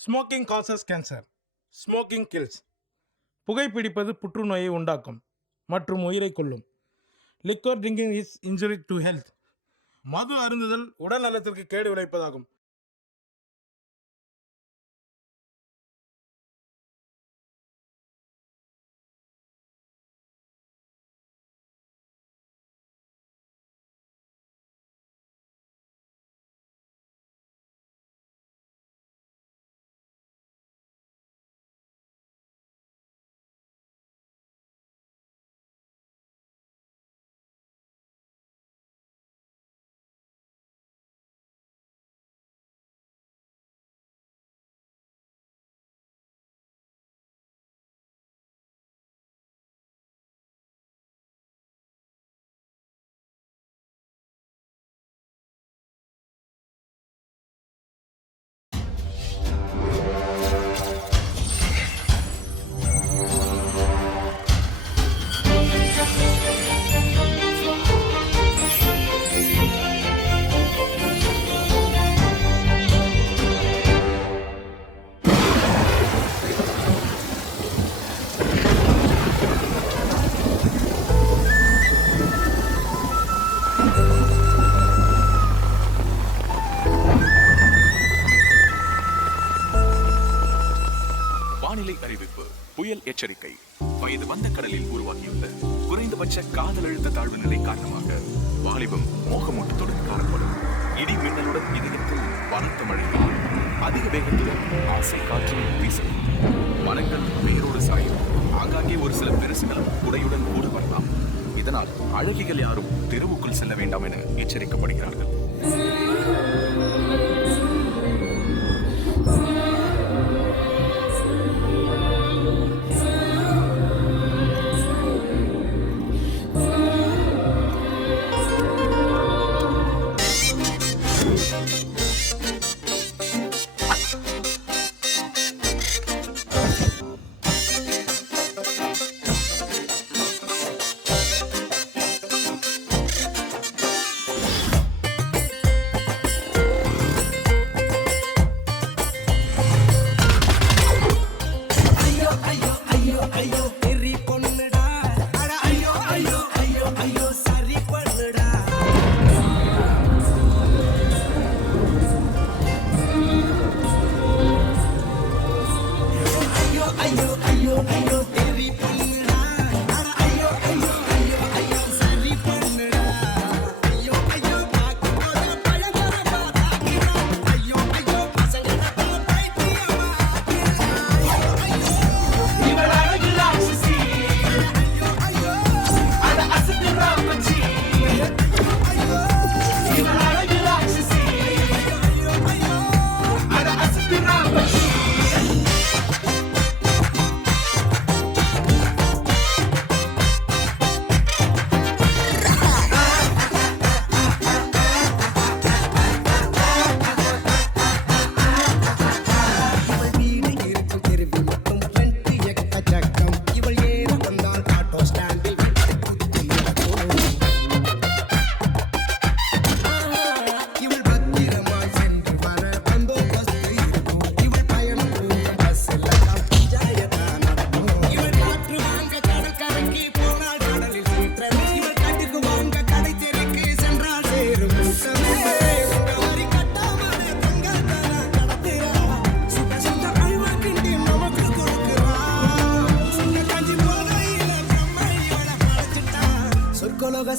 Smoking causes cancer. Smoking kills. புகைப்பிடிப்பது புற்றுநோயை உண்டாக்கும் மற்றும் உயிரை கொல்லும். Liquor drinking is injury to health. மது அருந்துதல் உடல் நலத்திற்கு கேடு விளைவிப்பதாகும். வானிலை அறிவிப்பு. புயல் எச்சரிக்கை. வயது வந்த கடலில் உருவாகியுள்ள குறைந்தபட்ச காதல் அழுத்த தாழ்வு நிலை காரணமாக வாலிபம் மோகமூட்டத்துடன் காணப்படும். இடி மின்னலுடன் இதயத்தில் பலத்த மழை, அதிக வேகத்துடன் ஆசை காற்று வீசும். மரங்கள் வேரோடு சாயும். ஆங்காங்கே ஒரு சில பெருசுகளும் குடையுடன் கூட வரலாம். இதனால் அழகிகள் யாரும் தெருவுக்குள் செல்ல வேண்டாம் என எச்சரிக்கப்படுகிறார்கள்.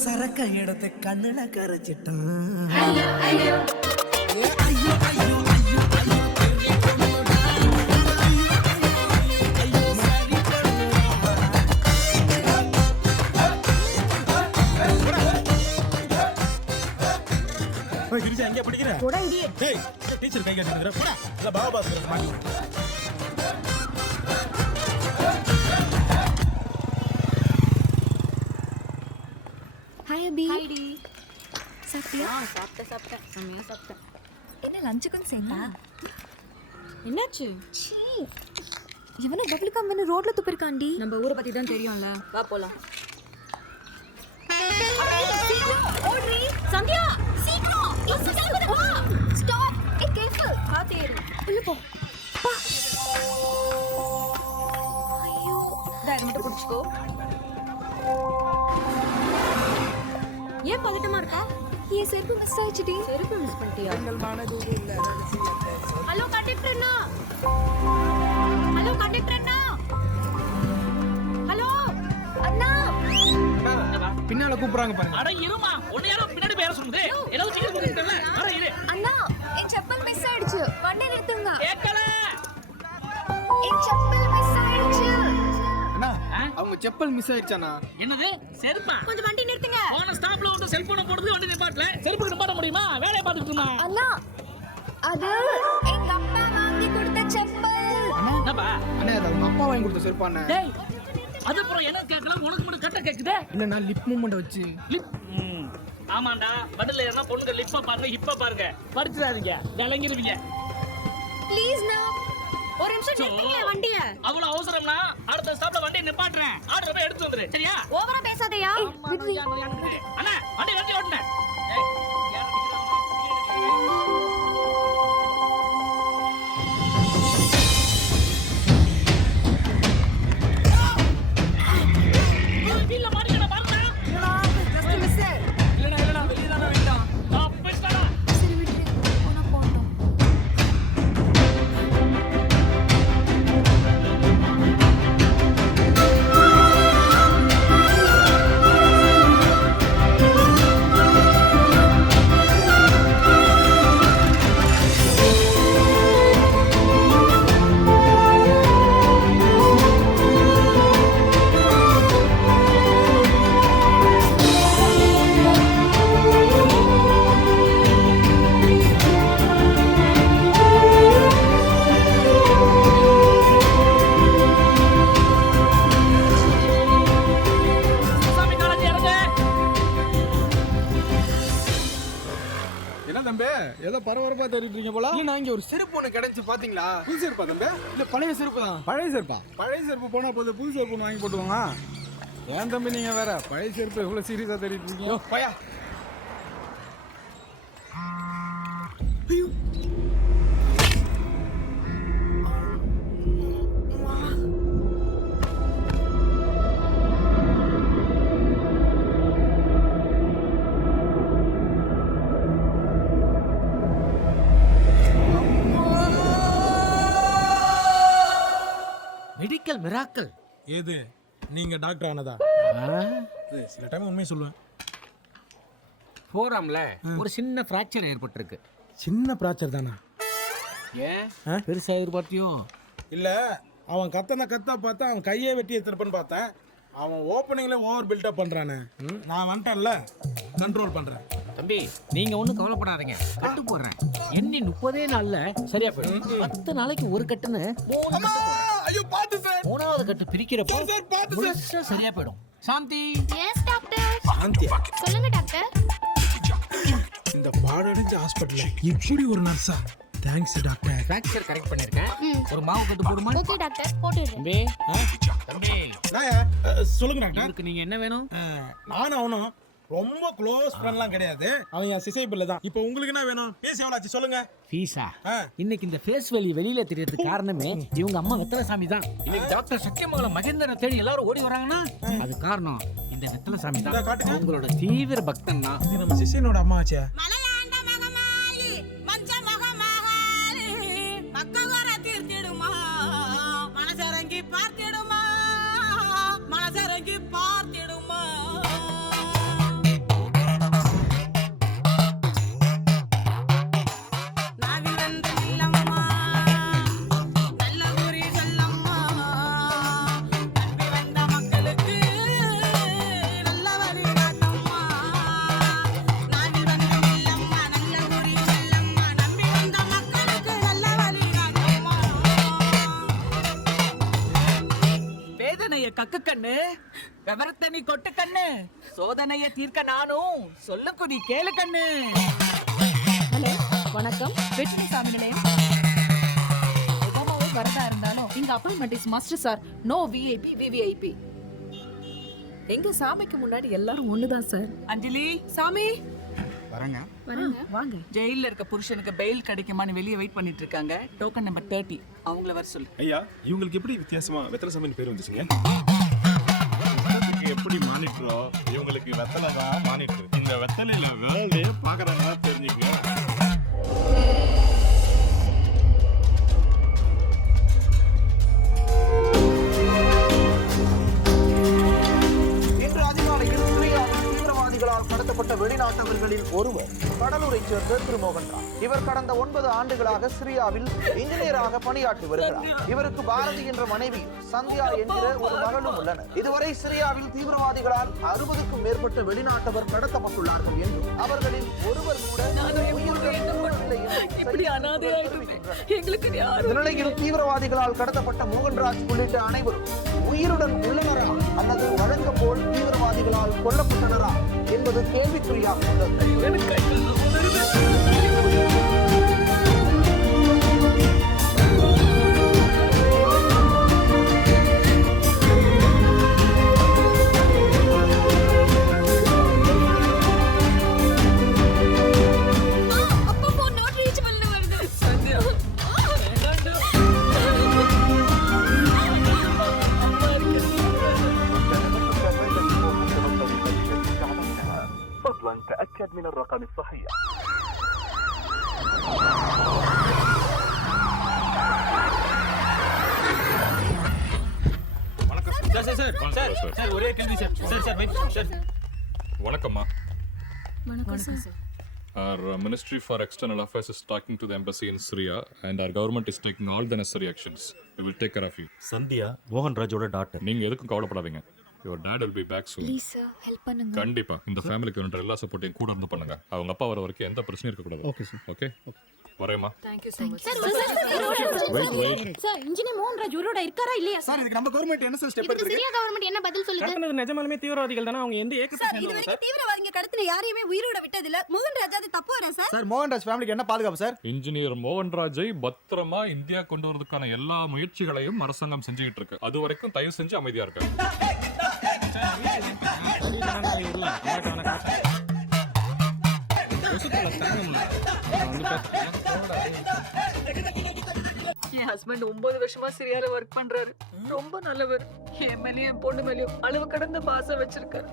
சரக்க எடுத்து கண்ணுல கரைச்சிட்டான். எங்க படிக்கிற டீச்சர் கை கட்டிக்கிற போடா. இல்ல பாபா பாஸ்கர் மாட்டி. ஹாய் அபி. ஹாய்டி. சாப்பிட்டியா? சாப்பிட்டேன். செம்மையா சாப்பிட்டேன். என்ன லஞ்சுக்கும் சேர்த்தா? என்னாச்சு? சீ, இவனும் பப்ளிக் கம்பெனி ரோட்ல துப்பிருக்காண்டி. நம்ம ஊரை பத்தி தான் தெரியும்ல. வா போலாம். ஓடுறீ சந்தியா, சீக்கிரம். வா. ஸ்டாப். கேர்ஃபுல். பாத்து ஏறு. உள்ள போ. பா. பதட்டமா இருக்கா? என் செருப்பு மிஸ் ஆயிடுச்சுடி. செருப்பு மிஸ் பண்ணிட்டியா? ஹலோ கண்டக்டர் அண்ணா. ஹலோ கண்டக்டர் அண்ணா. ஹலோ அண்ணா பின்னால கூப்பிடுறாங்க பாருங்க. அட இருமா, உன்னை யாரோ பின்னாடி பேர சொல்லுது. ஏதாவது சீக்கிரம் கூப்பிட்டுல. அட இரு. அண்ணா என் செப்பல் மிஸ் ஆயிடுச்சு. வண்டி நிறுத்துங்க. கேக்கல. என் செப்பல் மிஸ் ஆயிடுச்சு. அண்ணா அவங்க செப்பல் மிஸ் ஆயிடுச்சாண்ணா. என்னது? செருப்பா? கொஞ்சம் வண்டி நிறுத்துங்க. போன ஸ்டாப்ல வந்து செல்போனை போடுறது வண்டி நிப்பாட்டல. செருப்பு நிப்பாட்ட முடியுமா? வேலைய பார்த்துட்டு இருந்தா. அண்ணா அது எங்க அப்பா வாங்கி கொடுத்த செப்பல். என்னப்பா? அண்ணா அது அவங்க அப்பா வாங்கி கொடுத்த செருப்பாண்ணே. டேய். அது அப்புறம் என்ன கேட்கலாம்? உனக்கு மட்டும் கட்ட கேக்குதே. இல்லண்ணா லிப் மூமெண்ட் வச்சு. லிப். ஆமாண்டா. படல ஏன்னா பொண்ணுங்க லிப்ப பாருங்க, இப்ப பாருங்க. படிச்சிராதீங்க. விளங்கிருவீங்க. ப்ளீஸ் நா. ஒரு நிமிஷம் நிறுத்துங்களே வண்டிய. அவ்வளவு அவசரம்னா அடுத்த ஸ்டாப்ல வண்டி நிப்பாட்டுறேன். ஆர்டர் போய் எடுத்து வந்துரு. சரியா? ஓவரா பேசாதயா? அண்ணா வண்டி வண்டி ஓட்டுனேன். வீல்ல மாட்டிக்கிட்ட பாருங்க. Just miss. இல்லடா வெளிய தான வேண்டாம். தப்பிச்சடா. சரி விட்டு போனா போறோம். சாமி காலேஜ் இறங்க. என்ன தம்பி ஏதோ பரபரப்பா தேடிட்டு இருக்கீங்க போல. இல்ல இங்க ஒரு செருப்பு ஒண்ணு கிடைச்சு பாத்தீங்களா? புது செருப்பா தம்பி? இல்ல பழைய செருப்பு தான். பழைய செருப்பா? பழைய செருப்பு போனா போது புது செருப்பு ஒண்ணு வாங்கி போட்டுவாங்க. ஏன் தம்பி நீங்க வேற பழைய செருப்பு எவ்வளவு சீரியஸா தேடிட்டு இருக்கீங்க? பையா மெடிக்கல் மிராக்கல். ஏது நீங்க டாக்டர் ஆனதா? சில டைம் உண்மையை சொல்லுவேன். போராம்ல ஒரு சின்ன ஃப்ராக்சர் ஏற்பட்டிருக்கு. சின்ன பிராச்சர் தானா? ஏன் பெருசா எதிர்பார்த்தியோ? இல்ல அவன் கத்தனை கத்தா பார்த்தா அவன் கையே வெட்டி எடுத்துருப்பான்னு பார்த்தேன். அவன் ஓப்பனிங்ல ஓவர் பில்டப் பண்றானே. நான் வந்துட்டேன்ல, கண்ட்ரோல் பண்றேன். தம்பி நீங்க ஒண்ணும் கவலைப்படாதீங்க, கட்டு போடுறேன். எண்ணி 30 நாள்ல சரியா போயிடும். 10 நாளைக்கு ஒரு கட்டுன்னு 3 கட்டு போடுறேன். ஐயோ பாத்து சார். 3வது கட்டு பிரிக்கிறப்போ சார், பாத்து சார். முழுசா சரியா போயிடும். சாந்தி. Yes doctor. சாந்தி, சொல்லுங்க டாக்டர். இந்த பாடடைஞ்ச ஹாஸ்பிட்டல்ல இப்படி ஒரு நர்ஸா? Thanks doctor. ஃப்ராக்சர் கரெக்ட் பண்ணிருக்கேன். ஒரு மாவு கட்டு போடுமா? ஓகே டாக்டர் போட்டுடுறேன். தம்பி தம்பி சொல்லுங்க டாக்டர். உங்களுக்கு நீங்க என்ன வேணும்? நானும் அவனும் ரொம்ப க்ளோஸ் ஃப்ரெண்ட்லாம் கிடையாது. அவன் என் சிசை பிள்ளை தான். இப்போ உங்களுக்கு என்ன வேணும்? பேசி எவ்வளோ ஆச்சு சொல்லுங்க. ஃபீஸா? ஆ. இன்னைக்கு இந்த ஃபேஸ் வேலி வெளியில தெரியறதுக்கு காரணமே இவங்க அம்மா வெத்தலசாமி தான். இன்னைக்கு டாக்டர் சத்தியமங்கலம் மகேந்திரனை தேடி எல்லாரும் ஓடி வராங்கன்னா அது காரணம் இந்த வெத்தலசாமி இந்தா தான். காட்டுங்க. உங்களோட தீவிர பக்தன் தான். இது நம்ம சிசையனோட அம்மா ஆச்சே. மலையாண்ட மகமாயி மஞ்ச மகமாகாளி மக்ககர தீர்த்திடுமா மனசரங்கி பார்த்திடுமா மனசரங்கி பார்த்திடுமா. நாவில் வந்து நில்லம்மா நல்ல குறி சொல்லம்மா நம்பி வந்த மக்களுக்கு நல்ல வழி காட்டம்மா. நாவில் வந்து நில்லம்மா நல்ல குறி சொல்லம்மா நம்பி வந்த மக்களுக்கு நல்ல வழி காட்டம்மா. வேதனைய கக்கு கண்ணு, விவரத்தை நீ கொட்டு கண்ணு, சோதனைய தீர்க்க நானும் சொல்லுக்கு நீ கேளு கண்ணு. ஹலோ வணக்கம், வெற்றி சாமி நிலையம். எப்பமாவே வரதா இருந்தாலும் இங்க appointment is must sir. No VIP VVIP. எங்க சாமிக்கு முன்னாடி எல்லாரும் ஒண்ணுதான் சார். அஞ்சலி, சாமி வரங்க. வாங்க. ஜெயில இருக்க புருஷனுக்கு பெயில் கிடைக்குமான்னு வெளியே வெயிட் பண்ணிட்டு இருக்காங்க. டோக்கன் நம்பர் 30 அவங்கள வர சொல்லு. ஐயா இவங்களுக்கு எப்படி வித்தியாசமா வெத்தலசாமின்னு பேர் வந்துச்சுங்க? எப்படி மானிட்டரோ இவங்களுக்கு வெத்தலை தான் மானிட்டர். இந்த வெத்தலையில வேலையே பாக்குறாங்க தெரிஞ்சுக்க. இன்று அதிகாலையில் சிரியாவில் தீவிரவாதிகளால் கடத்தப்பட்ட வெளிநாட்டவர்களில் ஒருவர் கடலூரைச் சேர்ந்த திரு மோகன் ராவ். இவர் கடந்த 9 ஆண்டுகளாக சிரியாவில் இன்ஜினியராக பணியாற்றி வருகிறார். இவருக்கு பாரதி என்ற மனைவி சந்தியா என்கிற ஒரு மகளும் உள்ளனர். இதுவரை சிரியாவில் தீவிரவாதிகளால் 60க்கும் மேற்பட்ட வெளிநாட்டவர் கடத்தப்பட்டுள்ளார்கள் என்றும் அவர்களில் ஒருவர் கூட நிலையில் தீவிரவாதிகளால் கடத்தப்பட்ட மோகன்ராஜ் உள்ளிட்ட அனைவரும் உயிருடன் உள்ளனரா அல்லது வழக்கம் போல் தீவிரவாதிகளால் கொல்லப்பட்டனரா என்பது கேள்விக்குறியாக உள்ளது. அப்பா phone not reachable னு வருது. فضلا تأكد من الرقم الصحيح. ஒரே கேள்வி சார். வணக்கம்மா. வணக்கம் sir. Our Ministry for External Affairs is talking to the embassy in Syria and our government is taking all the necessary actions. We will take care of you. Sandhya மோகன்ராஜோட doctor. நீங்க எதுக்கும் கவலைப்படாதீங்க. Your dad will be back soon. Please sir help பண்ணுங்க. கண்டிப்பா இந்த ஃபேமிலிக்கு வேண்ட எல்லா சப்போர்ட்டையும் கூட இருந்து பண்ணுங்க. அவங்க அப்பா வர வரைக்கும் எந்த பிரச்சனையும் இருக்க கூடாது. Okay sir. ஓகே வரேம்மா. Thank you so much. Sir engineer Mohanraj உயிரோட இருக்காரா இல்லையா சார் இதுக்கு நம்ம கவர்மெண்ட் என்ன சார் ஸ்டெப் இதுக்கு சிரியா கவர்மெண்ட் என்ன பதில் சொல்லுது? நிஜமாலுமே தீவிரவாதிகள் தானே அவங்க எந்த சார் இது வரைக்கும் தீவிரவாதிங்க கடத்தின யாரையுமே உயிரோட விட்டது இல்ல. மோகன்ராஜ் அது தப்பு வரா சார்? சார் மோகன்ராஜ் ஃபேமிலிக்கு என்ன பாதுகாப்பு சார்? இன்ஜினியர் மோகன்ராஜை பத்திரமா இந்தியா கொண்டு வரதுக்கான எல்லா முயற்சிகளையும் அரசாங்கம் செஞ்சுக்கிட்டு இருக்கு. அது வரைக்கும் தயவு செஞ்சு அமைதியா இருக்க. என் ஹஸ்பண்ட் 9 வருஷமா சிரியால ஒர்க் பண்றாரு. ரொம்ப நல்லவர். என் மேலயும் என் பொண்ணு மேலயும் அளவு கடந்த பாசம் வச்சிருக்காரு.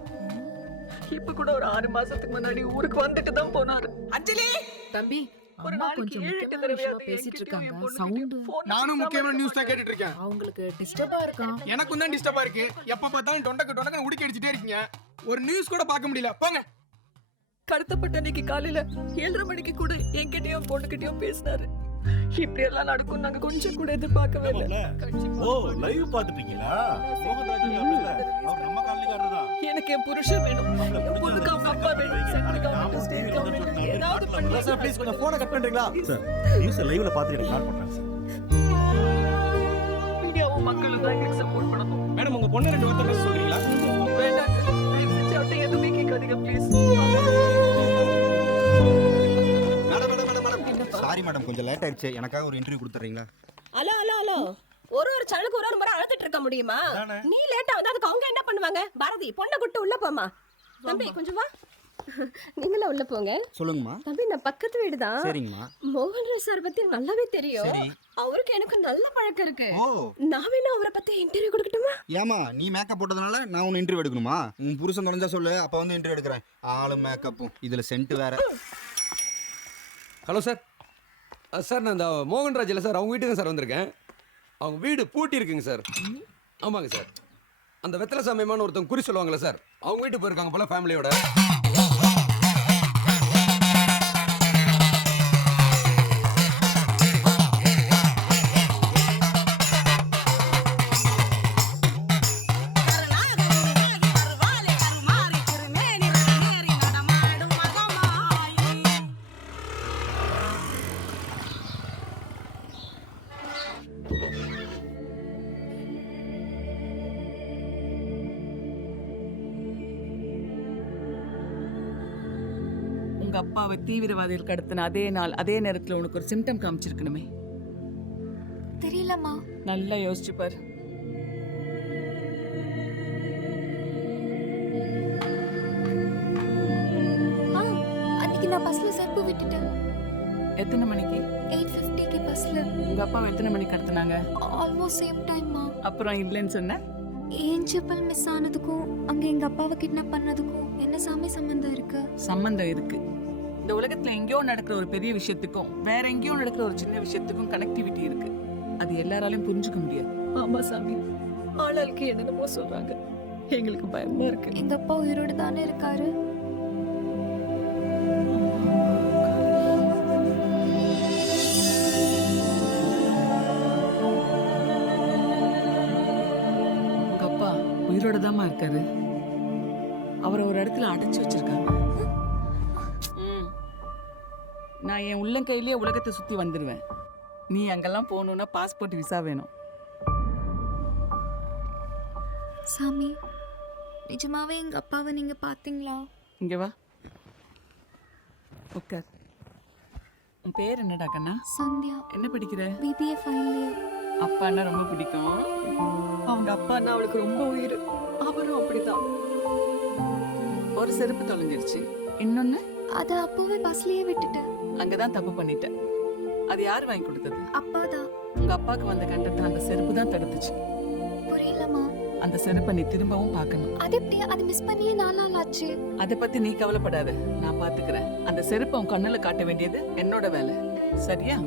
இப்ப கூட ஒரு 6 மாசத்துக்கு முன்னாடி ஊருக்கு வந்துட்டு தான் போனாரு. அஞ்சலி தம்பி ஒரு அம்மா நாளைக்கு கொஞ்சம் 7-8 முக்கியமான தடவையாவது விஷயமா பேசிட்டு இருக்காங்க. என்கிட்டயும் சவுண்ட் phone நானும் முக்கியமான நியூஸ் தான் கேட்டுட்டு இருக்கேன். அவங்களுக்கு டிஸ்டர்பா இருக்கான். எனக்கும் தான் டிஸ்டர்பா இருக்கு. எப்ப பார்த்தாலும் டொண்டக்கு உடிக்க அடிச்சிட்டே இருக்கீங்க. ஒரு நியூஸ் கூட பார்க்க முடியல. போங்க. கடத்தப்பட்ட அன்னைக்கு காலையில 7:30 மணிக்கு கூட என்கிட்டயும் பொண்ணுகிட்டயும் பேசினாரு. இப்படி எல்லாம் நடக்கும் நாங்க கொஞ்சம் கூட எதிர்பார்க்கவே இல்ல. ஓ லைவ் பாத்துட்டீங்களா? மோகன்ராஜ் அவர் நம்ம காலனிக்காரர் தான். எனக்கு என் புருஷன் வேணும். என் பொண்ணுக்கு அவங்க அப்பா வேணும். சென்ட்ரல் கவர்மெண்ட், ஸ்டேட் கவர்மெண்ட் ஏதாவது பண்ணுங்க சார் ப்ளீஸ் கொஞ்சம் போனை கட் பண்றீங்களா? சார் நியூஸ் லைவ்ல பாத்துட்டு கால் பண்றேன் சார். மீடியாவும் மக்களும் தான் எங்களுக்கு சப்போர்ட் பண்ணணும். மேடம் உங்க பொண்ணு 2 வார்த்தை பேச சொல்றீங்களா? வேண்டாம் தயவு செஞ்சு அவட்ட எதுவுமே கேட்காதீங்க ப்ளீஸ். சாரி மேடம் கொஞ்சம் லேட் ஆயிடுச்சு. எனக்காக ஒரு இன்டர்வியூ கொடுத்துறீங்களா? ஹலோ ஒரு சேனலுக்கு ஒரு முறை அழுத்திட்டு இருக்க முடியுமா? நீ லேட்டா வந்தா அதுக்கு அவங்க என்ன பண்ணுவாங்க? பாரதி பொண்ணை கூட்டு உள்ள போமா. தம்பி கொஞ்சம் வா. நீங்களா உள்ள போங்க. சொல்லுங்கம்மா. தம்பி நான் பக்கத்து வீடு தான். சரிங்கம்மா. மோகன்ராஜ் சார் பத்தி நல்லாவே தெரியும். சரி. அவருக்கு எனக்கு நல்ல பழக்கம் இருக்கு. ஓ நான் வேணா அவரை பத்தி இன்டர்வியூ கொடுக்கட்டுமா? ஏமா நீ மேக்கப் போட்டதுனால நான் உன்னை இன்டர்வியூ எடுக்கணுமா? உன் புருஷன் குறைஞ்சா சொல்லு, அப்ப வந்து இன்டர்வியூ எடுக்கிறேன். ஆளும் மேக்கப்பும் இதுல சென்ட் வேற. Hello sir. சார் நான் இந்த மோகன்ராஜ் இல்லை சார், அவங்க வீட்டுக்கு சார் வந்திருக்கேன். அவங்க வீடு பூட்டி இருக்குங்க சார். ஆமாங்க சார். அந்த வெத்தலை சமயமான ஒருத்தவங்க குறி சொல்லுவாங்களே சார், அவங்க வீட்டுக்கு போயிருக்காங்க போல ஃபேமிலியோட. உங்க அப்பாவை தீவிரவாதிகள் கடத்தின அதே நாள் அதே நேரத்துல உனக்கு ஒரு சிம்டம் காமிச்சிருக்கணுமே. தெரியலம்மா. நல்லா யோசிச்சு பாரு. அன்னைக்கு நான் பஸ்ல செருப்பு விட்டுட்டேன். எத்தனை மணிக்கு? 8:50க்கு பஸ்ல. உங்க அப்பாவை எத்தனை மணிக்கு கடத்தினாங்க? Almost same டைம்மா. அப்புறம் இல்லைன்னு சொன்ன? ஏன் செப்பல் மிஸ் ஆனதுக்கும் அங்க எங்க அப்பாவை கிட்னாப் பண்ணதுக்கும் என்ன சாமி சம்பந்தம் இருக்கு? சம்பந்தம் இருக்கு. இந்த உலகத்துல எங்கேயோ நடக்கிற ஒரு பெரிய விஷயத்துக்கும் வேற எங்கேயோ நடக்கிற ஒரு சின்ன விஷயத்துக்கும் கனெக்டிவிட்டி இருக்கு. அது எல்லாராலையும் புரிஞ்சுக்க முடியாது. ஆமா சாமி, ஆளாளுக்கு என்னென்னமோ சொல்றாங்க. எங்களுக்கு பயமா இருக்கு. எங்க அப்பா உயிரோட தானே இருக்காரு? உங்க அப்பா உயிரோட தாமா இருக்காரு. அவரை ஒரு இடத்துல அடைச்சு வச்சிருக்காங்க. நான் என் உள்ளங்கையிலேயே உலகத்தை சுத்தி வந்துடுவேன். நீ அங்கெல்லாம் போகணும்னா பாஸ்போர்ட் விசா வேணும். சாமி, நிஜமாவே எங்க அப்பாவை நீங்க பாத்தீங்களா? இங்க வா, உட்கார். உன் பேர் என்னடா கண்ணா? சந்தியா. என்ன படிக்கிற? BBA final year. அப்பான்னா ரொம்ப பிடிக்கும். அவங்க அப்பான்னா அவளுக்கு ரொம்ப உயிர். அவரும் அப்படிதான். ஒரு செருப்பு தொலைஞ்சிருச்சு, இன்னொன்னு அதை அப்பவே பஸ்லயே விட்டுட்டேன். அங்கதான் தப்பு பண்ணிட்டேன். அது யார் வாங்கி கொடுத்தது? அப்பாதான். உங்க அப்பாவுக்கு வந்த கண்டத்தை அந்த செருப்பு தான் தடுத்துச்சு. புரியலமா. அந்த செருப்பை நீ திரும்பவும் பார்க்கணும். அது எப்படி? அது மிஸ் பண்ணியே 4 நாள் ஆச்சு. அதை பத்தி நீ கவலைப்படாத, நான் பாத்துக்கிறேன். அந்த செருப்பை உன் கண்ணுல காட்ட வேண்டியது என்னோட வேலை, சரியா?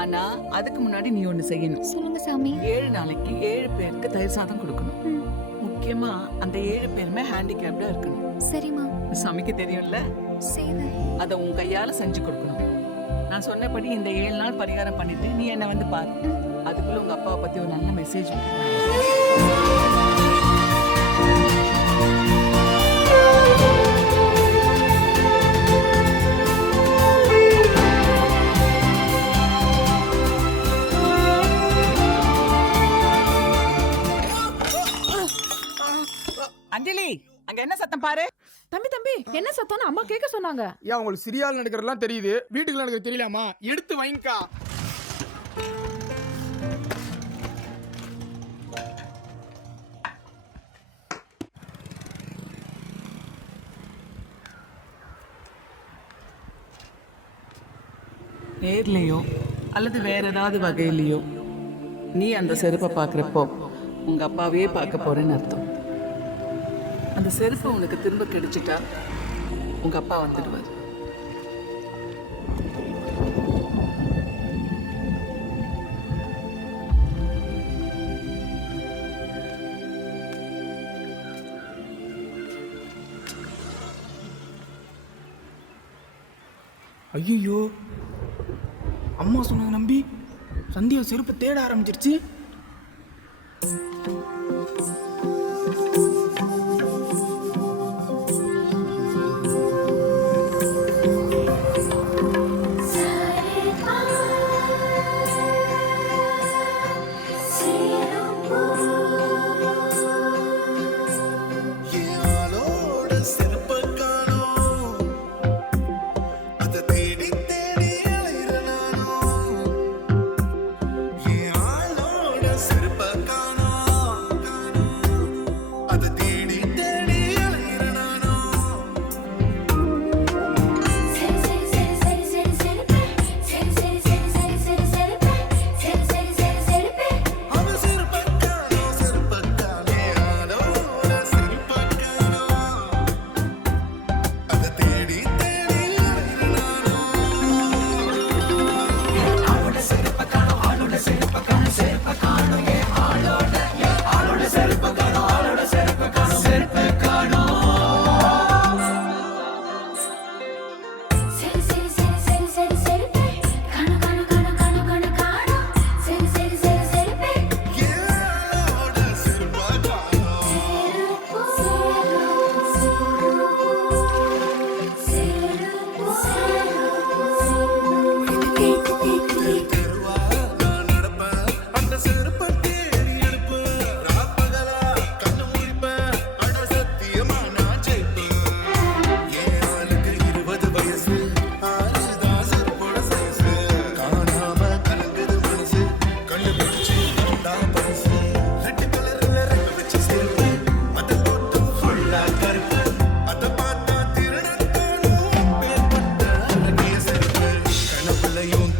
ஆனா அதுக்கு முன்னாடி நீ ஒண்ணு செய்யணும். சொல்லுங்க சாமி. 7 நாளைக்கு 7 பேருக்கு தயிர் சாதம் கொடுக்கணும். முக்கியமா அந்த 7 பேருமே ஹேண்டிகேப்டா இருக்கணும். சரிம்மா. சமைக்க தெரியும்ல? செய்வேன். அதை உன் கையால செஞ்சு கொடுக்கணும். நான் சொன்னபடி இந்த 7 நாள் பரிகாரம் பண்ணிட்டு நீ என்ன வந்து பாரு. அதுக்குள்ள உங்க அப்பாவை பத்தி ஒரு நல்ல மெசேஜ். அஞ்சலி, அங்க என்ன சத்தம் பாரு. தம்பி தம்பி, என்ன சத்தம்னு அம்மா கேட்க சொன்னாங்க. ஏன் உங்களுக்கு சிரியால் நடக்கிறதெல்லாம் தெரியுது, வீட்டுக்குள்ள நடக்கிறது தெரியலாமா? எடுத்து வைங்கக்கா. நேர்லையோ அல்லது வேற ஏதாவது வகையிலையோ நீ அந்த செருப்பை பார்க்குறப்போ உங்க அப்பாவே பார்க்க போறேன்னு அர்த்தம். அந்த செருப்பு உனக்கு திரும்ப கிடைச்சிட்டா உங்க அப்பா வந்துடுவார். ஐயோ, அம்மா சொன்னதை நம்பி சந்தியா செருப்பு தேட ஆரம்பிச்சிருச்சு.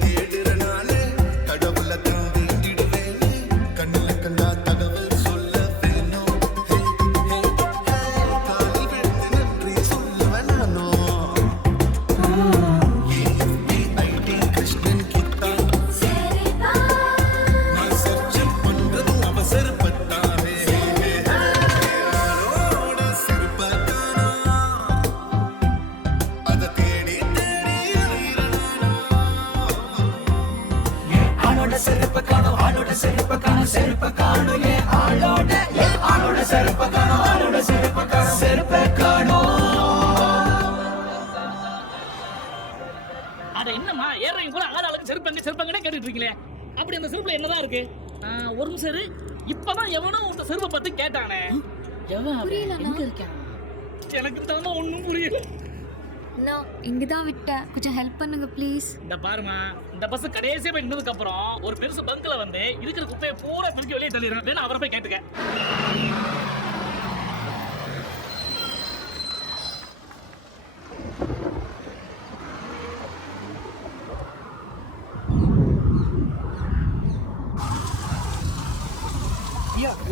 தேடு ஆளோட செருப்ப காணோம் ஆளோட செருப்ப காணோம் செருப்ப காணோம் ஏன் ஆளோட செருப்ப காணோம் ஆளோட செருப்ப காணோம் செருப்ப காணோம். அட என்னம்மா ஏறவங்க கூட ஆளாளுக்கு செருப்பங்கனே கேட்டுட்டு இருக்கீங்களே. அப்படி அந்த செருப்புல என்னதான் இருக்கு? ஒரு நிமிஷம் இரு. இப்பதான் எவனோ உங்க செருப்பை பத்தி கேட்டானே. எவன் எங்க இருக்கான்? எனக்கு தானே ஒண்ணும் புரியல. நான் இங்கதான் விட்டேன், கொஞ்சம் ஹெல்ப் பண்ணுங்க ப்ளீஸ். இந்த பாருமா, இந்த பஸ் கடைசியா போய் நின்னதுக்கு அப்புறம் ஒரு பெருசு பங்க்ல வந்து இருக்கிற குப்பையை பூரா தூக்கி வெளியே தள்ளிடுறேன். வேணா அவரை போய் கேட்டுக்க.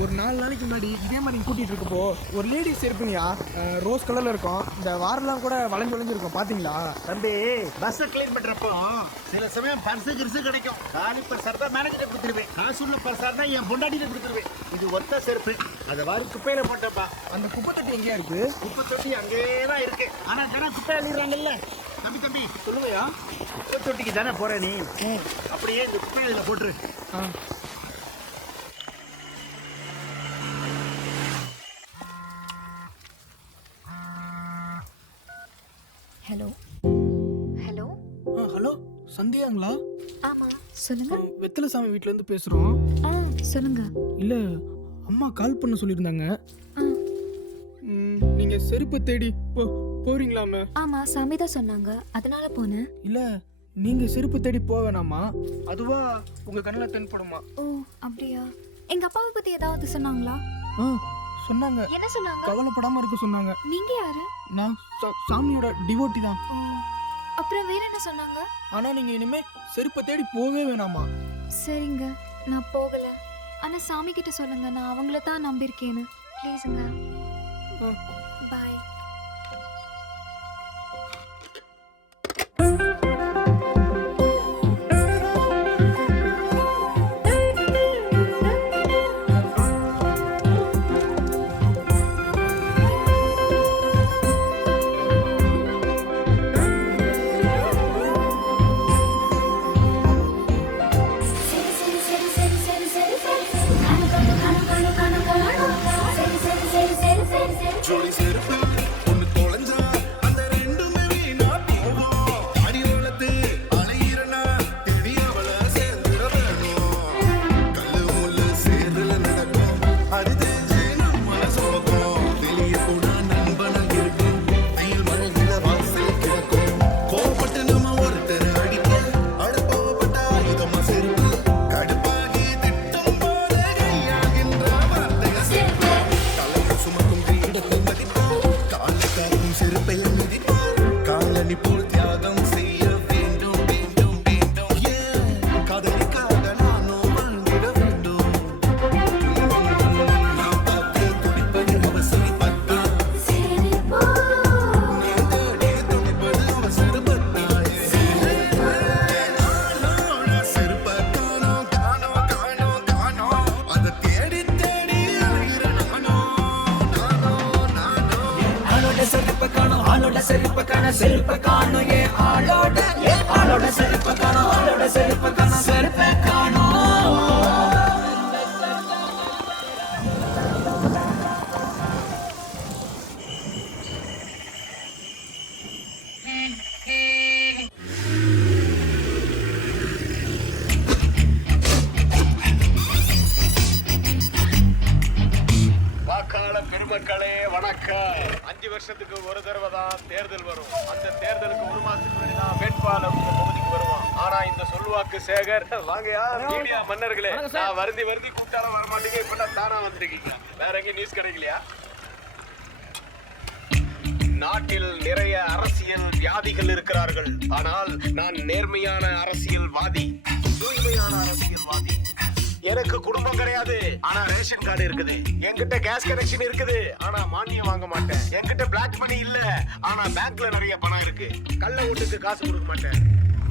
ஒரு 4 நாளைக்கு முன்னாடி இதே மாதிரி கூட்டிட்டு இருக்கப்போ ஒரு லேடிஸ் செருப்புனியா, ரோஸ் கலர்ல இருக்கும், இந்த வாரெல்லாம் கூட வளைஞ்சு இருக்கும், பாத்தீங்களா? தம்பி பஸ் கிளீன் பண்றப்போ சில சமயம் பர்ஸு கிரிசு கிடைக்கும். காலி பர்சர் தான் மேனேஜர் கொடுத்துருவேன், காசு உள்ள பர்சர் தான் என் பொண்டாட்டியில கொடுத்துருவேன். இது ஒத்த செருப்பு, அதை வாரி குப்பையில போட்டப்பா. அந்த குப்பை தொட்டி எங்கேயா இருக்கு? குப்பை தொட்டி அங்கேதான் இருக்கு. ஆனா தானே குப்பை அள்ளிடுறாங்கல்ல. தம்பி சொல்லுங்கயா. குப்பை தொட்டிக்கு தானே போற நீ, அப்படியே இந்த குப்பை இதுல போட்டுரு. ஹலோ ஹலோ ஹலோ சந்தியாங்களா? ஆமா சொல்லுங்க. வெத்தலசாமி வீட்ல இருந்து பேசுறோம். சொல்லுங்க. இல்ல அம்மா கால் பண்ண சொல்லியிருந்தாங்க. நீங்க செருப்பு தேடி போறீங்களாமே? ஆமா சாமி தான் சொன்னாங்க, அதனால போனேன். இல்ல நீங்க செருப்பு தேடி போவேனாமா, அதுவா உங்க கண்ணுல தென்படுமா? ஓ அப்படியா? எங்க அப்பாவை பத்தி ஏதாவது சொன்னாங்களா? சொன்னாங்க. என்ன சொன்னாங்க? கவலைப்படாம இருக்க சொன்னாங்க. நீங்க யாரு? நான் சாமியோட டிவோட்டி தான். அப்புறம் வேற என்ன சொன்னாங்க? ஆனா நீங்க இனிமே செருப்பை தேடி போகவே வேணாமா. சரிங்க, நான் போகல. ஆனா சாமி கிட்ட சொல்லுங்க, நான் அவங்கள தான் நம்பியிருக்கேன்னு. ப்ளீஸுங்க. பாய். செருப்ப காணோம் ஏன் ஆளோட செருப்ப காணோம் ஆளோட செருப்ப காணோம் செருப்ப காணோம். பெருமக்களே வணக்கம். 5 வருஷத்துக்கு ஒரு தடவை தான் தேர்தல் வரும். அந்த தேர்தலுக்கு 1 மாசத்துக்கு முன்னாடி தான் வேட்பாளர் உங்க தொகுதிக்கு வருவான். ஆனா இந்த சொல்வாக்கு சேகர் வாங்கயா மீடியா மன்னர்களே, நான் வருந்தி கூப்பிட்டாலும் வரமாட்டீங்க. இப்பதான் தானா வந்திருக்கீங்க. வேற எங்க நியூஸ் கிடைக்கலையா? நாட்டில் நிறைய அரசியல் வியாதிகள் இருக்கிறார்கள். ஆனால் நான் நேர்மையான அரசியல்வாதி, தூய்மையான அரசியல்வாதி. எனக்கு குடும்பம் கிடையாது, ஆனா ரேஷன் கார்டு இருக்குது. என்கிட்ட கேஸ் கனெக்ஷன் இருக்குது, ஆனா மானியம் வாங்க மாட்டேன். என்கிட்ட பிளாக் மணி இல்ல, ஆனா பேங்க்ல நிறைய பணம் இருக்கு. கள்ள ஓட்டுக்கு காசு கொடுக்க மாட்டேன்.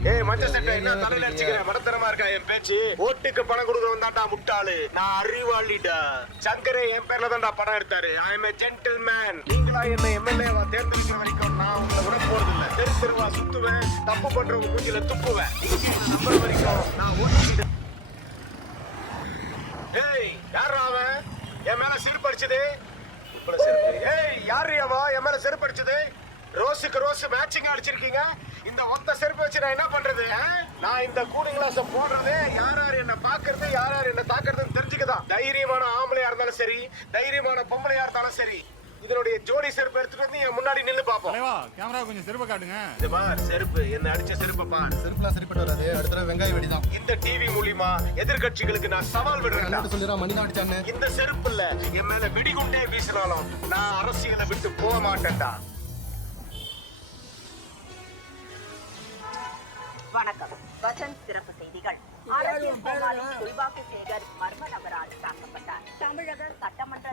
ஏய் மஞ்ச சட்டை என்ன தலையில அடிச்சுக்கிற? மடத்தனமா இருக்கா என் பேச்சு? ஓட்டுக்கு பணம் கொடுக்கறவன் தான்டா முட்டாளு, நான் அறிவாளிடா. சங்கரே என் பேர்ல தான்டா பணம் எடுத்தாரு. I am a gentleman. நீங்களா என்ன எம்எல்ஏவா தேர்ந்தெடுக்கிற வரைக்கும் நான் உங்களை விட போறதில்லை. தெருவா சுத்துவேன், தப்பு பண்றவங்க மூஞ்சில துப்புவேன். நம்புற வரைக்கும் நான் ஓட்டு என் மேல செருப்பு அடிச்சது? ஏய், யாரு அவ என் மேல செருப்பு அடிச்சது? ரோஸுக்கு ரோஸ் மேட்சிங்கா அடிச்சிருக்கீங்க. இந்த ஒத்த செருப்பு வச்சு நான் என்ன பண்றது? நான் இந்த கூலிங் கிளாஸ போடுறது யார் யார் என்ன பாக்குறது, யார் யார் என்ன தாக்குறதுன்னு தெரிஞ்சுக்கதான். தைரியமான ஆம்பளையா இருந்தாலும் சரி, தைரியமான பொம்பளையா இருந்தாலும் சரி, இதனுடைய ஜோடி செருப்பு எடுத்துட்டு வந்து என் முன்னாடி நின்னு பாப்போம். கேமரா கொஞ்சம் செருப்பு காட்டுங்க. இது பார், செருப்பு என்ன அடிச்ச செருப்பு பார். செருப்புலாம் சரிப்பட்டு வராது. அடுத்த வெங்காய வெடிதான். இந்த டிவி மூலியமா எதிர்கட்சிகளுக்கு நான் சவால் விடுறேன். சொல்லிடுறா மணி தான் அடிச்சான்னு. இந்த செருப்பு இல்ல, என் மேல வெடிகுண்டே வீசினாலும் நான் அரசியலை விட்டு போக மாட்டேன்டா. வணக்கம். வசந்த் சிறப்பு செய்திகள். அரசியல் கோமாளி துர்பாக்கு சேகர் மர்ம நபரால் தாக்கப்பட்டார். தமிழக சட்டமன்ற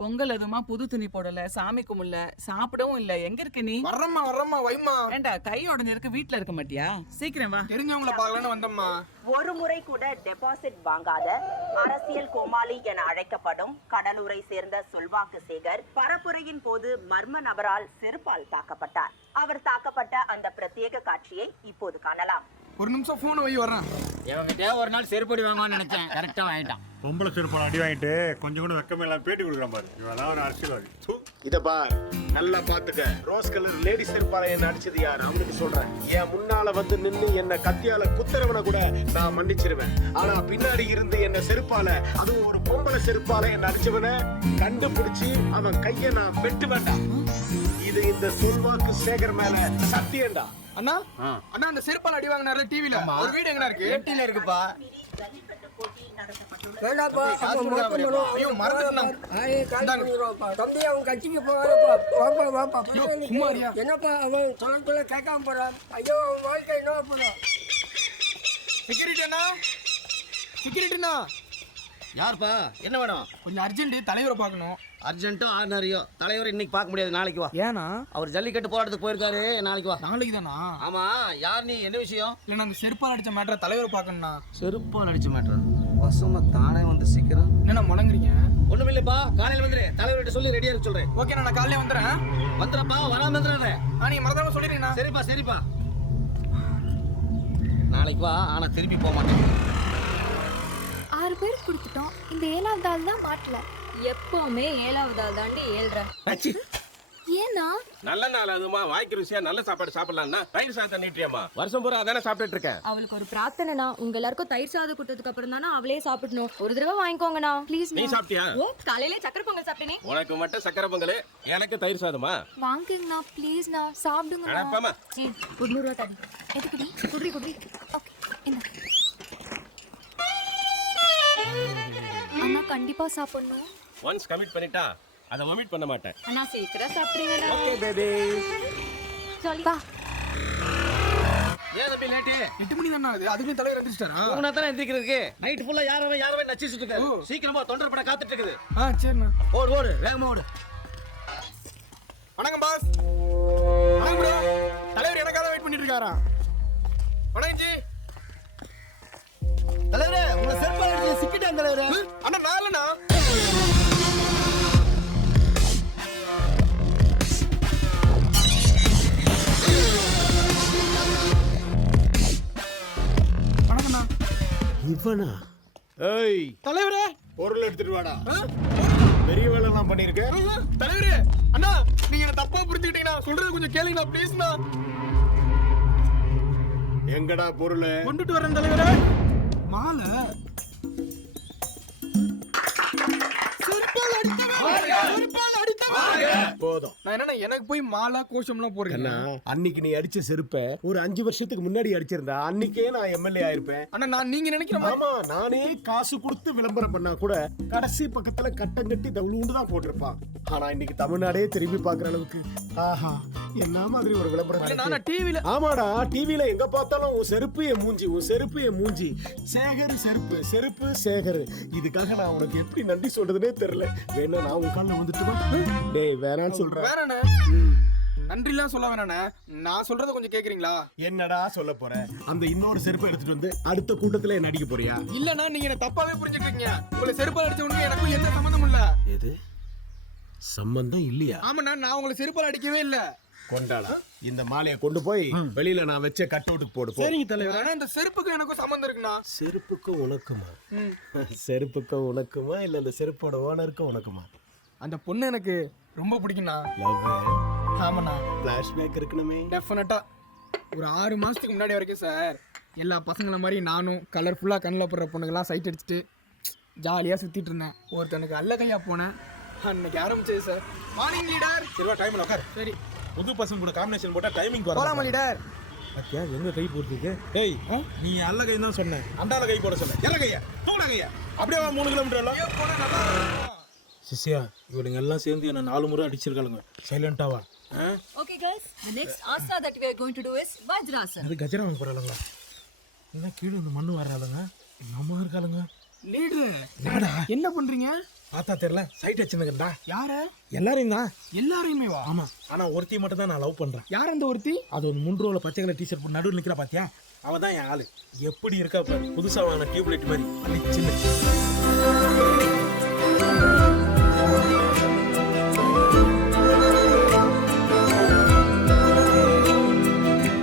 பொங்கல் எதுமா புது துணி போடல, சாமி கும்பிடல, சாப்பிடவும் இல்ல. எங்க இருக்க நீ? வர்றம்மா வைமா. ஏண்டா கை உடஞ்சிருக்கு, வீட்டுல இருக்க மாட்டியா? சீக்கிரம் வா. தெரிஞ்சவங்கள பார்க்கலான்னு வந்தம்மா. ஒரு முறை கூட டெபாசிட் வாங்காத அரசியல் கோமாளி என அழைக்கப்படும் கடலூரை சேர்ந்த சொல்வாக்கு சேகர் பரப்புரையின் போது மர்ம நபரால் செருப்பால் தாக்கப்பட்டார். அவர் தாக்கப்பட்ட அந்த பிரத்யேக காட்சியை இப்போது காணலாம். ஒரு நிமிஷம் போன் வை வர்றேன். இவங்கிட்ட ஒரு நாள் செருப்படி வாங்குவான்னு நினைச்சேன், கரெக்டா வாங்கிட்டான். பொம்பளை செருப்பு அடி வாங்கிட்டு கொஞ்சம் கூட வெக்கமே எல்லாம் பேட்டி கொடுக்குறான் பாரு. இவன் ஒரு அரசியல்வாதி. இத பார், நல்லா பாத்துக்க. ரோஸ் கலர் லேடி செருப்பால என்ன அடிச்சது யார் அவனுக்கு சொல்றேன். என் முன்னால வந்து நின்னு என்ன கத்தியால குத்துறவன கூட நான் மன்னிச்சிருவேன். ஆனா பின்னாடி இருந்து என்ன செருப்பால, அதுவும் ஒரு பொம்பளை செருப்பால என்ன அடிச்சவன கண்டுபிடிச்சு அவன் கைய நான் வெட்டு வேண்டாம். இது இந்த சொல்வாக்கு சேகர் மேல சத்தியம்டா. அண்ணா அண்ணா அந்த செருப்பால் அடி வாங்கினார்ல டிவில, ஒரு வீடு எங்கடா இருக்கு? எட்டில இருக்குப்பா. ஐயோ மறந்துட்டேன். தம்பி அவன் கட்சிக்கு போவாப்பா. சும்மாரியா? என்னப்பா அவன் சொல்ல கேட்காம போறான். ஐயோ அவன் வாழ்க்கை என்ன போறான். செக்யூரிட்டினா யாருப்பா, என்ன வேணும்? கொஞ்சம் அர்ஜென்ட் தலைவரை பார்க்கணும். அர்ஜென்ட்டோ ஆர்டினரியோ தலைவர் இன்னைக்கு பார்க்க முடியாது, நாளைக்கு வா. ஏனா அவர் ஜல்லிக்கட்டு போராட்டத்துக்கு போயிருக்காரு, நாளைக்கு வா. நாளைக்கு தானா? ஆமா, யார் நீ, என்ன விஷயம்? இல்ல நாங்க செருப்பால் அடிச்ச மேட்டரை தலைவரை பார்க்கணும்னா. செருப்பால் அடிச்சு மாட்டேன் வசமா தானே வந்து சீக்கிரம். என்ன முடங்குறீங்க? ஒண்ணும் இல்லப்பா, காலையில வந்துரு. தலைவர்கிட்ட சொல்லி ரெடியா இருக்க சொல்றேன். ஓகே நான் காலையில வந்துடுறேன். வந்துடுறப்பா, வராம வந்துடுறேன். நீங்க மறந்தாம சொல்லிடுறீங்கண்ணா. சரிப்பா சரிப்பா, நாளைக்கு வா. ஆனா திரும்பி போக மாட்டேன். 6 பேர் கொடுத்துட்டோம். இந்த 7வது ஆள் தான் மாட்டல. எப்பவுமே 7வது ஆள் தாண்டி 7:30. ஏன்னா நல்ல நாள் அதுமா, வாய்க்கு ருசியா நல்ல சாப்பாடு சாப்பிடலாம்னா தயிர் சாதம் நீட்டியம்மா. வருஷம் பூரா அதானே சாப்பிட்டுட்டு இருக்கேன். அவளுக்கு ஒரு பிரார்த்தனைனா, உங்க எல்லாருக்கும் தயிர் சாதம் கொடுத்ததுக்கு அப்புறம் தானே அவளே சாப்பிடணும். ஒரு தடவை வாங்கிக்கோங்கண்ணா ப்ளீஸ். நீ சாப்பிட்டியா? ஓ, காலையில சக்கரை பொங்கல் சாப்பிட்டேனே. உனக்கு மட்டும் சக்கரை பொங்கல், எனக்கு தயிர் சாதமா? வாங்கிக்கங்கண்ணா ப்ளீஸ்ண்ணா, சாப்பிடுங்கண்ணா. அடப்பாமா. ஒரு 100 ரூபா தரேன். எதுக்குடி? குடி. ஓகே என்ன அண்ணா, கண்டிப்பா சாப்பிடணும். ஒன்ஸ் கமிட் பண்ணிட்டா அதை ஒமிட் பண்ண மாட்டேன். அண்ணா சீக்கிரம் சாப்பிடுறீங்கண்ணா. Okay baby. சொல்லி வா. ஏன் தம்பி லேட்டு? 8 மணி தானே ஆகுது, அதுக்குமே தலைவர் எந்திரிச்சிட்டாரா? உன தான் எந்திரிக்கிறதுக்கு நைட் ஃபுல்லா யாரவே நச்சிட்டு இருக்காரு. சீக்கிரமா தொண்டர் பட காத்துட்டு இருக்குது. சரிண்ணா. ஓடு வேகமா ஓடு. வணக்கம் பாஸ். வணக்கம் ப்ரோ. தலைவர் எனக்காக வெயிட் பண்ணிட்டு இருக்காரா? வணக்கம் ஜி. தலைவரே, உங்க செருப்பால் அடிச்சு சிக்கிட்டேன் தலைவரே. அண்ணா நாலனா வணக்கம்ண்ணா. இவனா? ஏய் தலைவரே, பொருள் எடுத்துட்டு வாடா. பெரிய வேலை நான் பண்ணிருக்கேன். தலைவரே. அண்ணா நீங்க என்ன தப்பா புரிஞ்சுக்கிட்டீங்கன்னா சொல்றது கொஞ்சம் கேளுங்கண்ணா ப்ளீஸ்ண்ணா. எங்கடா பொருள்? கொண்டுட்டு வரேன் தலைவரே. மாலை. போதும். நான் என்ன எனக்கு போய் மாலா கோஷம்லாம் போறேன். அன்னைக்கு நீ அடிச்ச செருப்ப ஒரு 5 வருஷத்துக்கு முன்னாடி அடிச்சிருந்தா அன்னைக்கே நான் எம்எல்ஏ ஆயிருப்பேன். அண்ணா நான் நீங்க நினைக்கிற ஆமா, நானே காசு கொடுத்து விளம்பரம் பண்ணா கூட கடைசி பக்கத்துல கட்டம் கட்டி தவுளுண்டு தான் போட்டிருப்பான். ஆனா இன்னைக்கு தமிழ்நாடே திரும்பி பாக்குற அளவுக்கு ஆஹா என்ன மாதிரி ஒரு விளம்பரம். டிவில ஆமாடா, டிவில எங்க பார்த்தாலும் உன் செருப்பு என் மூஞ்சி, உன் செருப்பு என் மூஞ்சி. சேகர் செருப்பு, செருப்பு சேகர். இதுக்காக நான் உனக்கு எப்படி நன்றி சொல்றதுனே தெரியல. வேணா நான் உன் கால்ல வந்துட்டு டேய் வேணான்னு சொல்றேன். வேணாண்ணே, நன்றிலாம் சொல்ல வேணாண்ணே. நான் சொல்றத கொஞ்சம் கேக்குறீங்களா? என்னடா சொல்ல போற? அந்த இன்னொரு செருப்பை எடுத்துட்டு வந்து அடுத்த கூட்டத்துல என்ன அடிக்க போறியா? இல்லண்ணா, நீங்க என்ன தப்பாவே புரிஞ்சுட்டு இருக்கீங்க. உங்களை செருப்பால் அடிச்சவனுக்கு எனக்கும் எந்த சம்பந்தமும் இல்ல. எது சம்பந்தம் இல்லையா? ஆமாண்ணா, நான் உங்களை செருப்பால் அடிக்கவே இல்ல. கொண்டாடா, இந்த மாலையை கொண்டு போய் வெளியில நான் வச்ச கட் அவுட்டுக்கு போடு போ. சரிங்க தலைவர். ஆனா இந்த செருப்புக்கு எனக்கும் சம்மந்தம் இருக்குண்ணா. செருப்புக்கும் உனக்குமா? செருப்புக்கும் உனக்குமா இல்ல இந்த செருப்போட ஓனருக்கும் உனக்குமா? அந்த பொண்ணு எனக்கு ரொம்ப பிடிக்கும்ண்ணா. லவ் ஆமாண்ணா. ஃபிளாஷ்பேக் இருக்கணுமே. டெஃபினட்டா. ஒரு 6 மாசத்துக்கு முன்னாடி வரைக்கும் சார் எல்லா பசங்களை மாதிரி நானும் கலர்ஃபுல்லாக கண்ணில் போடுற பொண்ணுங்கெல்லாம் சைட் அடிச்சுட்டு ஜாலியாக சுற்றிட்டு இருந்தேன். ஒருத்தனுக்கு அல்ல கையா போனேன். அன்னைக்கு ஆரம்பிச்சது சார். Morning leader. சரிவா டைம்ல உட்கார். சரி. புது பசங்க கூட காம்பினேஷன் போட்டா டைமிங் வரும். போலாமா லீடர்? பாத்தியா எங்க கை போட்டுருக்கு? டேய் நீ அல்ல கை தான் சொன்ன. அண்டால கை போட சொன்ன. எல்ல கையா தூட கையா அப்படியே 3 கிலோமீட்டர் எல்லாம். சிசியா இவனுங்க எல்லாம் சேர்ந்து என்ன 4 முறை அடிச்சிருக்காளுங்க. சைலண்டா வா. Okay guys, the next asana that we are going to do is Vajrasana. இது கஜராமன் போறாளுங்களா? என்ன கீழே இந்த மண்ணு வராளுங்க? நம்ம இருக்காளுங்க. லீடர் என்ன பண்றீங்க? பார்த்தா தெரியல சைட் அடிச்சுங்கடா. யாரு? எல்லாரையும் தான். எல்லாரையுமே வா. ஆமா ஆனா ஒருத்தி மட்டும் தான் நான் லவ் பண்றேன். யார் அந்த ஒருத்தி? அது ஒரு 3 ரோல பச்சை கலர் டிஷர்ட் போட்டு நடுவில் நிக்கிறா பாத்தியா? அவ தான் என் ஆளு. எப்படி இருக்கா பாரு. புதுசா வாங்கின டியூப்லைட் மாதிரி அழிச்சில்ல.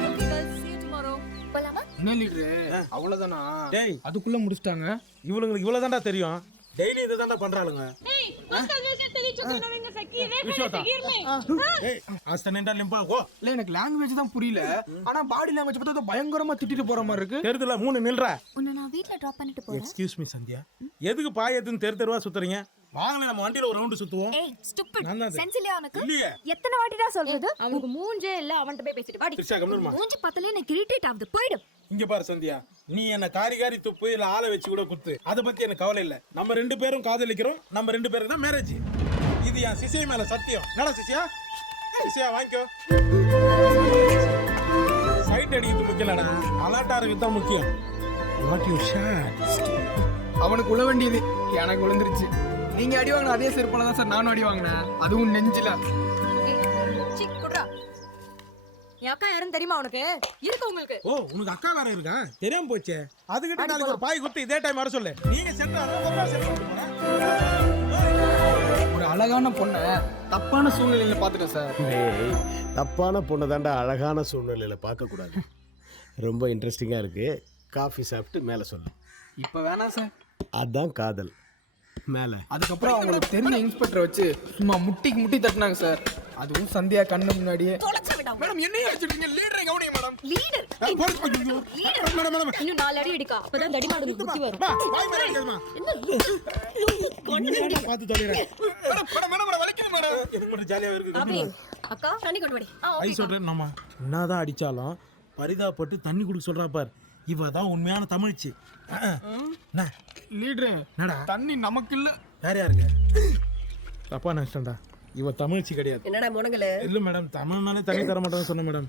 Okay guys, see you tomorrow. போலாமா? என்ன லீடர் அவ்வளவுதானா? டேய் அதுக்குள்ள முடிச்சிட்டாங்க. இவளுங்களுக்கு இவ்வளவுதான்டா தெரியும். டெய்லி இதை தான்டா பண்றாளுங்க. இல்ல எனக்கு லாங்குவேஜ் தான் புரியல. ஆனா பாடி லாங்குவேஜ் பார்த்தா பயங்கரமா திட்டிட்டு போற மாதிரி இருக்கு. தெரியுதுல 3 நில்றா. உன்னை நான் வீட்ல டிராப் பண்ணிட்டு போறேன். Excuse me Sandhya. எதுக்கு பாயத்துன்னு தெருவா சுத்துறீங்க? வாங்க நம்ம வண்டியில ஒரு ரவுண்ட் சுத்துவோம். ஏய் ஸ்டூபிட். நான் தான் அது. சென்ஸ் இல்லையா உனக்கு? இல்லையே. எத்தனை வாட்டிடா சொல்றது? அவனுக்கு மூஞ்சே இல்ல. அவன்கிட்ட போய் பேசிட்டு வாடி. திருச்சா கம்முனுமா. மூஞ்சி பத்தல எனக்கு இரிட்டேட் ஆகுது. போய்டு. இங்க பாரு சந்தியா, நீ என்ன காரி துப்பு இல்ல ஆளை வச்சு கூட குத்து, அதை பத்தி எனக்கு கவலை இல்ல. நம்ம 2 பேரும் காதலிக்கிறோம். நம்ம 2 பேருக்கு தான் மேரேஜ். இது என் சிசியா மேல சத்தியம். என்னடா சிசியா? சிசியா வாங்கிக்கோ. சைட் அடிக்கிறது முக்கியலடா, அலாட்டா இருக்கிறது தான் முக்கியம். What you shot? அவனுக்கு உள்ள வேண்டியது எனக்கு விழுந்துருச்சு. நீங்க அடி வாங்கின அதே செருப்பால தான் சார் நானும் அடி வாங்கினேன். அதுவும் நெஞ்சில. சி குட்ரா. என் அக்கா யாருன்னு தெரியுமா உனக்கு? இருக்கு உங்களுக்கு. ஓ உனக்கு அக்கா வேற இருக்கா? தெரியாம போச்சே. அதுகிட்ட நாளைக்கு ஒரு பாய் குத்து இதே டைம் வர சொல்லு. நீங்க ஒரு அழகான பொண்ணை தப்பான சூழ்நிலையில பாத்துட்டேன் சார். தப்பான பொண்ணை தாண்டா அழகான சூழ்நிலையில பார்க்க கூடாது. ரொம்ப இன்ட்ரெஸ்டிங்கா இருக்கு. காஃபி சாப்பிட்டு மேல சொல்லு. இப்ப வேணாம் சார். அதான் காதல். மேல அதுக்கப்புறம் அவங்களுக்கு தெரிஞ்ச இன்ஸ்பெக்டர் வச்சு சும்மா முட்டி தட்டினாங்க சார். அதுவும் சந்தியா கண்ணு முன்னாடியே. மேடம் என்னைய அடிச்சிட்டீங்க. லீடரை கவனிங்க மேடம். லீடர். இன்னும் 4 அடி அடிக்கா. அப்பதான் தடி மாடுக்கு புத்தி வரும். பாத்து தள்ளிரா. மேடம் வலிக்குது மேடம். எனக்கு மட்டும் ஜாலியா இருக்கு. அபி அக்கா தண்ணி கொண்டு வாடி. ஐ சொல்றேன் நம்ம என்னதான் அடிச்சாலும் பரிதாபப்பட்டு தண்ணி குடிக்க சொல்றா பார். இவ தான் உண்மையான தமிழ்ச்சி. லீடர் தண்ணி நமக்கு இல்ல. யார் யாருங்க? தப்பா நினைச்சேன்டா. இவ தமிழ்ச்சி கிடையாது. என்னடா முனங்கல? இல்ல மேடம், தமிழ்னாலே தண்ணி தர மாட்டேன்னு சொன்ன மேடம்.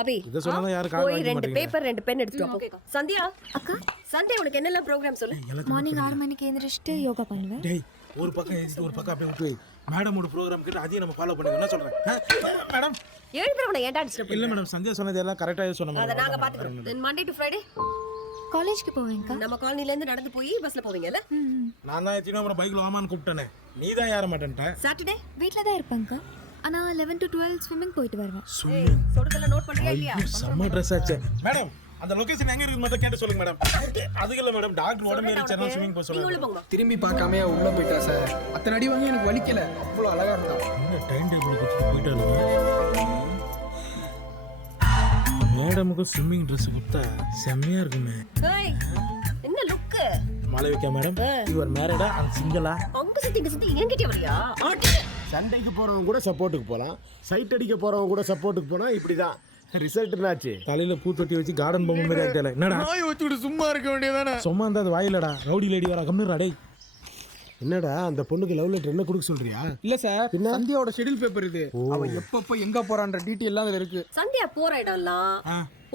அபி இத சொன்னா யாரு கால் வாங்க 2 பேப்பர் 2 பென் எடுத்துட்டு வா. சந்தியா அக்கா சந்தியா உனக்கு என்னெல்லாம் ப்ரோகிராம் சொல்லு. மார்னிங் 6 மணிக்கு எந்திரிச்சிட்டு யோகா பண்ணுவேன். டேய் ஒரு பக்கம் எழுதிட்டு ஒரு பக்கம் அப்படியே விட்டு மேடமோட ப்ரோகிராம் கிட்ட அதையும் நம்ம ஃபாலோ பண்ணுங்க. என்ன சொல்றேன் மேடம்? எழுதுறவனை ஏன்டா டிஸ்டர்ப் இல்ல மேடம், சந்தியா சொன்னது எல்லாம் கரெக்டாவே சொன்ன அத மேடம். நாங்க பாத்துக்கிறோம். தென் மண்டே டு ஃப்ரைடே காலேஜ்க்கு போவேன்க்கா. நம்ம காலனில இருந்து நடந்து போய் பஸ்ல போவீங்கல? நான் தான் சின்னபுரம் பைக்ல வாமான்னு கூப்பிட்டேனே. நீ தான் யார மாட்டேன்ட்ட. சாட்டர்டே வீட்ல தான் இருப்பேன்க்கா. ஆனா 11 to 12 ஸ்விமிங் போயிட்டு வருவேன். சொல்றதெல்லாம் நோட் பண்றியா இல்லையா? செம்ம Dress ஆச்சு மேடம். அந்த லொகேஷன் எங்க இருக்கு மட்டும் கேட்டு சொல்லுங்க மேடம். அதுக்கு இல்ல மேடம், டாக்டர் உடம்பு ஏறிச்சனா ஸ்விமிங் போக சொல்லுங்க. திரும்பி பார்க்காம உள்ள போயிட்டா சார். அத்தனை அடி வாங்கி எனக்கு வலிக்கல. அவ்வளவு அழகா இருந்தா. என்ன டைம் டேபிள் கொடுத்து போயிட்டாலுங்க. மேடமுக்கு ஸ்விமிங் Dress கொடுத்தா செம்மையா இருக்குமே. ஏய் என்ன look? Malavika madam, your married and சிங்கிளா? அங்க சுத்தி என்கிட்ட வரியா? சண்டைக்கு போறவங்க கூட சப்போர்ட்டுக்கு போலாம். சைட் அடிக்க போறவங்க கூட சப்போர்ட்டுக்கு போனா இப்படிதான். ரிசல்ட் என்னாச்சு? தலையில பூ தொட்டி வச்சு கார்டன் பொம்மை மாதிரி ஆயிட்டல. என்னடா நாய் வச்சுட்டு சும்மா இருக்க வேண்டியதானே? சும்மா இருந்தா அது வாயிலடா. ரவுடி லேடி வரா கம்னுடா. டேய் என்னடா அந்த பொண்ணுக்கு லவ் லெட்டர் என்ன கொடுக்க சொல்றியா? இல்ல சார், சந்தியாவோட ஷெட்யூல் பேப்பர் இது. அவ எப்பப்ப எங்க போறான்ற டீடைல் எல்லாம் அதுல இருக்கு. சந்தியா போற இடம்லாம்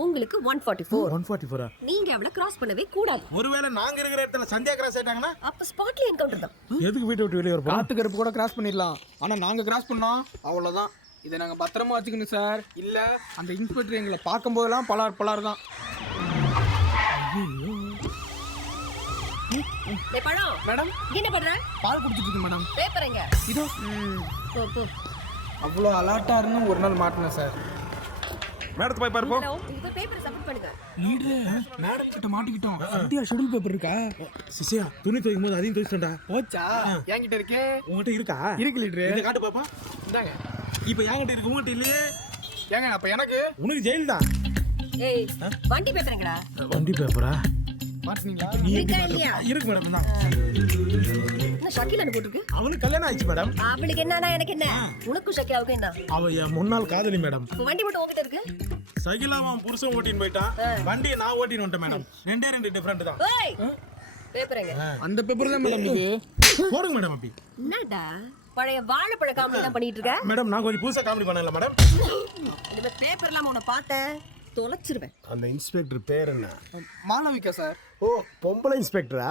உங்களுக்கு 144. 144. நீங்க அவளை கிராஸ் பண்ணவே கூடாது. ஒருவேளை நாங்க இருக்கிற இடத்துல சந்தியா கிராஸ் ஆயிட்டாங்கன்னா அப்ப ஸ்பாட்ல என்கவுண்டர் தான். எதுக்கு வீட்டை விட்டு வெளிய வர போறோம்? காட்டு கருப்பு கூட கிராஸ் பண்ணிடலாம். ஆனா நாங்க கிராஸ் பண்ணோம் அவ்வளவுதான். இதை நாங்க பத்திரமா வச்சுக்கணும் சார். இல்ல அந்த இன்ஸ்பெக்டர் எங்களை பார்க்கும் போதெல்லாம் பலார் தான். டேய் பழம் மேடம், என்ன பண்ற? பால் குடிச்சிட்டு இருக்கு மேடம். பேப்பர் எங்க? இதோ. போ போ. அவ்வளோ அலாட்டா இருந்து ஒரு நாள் மாட்டினேன் சார். மேடத்து போய் பாருப்போ. ஹலோ இங்க போய் பேப்பர் சப்மிட் பண்ணுங்க. மேடம் கிட்ட மாட்டிக்கிட்டோம். சத்யா ஷெட்யூல் பேப்பர் இருக்கா? சிசியா துணி துவைக்கும் போது அதையும் துவைச்சிட்டா. போச்சா? என்கிட்ட இருக்கே. உங்ககிட்ட இருக்கா? இருக்கு லீடர். இதை காட்டு பாப்பா. இந்தாங்க. இப்போ என்கிட்ட இருக்கு, உங்ககிட்ட இல்லையே. ஏங்க அப்ப எனக்கு உனக்கு ஜெயில் தான். ஏய் வண்டி பேப்பருங்கடா. வண்டி பேப்பரா? மாட்டீங்களா? இருக்கா இல்லையா? இருக்கு மேடம் தான். என்ன ஷக்கில் போட்டுருக்கு? அவனுக்கு கல்யாணம் ஆயிடுச்சு மேடம். அவளுக்கு என்னன்னா எனக்கு என்ன? உனக்கும் ஷக்கிலாவுக்கும் என்ன? அவ என் முன்னாள் காதலி மேடம். வண்டி மட்டும் உங்ககிட்ட இருக்கு? சகிலா அவன் புருஷன் ஓட்டின்னு போயிட்டான், வண்டியை நான் ஓட்டின்னு வந்துட்டேன் மேடம். ரெண்டு டிஃபரெண்ட் தான். ஏய் பேப்பருங்க. அந்த பேப்பர் தான் மேடம் இது. போடுங்க மேடம். அப்படி என்னடா பழைய வாழைப்பழ காமெடி தான் பண்ணிட்டு இருக்க? மேடம் நான் கொஞ்சம் புதுசா காமெடி பண்ணல மேடம். இந்த பேப்பர்லாம் உன்னை பார்த்தேன் தொலைச்சிருவேன். அந்த இன்ஸ்பெக்டர் பேர் என்ன? மாளவிகா சார். ஓ பொம்பளை இன்ஸ்பெக்டரா?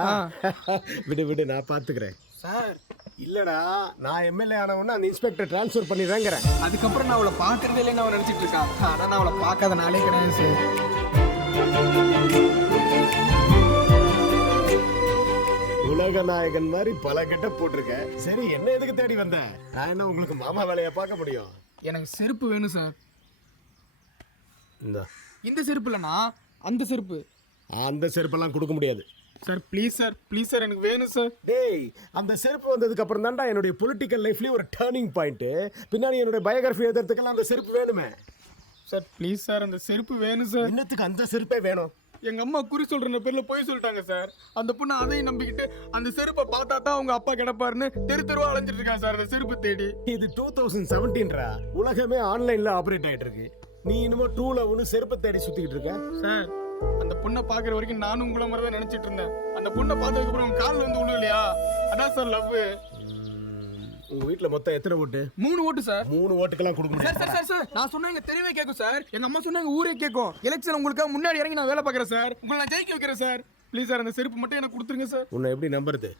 விடு நான் பாத்துக்கிறேன் சார். இல்லடா நான் எம்எல்ஏ ஆனவொன்னு அந்த இன்ஸ்பெக்டர் டிரான்ஸ்ஃபர் பண்ணிடுறேங்கிறேன். அதுக்கப்புறம் நான் அவளை பார்க்கறதே இல்லைன்னு அவன் நினைச்சிட்டு இருக்கான். ஆனா நான் அவளை பார்க்காத நாளே கிடையாது சார். உலக நாயகன் மாதிரி பல கெட்ட போட்டிருக்க. சரி என்ன எதுக்கு தேடி வந்த? நான் என்ன உங்களுக்கு மாமா வேலையை பார்க்க முடியும்? எனக்கு செருப்பு வேணும் சார். இந்த செருப்பு இல்லைண்ணா, அந்த செருப்பு. அந்த செருப்பெல்லாம் கொடுக்க முடியாது சார். ப்ளீஸ் சார் எனக்கு வேணும் சார். டேய் அந்த செருப்பு வந்ததுக்கு அப்புறம் தான்டா என்னுடைய பொலிட்டிக்கல் லைஃப்லயே ஒரு டேர்னிங் பாயிண்ட். பின்னாடி என்னுடைய பயோகிராஃபி எழுதுறதுக்கெல்லாம் அந்த செருப்பு வேணுமே சார். ப்ளீஸ் சார் அந்த செருப்பு வேணும் சார். என்னத்துக்கு அந்த செருப்பே வேணும்? எங்க அம்மா குறி சொல்ற பேர்ல போய் சொல்லிட்டாங்க சார். அந்த பொண்ணு அதையும் நம்பிக்கிட்டு அந்த செருப்பை பார்த்தா தான் அவங்க அப்பா கிடப்பாருன்னு தெருவா அலைஞ்சிட்டு இருக்காங்க சார் அந்த செருப்பு தேடி. இது 2017 உலகமே ஆன்லைன்ல ஆபரேட் ஆயிட்டு இருக்கு. நீ இன்னும் டூல ஒன்று செருப்பை தேடி சுத்திக்கிட்டு இருக்க சார். அந்த பொண்ணை பாக்குற வரைக்கும் நானும் உங்களை மாதிரி தான் நினைச்சிட்டு இருந்தேன். அந்த பொண்ணை பார்த்ததுக்கு அப்புறம் காலில் வந்து விழு இல்லையா, அதான் சார் லவ். உங்க வீட்டுல மொத்தம் எத்தனை ஓட்டு? 3 ஓட்டு சார். 3 ஓட்டுக்கெல்லாம் கொடுக்க முடியாது சார். நான் சொன்ன எங்க தெரியவே கேட்கும் சார். எங்க அம்மா சொன்னாங்க ஊரே கேட்கும். எலெக்ஷன் உங்களுக்காக முன்னாடி இறங்கி நான் வேலை பார்க்குறேன் சார். உங்களை நான் ஜெயிக்க வைக்கிறேன் சார். ப்ளீஸ் சார் அந்த செருப்பு மட்டும் எனக்கு கொடுத்துருங்க சார். உன்னை எப்படி நம்புறது?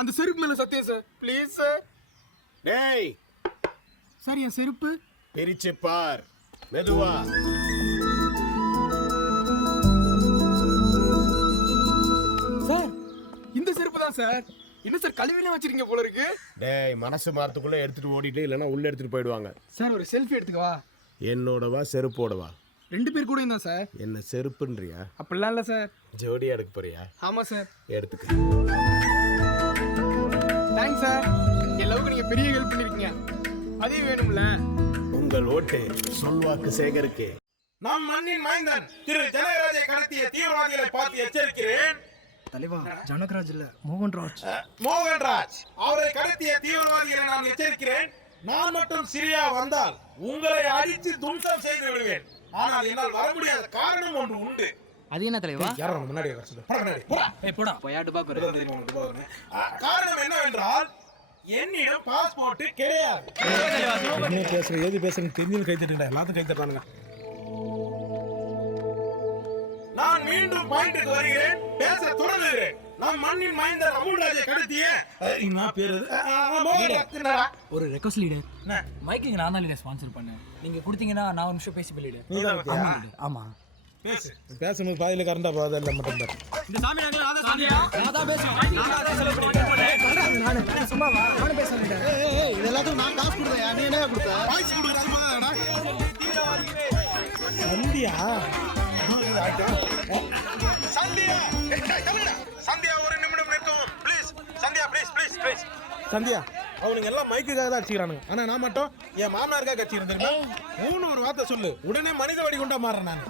அந்த செருப்பு மேல சத்தியம் சார். Please sir. டேய் சார் என் செருப்பு பிரிச்சு பார் மெதுவா. சார் இந்த செருப்பு தான் சார். என்ன சார் கழுவில வச்சிருக்கீங்க போல இருக்கு. டேய் மனசு மாறத்துக்குள்ள எடுத்துட்டு ஓடிட்டு இல்லைன்னா உள்ள எடுத்துட்டு போயிடுவாங்க. சார் ஒரு செல்ஃபி எடுத்துக்கவா? என்னோடவா செருப்போடவா? 2 பேர் கூட தான் சார். என்ன செருப்புன்றியா? அப்படிலாம் இல்லை சார். ஜோடியா எடுக்க போறியா? ஆமா சார். எடுத்துக்க. Thanks sir. என் லவ்க்கு நீங்க பெரிய ஹெல்ப் பண்ணிருக்கீங்க. அதே வேணும்ல. உங்கள் ஓட்டு சொல்வாக்கு சேகருக்கு. நாம் மண்ணின் மைந்தன் திரு ஜனகராஜை கடத்திய தீவிரவாதிகளை பார்த்து எச்சரிக்கிறேன். தலைவா ஜனகராஜ் இல்ல மோகன்ராஜ். மோகன்ராஜ் அவரை கடத்திய தீவிரவாதிகளை நான் எச்சரிக்கிறேன். நான் மட்டும் சிரியா வந்தால் உங்களை அடித்து தும்சம் செய்து விடுவேன். ஆனால் என்னால் வர முடியாத காரணம் ஒன்று உண்டு. அது என்ன தலைவா? யாரும் முன்னாடி போடா போயாடு பாக்குற. காரணம் என்னவென்றால் என்னிடம் பாஸ்போர்ட் கிடையாது. என்ன பேசுற ஏது பேசுறேன்னு தெரிஞ்சு கை தட்டுங்க. எல்லாத்தையும் கை தட்டுறானுங்க. நான் மீண்டும் பாயிண்ட்க்கு வருகிறேன். பேச தொடங்குகிறேன். நான் மண்ணின் மைந்தர் அமுல்ராஜை கடத்திய என்ன பேரு? ஒரு ரெக்வெஸ்ட் லீடர். மைக்கிங் நான் தான் லீடர் ஸ்பான்சர் பண்ணேன். நீங்க கொடுத்தீங்கன்னா நான் ஒரு நிமிஷம் பேசி லீடர். ஆமா பேசு. பேசும்போது பாதியில கரண்டா போகாத இல்ல மட்டும் பாரு. இந்த சாமி நான் தான் பேசுறேன். நான் சும்மா நான் பேசுறேன். ஏய் இது எல்லாத்துக்கும் நான் காசு கொடுத்தேன். நீ என்ன கொடுத்த? வாய்ஸ் கொடுக்குறது மாதிரிடா. சந்தியா சந்தியா ஒரு நிமிடம் நிற்கும் ப்ளீஸ். சந்தியா ப்ளீஸ். சந்தியா அவனுங்க எல்லாம் மைக்குக்காக தான் அடிச்சுக்கிறானுங்க. ஆனா நான் மட்டும் என் மாமனாருக்காக அடிச்சுக்கிறேன் தெரியுமா? ஒரு வார்த்தை சொல்லு உடனே மனித வடி கொண்டா மாறுறேன் நான்.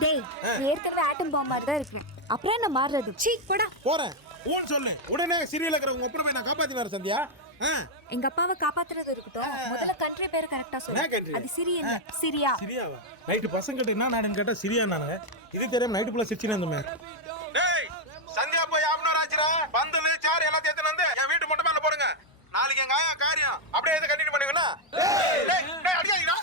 ஏற்கனவே ஆட்டம் பாம் மாதிரி தான் இருக்கேன். அப்புறம் என்ன மாறுறது? சீ போடா. போறேன் ஊன்னு சொல்லு. உடனே சிறியில இருக்கிறவங்க அப்புறம் போய் நான் காப்பாத்தி வரேன் சந்தியா. எங்க அப்பாவை காப்பாத்துறது இருக்கட்டும். முதல்ல கண்ட்ரி பேரை கரெக்டா சொல்லு. அது சிரியா இல்ல சிரியா. சிரியாவா? நைட்டு பசங்க கிட்ட என்ன நாடுன்னு கேட்டா சிரியா நானுங்க. இது தெரியாம நைட்டு ஃபுல்லா சிரிச்சுனே இருந்தோமே. டேய் சந்தியா போய் ஆப்னர் ஆச்சுடா. பந்தல் சார் எல்லாத்தையும் எடுத்து வந்து என் வீட்டு மொட்டை மேல போடுங்க. நாளைக்கு எங்க ஆயா காரியம் அப்படியே இதை கண்டினியூ பண்ணுவீங்களா? டேய் அடியாதீங்கடா.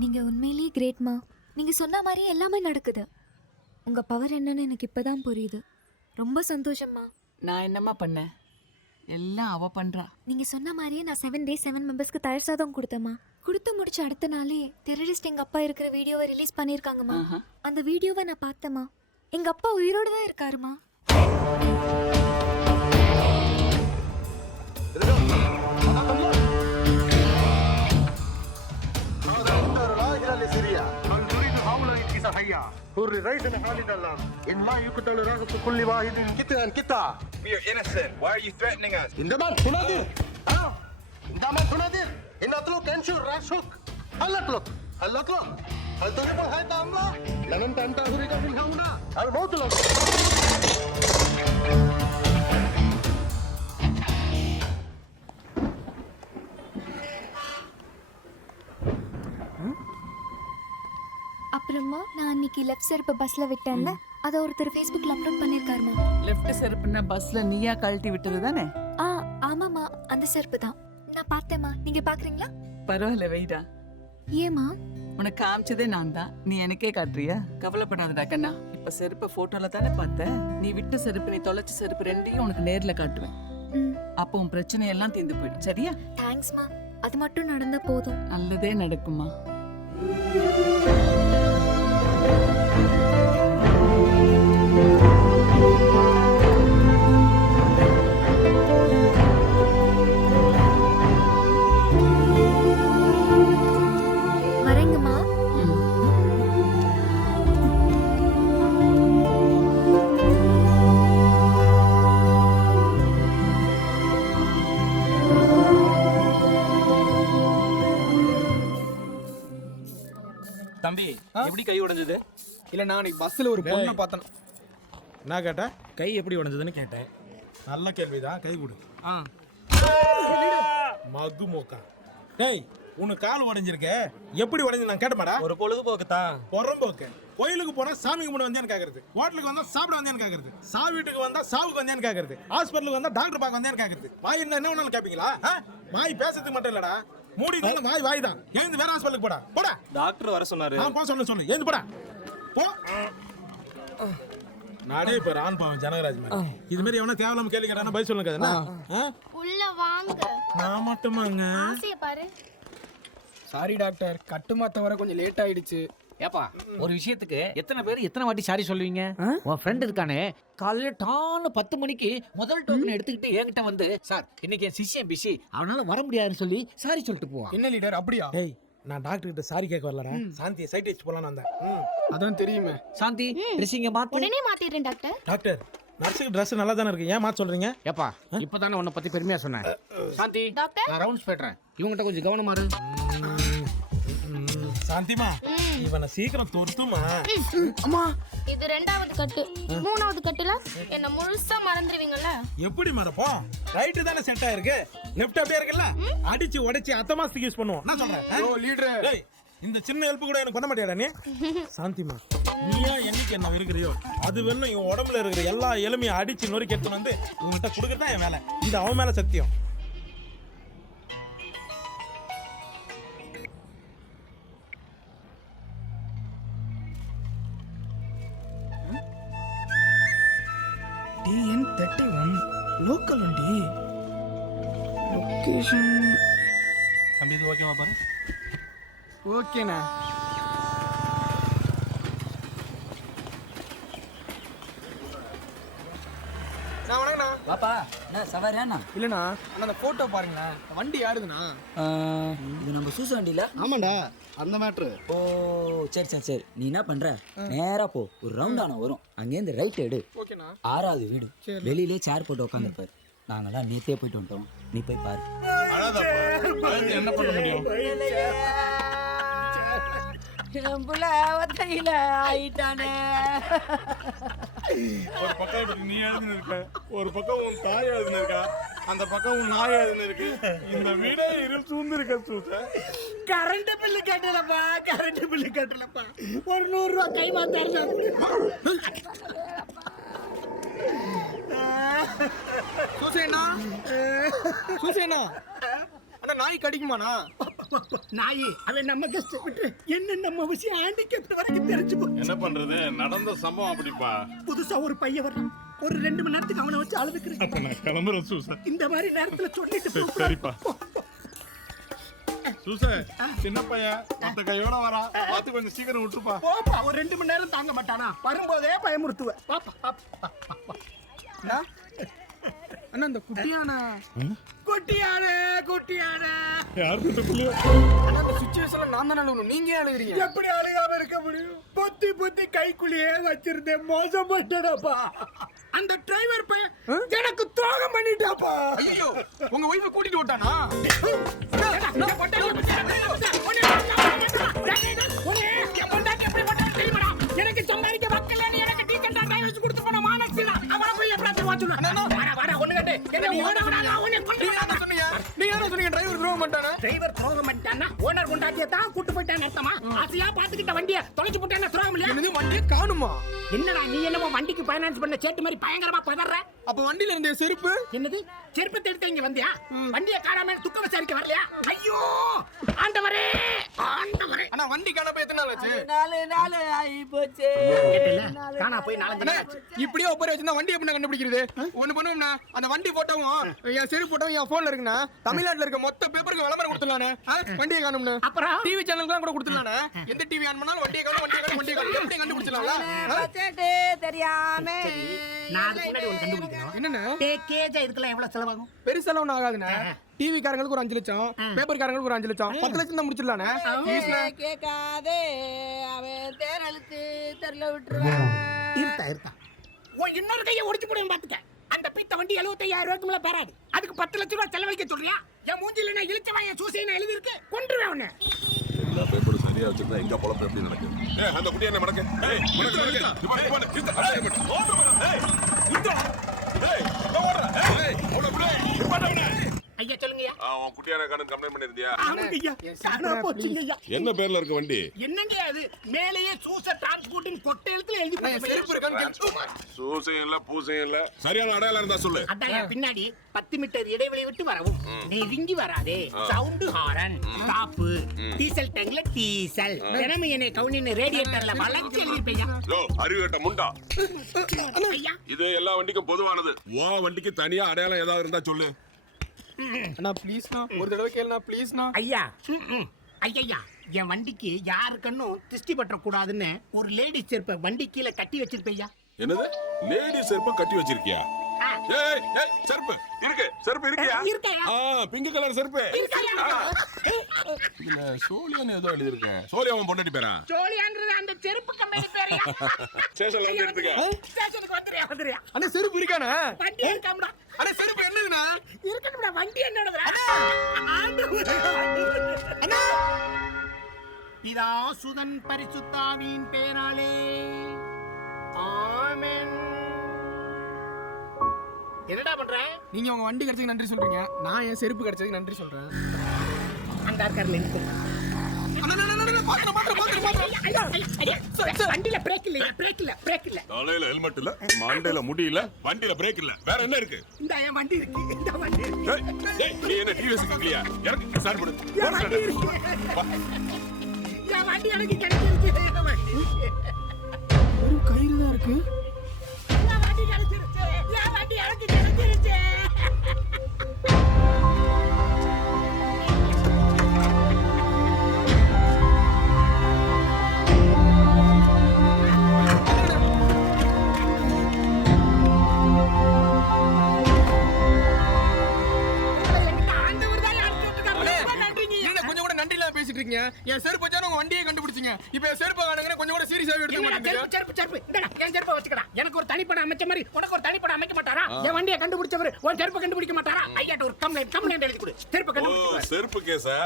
நீங்க உண்மையிலேயே கிரேட்மா. நீங்க சொன்ன மாதிரி எல்லாமே நடக்குது. உங்க பவர் என்னன்னு எனக்கு இப்பதான் புரியுது. ரொம்ப சந்தோஷம்மா. நான் என்னம்மா பண்ணேன்? எல்லாம் அவ பண்றா. நீங்க சொன்ன மாதிரியே நான் 7 days 7 மெம்பர்ஸ்க்கு தயிர் சாதம் கொடுத்தேம்மா. கொடுத்து முடிச்ச அடுத்த நாளே டெரரிஸ்ட் எங்க அப்பா இருக்கிற வீடியோவை ரிலீஸ் பண்ணியிருக்காங்கம்மா. அந்த வீடியோவை நான் பார்த்தேம்மா. எங்க அப்பா உயிரோடு தான் இருக்காருமா. حر رئيسنا خالد الله إن ما يقتل رغبة كل واحد قطعا. We are innocent. Why are you threatening us? عندما تنادي عندما تنادي إن أطلق أنشر رأسك هل أطلق هل تجيب الحياة أملا لن أنت أخرج من هنا الموت لك. அப்புறமா நான் அன்னைக்கு லெஃப்ட் செருப்பு பஸ்ல விட்டேன்ல, அதை ஒருத்தர் ஃபேஸ்புக்ல அப்லோட் பண்ணிருக்காருமா. லெஃப்ட் செருப்புன்னா பஸ்ல நீயா கழட்டி விட்டது தானே? ஆமாமா, அந்த செருப்பு தான். நான் பார்த்தேம்மா. நீங்க பாக்குறீங்களா? பரவாயில்ல, வெயிடா. ஏமா? உனக்கு காமிச்சதே நான் தான். நீ எனக்கே காட்டுறியா? கவலைப்படாதடா கண்ணா. இப்ப செருப்பை போட்டோல தானே பார்த்த. நீ விட்ட செருப்பு, நீ தொலைச்ச செருப்பு ரெண்டையும் உனக்கு நேர்ல காட்டுவேன். அப்போ உன் பிரச்சனை எல்லாம் தீர்ந்து போயிடும். சரியா? தேங்க்ஸ்மா. அது மட்டும் நடந்தா போதும். நல்லதே நடக்குமா. வரேங்கம்மா. தம்பி, எப்படி கை உடைஞ்சது? இல்ல நான் அன்னைக்கு பஸ்ல ஒரு பொண்ணை பார்த்தேன். நான் கேட்டேன் கை எப்படி உடைஞ்சதுன்னு கேட்டேன். நல்ல கேள்விதான். கை கொடு. மது மோக்கா. டேய், உனக்கு கால் உடைஞ்சிருக்க, எப்படி உடைஞ்சு நான் கேட்டமாடா? ஒரு பொழுதுபோக்கு தான். புறம்போக்கு. கோயிலுக்கு போனா சாமி கும்பிட வந்தேன்னு கேக்குறது, ஹோட்டலுக்கு வந்தா சாப்பிட வந்தேன்னு கேக்குறது, சாவு வீட்டுக்கு வந்தா சாவுக்கு வந்தேன்னு கேக்குறது, ஹாஸ்பிட்டலுக்கு வந்தா டாக்டர் பார்க்க வந்தேன்னு கேக்குறது. வாய் இருந்தா என்ன வேணாலும் கேப்பீங்களா? வாய் பேசுறதுக்கு மட்டும் இல்லடா, மூடி தான் வாய் தான். எழுந்து வேற ஹாஸ்பிட்டலுக்கு போடா. போடா. டாக்டர் வர சொன்னாரு. போ சொல்லு. எழுந்து போடா. போ. நாடே இப்ப ஆண் பாவம் ஜனகராஜ் மாதிரி. இது மாதிரி எவனா தேவலாம கேள்வி கேட்டானா பதில் சொல்லுங்க. உள்ள வாங்க. நான் மட்டுமாங்க. ஆசைய பாரு. சாரி டாக்டர், கட்டு மாத்த வர கொஞ்சம் லேட் ஆயிடுச்சு. ஏப்பா, ஒரு விஷயத்துக்கு எத்தனை பேர் எத்தனை வாட்டி சாரி சொல்லுவீங்க? உன் ஃப்ரெண்ட் இருக்கானே, காலையில டான்னு 10 மணிக்கு முதல் டோக்கன் எடுத்துக்கிட்டு என்கிட்ட வந்து, சார் இன்னைக்கு என் சிஷ்யன் பிஸி, அவனால வர முடியாதுன்னு சொல்லி சாரி சொல்லிட்டு போவான். என்ன லீடர் அப்படியா? டேய், நான் டாக்டர் கிட்ட சாரி கேட்க வரலடா, சாந்தியை சைட் வச்சு போலான்னு வந்தேன். அதான் தெரியுமே. சாந்தி, ட்ரெஸ்ஸிங்க மாத்து. உடனே மாத்திடுறேன் டாக்டர். டாக்டர், நர்ஸுக்கு ட்ரெஸ் நல்லா தானே இருக்கு, ஏன் மாத்த சொல்றீங்க? ஏப்பா, இப்பதானே உன்னை பத்தி பெருமையா சொன்னேன். சாந்தி, டாக்டர், நான் ரவுண்ட்ஸ் போய்ட்றேன், இவங்கிட்ட கொஞ்சம் கவனமா இரு. சாந்திமா, இவனை சீக்கிரம் தொடுத்துமா. அம்மா, இது 2வது கட்டு. 3வது கட்டுல என்ன முழுசா மறந்துடுவீங்கல்ல? எப்படி மறப்போம்? ரைட் தானே செட் ஆயிருக்கு, லெஃப்ட் அப்படியே இருக்குல்ல, அடிச்சு உடைச்சு அத்தமாஸ்துக்கு யூஸ் பண்ணுவோம். நான் சொல்றேன். ஓ லீடர், டேய், இந்த சின்ன ஹெல்ப் கூட எனக்கு பண்ண மாட்டியாடா நீ? சாந்திமா, நீயா என்னைக்கு என்ன இருக்கிறியோ அது வேணும். இவன் உடம்புல இருக்கிற எல்லா எலுமையும் அடிச்சு நொறுக்கி எடுத்து வந்து உங்ககிட்ட கொடுக்கறதா என் வேலை. இது அவன் மேல சத்தியம். TN31 லோக்கல் வண்டி. லொகேஷன் தம்பி, இது ஓகேவா பாரு? ஓகேண்ணா. நான் வணக்கண்ணா. வாப்பா, நான் சவாரியாண்ணா? இல்லண்ணா, அண்ணா அந்த போட்டோ பாருங்களேன். வண்டி யாருதுண்ணா? இது நம்ம சூச வண்டியில. ஆமாண்டா, அந்த மேட்ரு. ஓ சரி. நீ என்ன பண்ற, நேரா போ, ஒரு ரவுண்டான வரும், அங்கேருந்து ரைட் எடு. ஓகேண்ணா. 6வது வீடு, வெளியிலே சேர் போட்டு உட்காந்துருப்பாரு. நாங்களாம் நேத்தே போயிட்டு வந்துட்டோம், நீ போய் பாரு. என்ன பண்ண முடியும்? ஆயிட்டானே. ஒரு பக்கம் இப்படி நீ எழுதுன்னு இருக்க, ஒரு பக்கம் உன் தாய் எழுதுன்னு இருக்கா, அந்த பக்கம் உன் நாய் எழுதுன்னு இருக்கு. இந்த வீடே இருள் சூழ்ந்து இருக்க சூச. கரண்ட் பில்லு கட்டலப்பா, ஒரு 100 ரூபா கை மாத்தாரு. சூசேனா அண்ணா, நாய் கடிக்குமாண்ணா? நாயி அவன் நம்ம கஷ்டம் விட்டு என்ன நம்ம விஷயம் ஆண்டிக்கு வரைக்கும் தெரிஞ்சுக்கோ. என்ன பண்றது, நடந்த சம்பவம் அப்படிப்பா. புதுசா ஒரு பையன் வர்றான், ஒரு 2 மணி நேரத்துக்கு அவனை வச்சு அழுதுக்கிறேன். அப்ப நான் கிளம்புறேன் சூசன். இந்த மாதிரி நேரத்துல சொல்லிட்டு போ. சரிப்பா. சூசன், சின்ன பையன் மத்த கையோட வரா, பார்த்து கொஞ்சம் சீக்கிரம் விட்டுருப்பா. போப்பா, ஒரு 2 மணி நேரம் தாங்க மாட்டானா, வரும்போதே பயமுறுத்துவேன். அண்ணா இந்த குட்டியான யார் கிட்ட அண்ணா இந்த சுச்சுவேஷன்ல நான் தானே அழுகணும், நீங்க ஏன் அழுகுறீங்க? எப்படி அழுகாம இருக்க முடியும்? பொத்தி பொத்தி கைக்குள்ளேயே வச்சிருந்தேன், மோசம் பண்ணிட்டேனப்பா. அந்த டிரைவர் பையன் எனக்கு துரோகம் பண்ணிட்டாப்பா. ஐயோ, உங்க ஒய்ஃபை கூட்டிட்டு விட்டானா? எனக்கு சம்பாதிக்க மக்கள் எனக்கு டீசெண்டா டிரைவர்ஸ் கொடுத்து போன மானசில அவன போய் எப்படி வாச்சுனா வர ஒண்ணு கட்டு என்ன ஓட விடாத உன்னை நீங்க என்ன சொன்னீங்க டிரைவர் துரோகம் பண்ணிட்டானா? டிரைவர் துரோகம் பண்ணிட்டானா ஓனர் கொண்டாட்டிய தான் கூட்டி போயிட்டான்னு அர்த்தமா? ஆசையா பாத்துக்கிட்ட வண்டியை தொலைச்சு போட்டானே துரோகம் இல்லையா? என்னது வண்டியை காணுமா? என்னடா நீ என்னமோ வண்டிக்கு ஃபைனான்ஸ் பண்ண சேட்டு மாதிரி பயங்கரமா பதற? அப்ப வண்டியில இருந்த செருப்பு என்னது செருப்பத்தை எடுத்து இங்க வந்தியா? வண்டியை காணாம துக்க விசாரிக்க வரலையா? ஐயோ ஆண்டவரே ஆண்டவரே. அண்ணா வண்டி காண போய் எத்தனை நாள் ஆச்சு? 4 நாள் ஆகி போச்சு. காணா போய் 4 நாள் ஆச்சு. இப்படியே ஒப்பரை வச்சிருந்தா வண்டி எப்படி கண்டுபிடிக்கிறது? ஒண்ணு பண்ணுவோம்னா அந்த வண்டி போட்டோவும் என் செருப்பு போட்டோவும் என் போன்ல இருக்குன்னா தமிழ்நாட்டுல இருக்க மொத்த பேப்பருக்கு விளம்பரம் கொடுத்துடலானே. வண்டியை காணும்னு அப்புறம் டிவி சேனலுக்கு கூட கொடுத்துடலானே. எந்த டிவி ஆன் பண்ணாலும் வண்டியை காணும் எப்படி கண்டுபிடிச்சிடலாம்? பச்சேட்டே தெரியாம நான் அதுக்கு முன்னாடி ஒன்று கண்டுபிடிக்கணும். என்னன்னா பேக்கேஜா இருக்கலாம் எவ்வளவு செலவாகும்? பெருசெல்லாம் ஒன்றும் ஆகாதுண்ணே. டிவி காரங்களுக்கு ஒரு 5 லட்சம், பேப்பர் காரங்களுக்கு ஒரு 5 லட்சம், 10 லட்சம் தான் முடிச்சிடலானே. கேட்காதே அவன் தேரழுத்து தெருல விட்டுருவான். இருத்தா உன் இன்னொரு கையை ஒடிச்சு போடுவேன் பாத்துக்க. அந்த பித்த வண்டி 75,000 ரூபாய்க்கு மேல பெறாது. அதுக்கு 10 லட்சம் ரூபாய் செலவழிக்க சொல்றியா? என் மூஞ்சில நான் இழுச்சவன் என் சூசைன்னு எழுதி இருக்கு, கொன்றுவேன் உன்னை. எல்லா பேப்பரும் சரியா வச்சிருந்தா எங்க பொழப்பு எப்படி நடக்குது? அந்த குட்டி என்ன மடக்கு? ஐயா சொல்லுங்கய்யா. அவன் குட்டியான கடன் கம்ப்ளைண்ட் பண்ணிருந்தியா? ஆமாங்கய்யா, காணா போச்சுங்கய்யா. என்ன பேர்ல இருக்க வண்டி? என்னங்க அது மேலேயே சூச டிரான்ஸ்போர்ட்னு கொட்டை எழுத்துல எழுதி சூசையும் இல்ல பூசையும் இல்ல, சரியான அடையாளம் இருந்தா சொல்லு. அதான் பின்னாடி 10 மீட்டர் இடைவெளி விட்டு வரவும், நெருங்கி வராதே, சவுண்ட் ஹாரன், ஸ்டாப்பு, டீசல் டேங்க்ல டீசல், தினமும் என்னை கவுனின்னு ரேடியேட்டர்ல வளைச்சு எழுதிருப்பையா. லோ அறிவேட்ட முண்டா, ஐயா இது எல்லா வண்டிக்கும் பொதுவானது. உன் வண்டிக்கு தனியா அடையாளம் ஏதாவது இருந்தா சொல்லு. அண்ணா ப்ளீஸ்ண்ணா, ஒரு தடவை கேளுண்ணா ப்ளீஸ்ண்ணா. ஐயா ஐயா என் வண்டிக்கு யாரு கண்ணும் திருஷ்டி பற்ற கூடாதுன்னு ஒரு லேடிஸ் செருப்பை வண்டி கீழே கட்டி வச்சிருப்பையா. என்னது லேடி செருப்ப கட்டி வச்சிருக்கியா? ஏய் ஏய் செருப்பு இருக்கு, செருப்பு இருக்கியா? பிங்க் கலர் செருப்பு. இதுல சோலியன் ஏதோ எழுதி இருக்கு. சோலியாவன் பொண்டாட்டி பேரா? சோலியான்றது அந்த செருப்பு கம்பெனி பேரையா? ஸ்டேஷன்ல இருந்து எடுத்துக்க. ஸ்டேஷனுக்கு வந்துறியா? அண்ணா செருப்பு இருக்கானே? வண்டி இருக்காம்டா. அண்ணா செருப்பு என்னதுண்ணா? இருக்கணும்டா, வண்டி என்னடா? அண்ணா பிதா சுதன் பரிசுத்தாவின் பேராலே ஆமென். என்னடா பண்ற? நீங்க உங்க வண்டி கிடைச்சதுக்கு நன்றி சொல்றீங்க, நான் என் செருப்பு கிடைச்சதுக்கு நன்றி சொல்றேன். அந்த கார்ல நிக்கு. வண்டியில பிரேக் இல்ல, பிரேக் இல்ல. தலையில ஹெல்மெட் இல்ல, மண்டையில முடி இல்ல, வண்டியில பிரேக் இல்ல, வேற என்ன இருக்கு? இந்த என் வண்டி இருக்கு, இந்த வண்டி இருக்கு. ஏய் நீ என்ன டிவிஎஸ் கிளியா? எனக்கு ஸ்டார்ட் பண்ணு. என் வண்டி இருக்கு. என் வண்டி எனக்கு கிடைச்சிருச்சு. ஒரு கயிறு தான் இருக்கு. என் வண்டி கிடைச்சிருச்சு. என் வண்டி எனக்கு கிடைச்சிருச்சு. பேசிட்டு இருக்கீங்க. என் செருப்பு வச்சா உங்க வண்டியை கண்டுபிடிச்சீங்க. இப்போ என் செருப்பு காணுங்க, கொஞ்சம் கூட சீரியஸாவே எடுத்துக்க மாட்டீங்க. செருப்பு இந்தடா, என் செருப்பை வச்சுக்கடா. எனக்கு ஒரு தனிப்பட அமைச்ச மாதிரி உனக்கு ஒரு தனிப்பட அமைக்க மாட்டாரா? என் வண்டியை கண்டுபிடிச்சவர் உன் செருப்பை கண்டுபிடிக்க மாட்டாரா? ஐயாட்ட ஒரு கம்ப்ளைண்ட் எழுதி கொடு. செருப்பை கண்டுபிடிச்சு. செருப்பு கேஸா?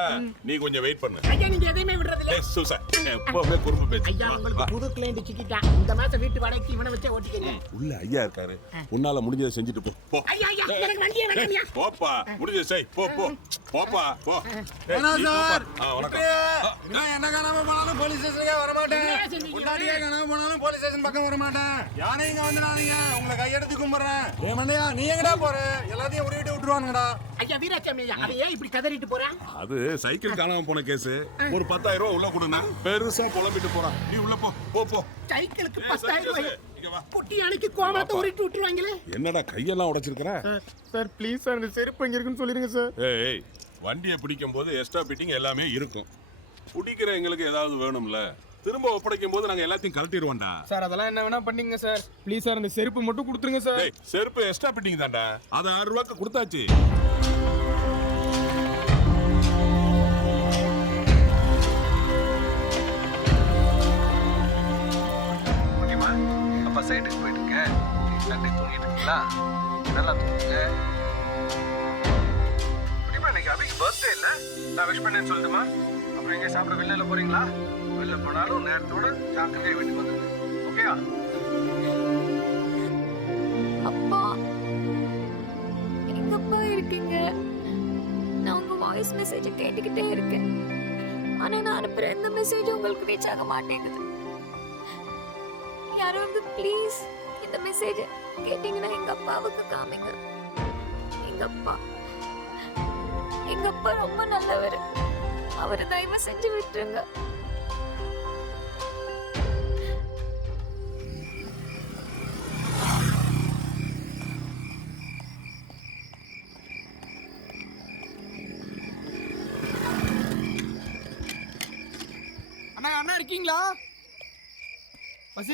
நீ கொஞ்சம் வெயிட் பண்ணு. ஐயா நீங்க எதையுமே விடுறது இல்ல. சூசா எப்பவுமே குறும்பு பேச்சு. ஐயா உங்களுக்கு புது கிளையண்ட் சிக்கிட்டா. இந்த மாசம் வீட்டு வாடகைக்கு இவனை வச்சே ஓட்டிக்கங்க. உள்ள ஐயா இருக்காரு, உன்னால முடிஞ்சதை செஞ்சுட்டு போ. ஐயா எனக்கு வண்டியே வேண்டாம்யா. போப்பா, முடிஞ்சதை செய். போப்பா போ. சார் வணக்கம். நான் என்ன காணாம போனாலும் போலீஸ் ஸ்டேஷனுக்கே வர மாட்டேன். முன்னாடியே காணாம போனாலும் போலீஸ் ஸ்டேஷன் பக்கம் வர மாட்டேன். யானை இங்க வந்துடாதீங்க, உங்களை கையெடுத்து கும்பிடுறேன். ஏ மண்டையா நீ எங்கடா போற? எல்லாத்தையும் உருவிட்டு விட்டுருவானுங்கடா. ஐயா வீராசாமி ஐயா அதை ஏன் இப்படி கதறிட்டு போறேன்? அது சைக்கிள் காணாம போன கேஸ். ஒரு 10,000 ரூபாய் உள்ள கொடுனா பெருசா புலம்பிட்டு போறான். நீ உள்ள போ போ போ. சைக்கிளுக்கு 10,000 ரூபாய் குட்டி அணைக்கு கோமலத்தை உருட்டி விட்டுருவாங்களே. என்னடா கையெல்லாம் உடைச்சிருக்கிற? சார் ப்ளீஸ் சார் இந்த செருப்பு எங்க இருக்குன்னு சொல்லிருங்க சார். ஏய் வண்டியை பிடிக்கும் போது எக்ஸ்ட்ரா பிட்டிங் எல்லாமே இருக்கும். பிடிக்கிற எங்களுக்கு ஏதாவது வேணும்ல, திரும்ப ஒப்படைக்கும் போது நாங்க எல்லாத்தையும் கழட்டிடுவோம்டா. சார் அதெல்லாம் என்ன வேணா பண்ணீங்க சார். ப்ளீஸ் சார் இந்த செருப்பு மட்டும் கொடுத்துருங்க சார். ஏய் செருப்பு எக்ஸ்ட்ரா பிட்டிங் தான்டா, அது 6 ரூபாய்க்கு கொடுத்தாச்சு. அப்பா சைட்டுக்கு போயிட்டு இருக்கேன். தண்ணி தூங்கிட்டு இருக்கீங்களா? நல்லா தூங்குங்க. இன்னைக்கு அபிக்கு பர்த்டே இல்ல, நான் விஷ் பண்ணேன்னு சொல்லட்டுமா? அப்புறம் எங்க சாப்பிட வெளில போறீங்களா? வெளில போனாலும் நேரத்தோட ஜாக்கிரதையா வீட்டுக்கு வந்துருங்க. ஓகேயா? அப்பா எங்க அப்பா இருக்கீங்க? நான் உங்க வாய்ஸ் மெசேஜ் கேட்டுக்கிட்டே இருக்கேன். ஆனா நான் அனுப்புற எந்த மெசேஜும் உங்களுக்கு ரீச் ஆக மாட்டேங்குது. யாரும் வந்து ப்ளீஸ் இந்த மெசேஜ் கேட்டீங்கன்னா எங்க அப்பாவுக்கு காமிங்க. எங்க அப்பா ரொம்ப நல்லவர். அவரை தயவு செஞ்சு விட்டுருங்க. அண்ணா அண்ணா இருக்கீங்களா? பாய்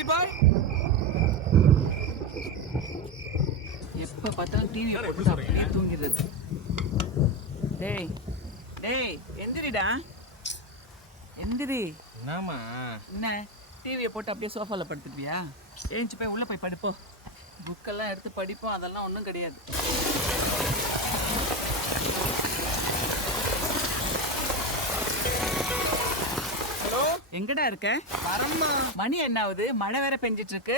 எப்ப பார்த்தாலும் டிவி போட்டு அப்படியே தூங்கிடுறது. டேய் டேய் எந்திரிடா, எந்திரி. என்னம்மா என்ன டிவியை போட்டு அப்படியே சோஃபால படுத்துக்கிறியா? ஏஞ்சி போய் உள்ள போய் படுப்போம். புக்கெல்லாம் எடுத்து படிப்போம், அதெல்லாம் ஒன்றும் கிடையாது. ஹலோ எங்கடா இருக்க? வரம்மா. மணி என்ன ஆகுது? மழை வேற பெஞ்சிட்டு இருக்கு.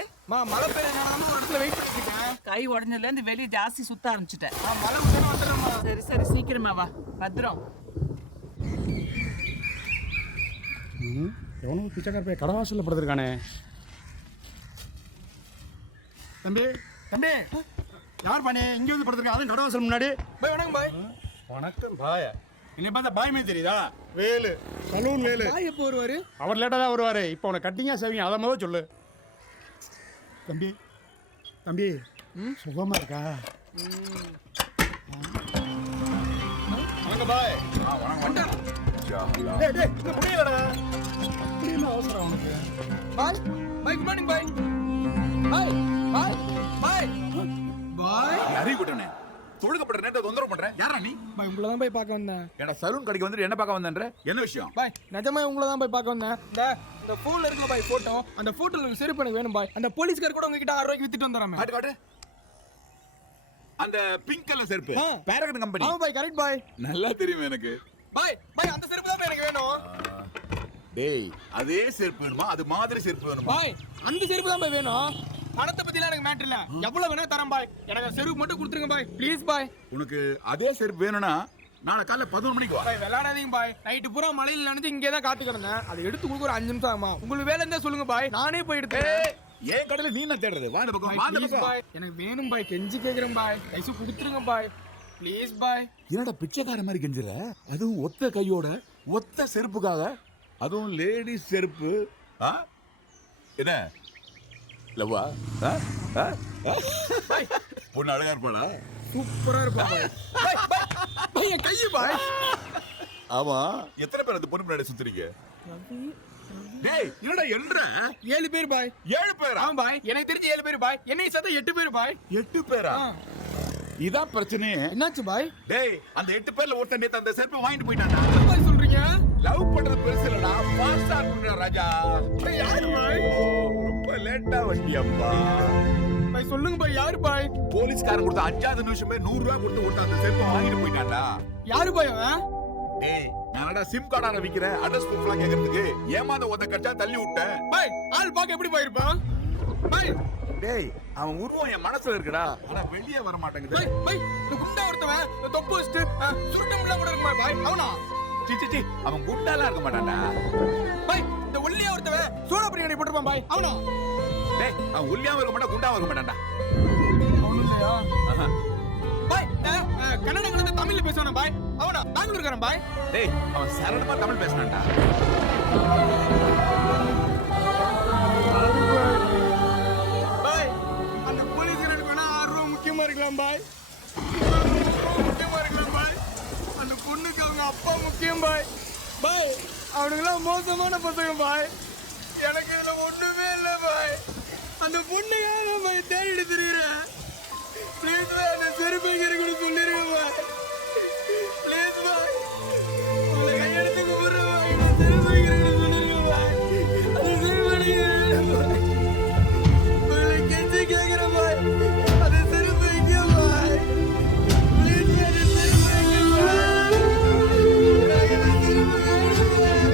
மழை பெய்யணும் ஒரு இடத்துல வெயிட் பண்ணிட்டேன். கை உடஞ்சதுல இருந்து வெளியே ஜாஸ்தி சுத்த ஆரம்பிச்சுட்டேன். மழை உடனே வந்துடுறேம்மா. சரி சரி சீக்கிரமா வா, பத்திரம். எவனோ பிச்சைக்கார போய் கடவாசலில் படுத்துருக்கானே. தம்பி தம்பி யார் பண்ணி இங்கே வந்து படுத்துருக்கேன்? அதுவும் கடவாசல் முன்னாடி. பாய் வணக்கம் பாய். வணக்கம் பாயா. என்னை பார்த்தா பாய் மாதிரி தெரியுதா? வேலு, சலூன் வேலு. பாய் எப்போ வருவாரு? அவர் லேட்டாக தான் வருவார். இப்போ உனக்கு கட்டிங்கா சேவிங்க அதை முதல் சொல்லு. தம்பி தம்பி சுகமா இருக்கா? வாங்க பாய். வணக்கம். டேய் டேய் இந்த முடியலடா. என்ன அவசரம் உனக்கு? பாய் பாய் குட் மார்னிங் பாய். பாய் பாய் பாய் பாய். அறிவு விட்டனே தொழுகப்பட்ட நேரத்தை தொந்தரவு பண்றேன். யாரா நீ? பாய் உங்களை தான் போய் பார்க்க வந்தேன். ஏன்னா சலூன் கடைக்கு வந்துட்டு என்ன பார்க்க வந்தேன்ற? என்ன விஷயம்? பாய் நிஜமா உங்களை தான் போய் பார்க்க வந்தேன். இந்த ஃபோன்ல இருக்குல பாய் போட்டோ, அந்த போட்டோல செருப்பு எனக்கு வேணும் பாய். அந்த போலீஸ்கார் கூட உங்ககிட்ட 6 ரூபாய்க்கு வித்துட்டு வந்தறாமே. காட்டு காட்டு. அந்த பிங்க் கலர் செருப்பு பேரகன் கம்பெனி. ஆமா பாய் கரெக்ட் பாய். நல்லா தெரியும் எனக்கு. பாய் பாய் அந்த செருப்பு தான் எனக்கு வேணும். டேய் அதே செருப்பு வேணுமா? அது மாதிரி செருப்பு வேணுமா? பாய் அந்த செருப்பு தான் பாய் வேணும். பணத்தை பத்திலாம் எனக்கு மேட்டர் இல்ல. எவ்வளவு வேணா தரேன் பாய். எனக்கு செருப்பு மட்டும் கொடுத்துருங்க பாய் ப்ளீஸ் பாய். உனக்கு அதே செருப்பு வேணும்னா நாளை காலைல 11 மணிக்கு வா. பாய் விளையாடாதீங்க பாய். நைட்டு பூரா மழையில நினைச்சு இங்கே தான் காத்து கிடந்தேன். அதை எடுத்து கொடுக்க ஒரு 5 நிமிஷம் ஆகுமா? உங்களுக்கு வேலை இருந்தா சொல்லுங்க பாய், நானே போய் எடுத்துறேன். ஏன் கடையில நீ என்ன தேடுறது? வா இந்த பக்கம், வா இந்த பக்கம். பாய் எனக்கு வேணும் பாய், கெஞ்சி கேக்குறேன் பாய், கைசு கொடுத்துருங்க பாய் ப்ளீஸ் பாய். என்னடா பிச்சைக்கார மாதிரி கெஞ்சுற? அதுவும் ஒத்த கையோட ஒத்த செருப்புக்காக, அதுவும் லேடிஸ் செருப்பு. என்ன லவ்வா? பொண்ணு அழகா இருப்பாடா? சூப்பரா இருப்பா பாய். பாய் என் கையை பாய். ஆமா எத்தனை பேர் அந்த பொண்ணு முன்னாடி சுத்துறீங்க? டேய் என்னடா என்ற 7 பேர் பாய். 7 பேரா? ஆமா பாய் எனக்கு தெரிஞ்சு 7 பேர் பாய். என்னை சேர்த்து 8 பேர் பாய். 8 பேரா? இதான் பிரச்சனை. என்னாச்சு பாய்? டேய் அந்த 8 பேர்ல ஒருத்தன் நேத்து அந்த செருப்பை வாங்கிட்டு போயிட்டான்டா. என்ன பாய் சொல்றீங்க? லவ் பண்றது பெருசு இல்லடா, ஃபாஸ்டா இருக்குடா ராஜா. யாரு பாய்? ரொம்ப லேட்டா வண்டியப்பா. பாய் சொல்லுங்க பாய் யாரு பாய்? போலீஸ்காரன் கொடுத்த 5வது நிமிஷமே 100 ரூபாய் கொடுத்து ஒருத்தன் அந்த செருப்பை வாங்கிட்டு போயிட்டான்டா. யாரு பாய் அவன்? டேய் நானடா சிம் கார்டான விக்கிறேன், அட்ரஸ் ப்ரூஃப்லாம் கேக்குறதுக்கு ஏமாந்த ஒருத்த கட்சா தள்ளி விட்டேன். பாய் ஆள் பாக்க எப்படி பாய் இருப்பான்? பாய் டேய் அவன் உருவம் என் மனசுல இருக்குடா, ஆனா வெளியே வர மாட்டேங்குது. பாய் பாய் இந்த குண்டா ஒருத்தவன் இந்த தொப்பு வச்சிட்டு சுருட்டம்ல கூட இருக்குமா பாய்? அவனா? சி அவன் குண்டாலாம் இருக்க மாட்டான்டா. பாய் இந்த ஒல்லியா ஒருத்தவன் சோளா பிரியாணி போட்டுருப்பான் பாய். அவனா? டேய் அவன் ஒல்லியாவும் இருக்க மாட்டான், குண்டாவும் இருக்க மாட்டான்டா. அவனு இல்லையா? பாய் கன்னடம் கலந்து தமிழ்ல பேசுவானா பாய்? அவனா பெங்களூர்காரன் பாய். டேய் அவன் சரளமா தமிழ் பேசுறான்டா. பாய் அந்த போலீஸ்காரனுக்கு வேணா 6 ரூபா முக்கியமா இருக்கலாம் பாய். முக்கியமா இருக்கலாம் பாய். அந்த பொண்ணுக்கு அவங்க அப்பா முக்கியம் பாய். பாய் அவனுங்கெல்லாம் மோசமான பசங்க பாய். எனக்கு இதுல ஒண்ணுமே இல்லை பாய். அந்த பொண்ணு யாரும் பாய் தேடிட்டு திரிகிறேன். ப்ளீஸ் பாய் அந்த செருப்பை கூட சொல்லிருங்க பாய். ப்ளீஸ் பாய் உங்களை கையெடுத்து கூப்பிடுறேன் பாய். அந்த செருப்பை கூட சொல்லிருங்க பாய். அந்த செருப்பை பாய் உங்களை கெஞ்சி கேட்கிறேன் பாய். அந்த செருப்பை இங்கே பாய். ப்ளீஸ் பாய் அந்த செருப்பை இங்கே பாய். எனக்கு அந்த செருப்பை வேணும் பாய்.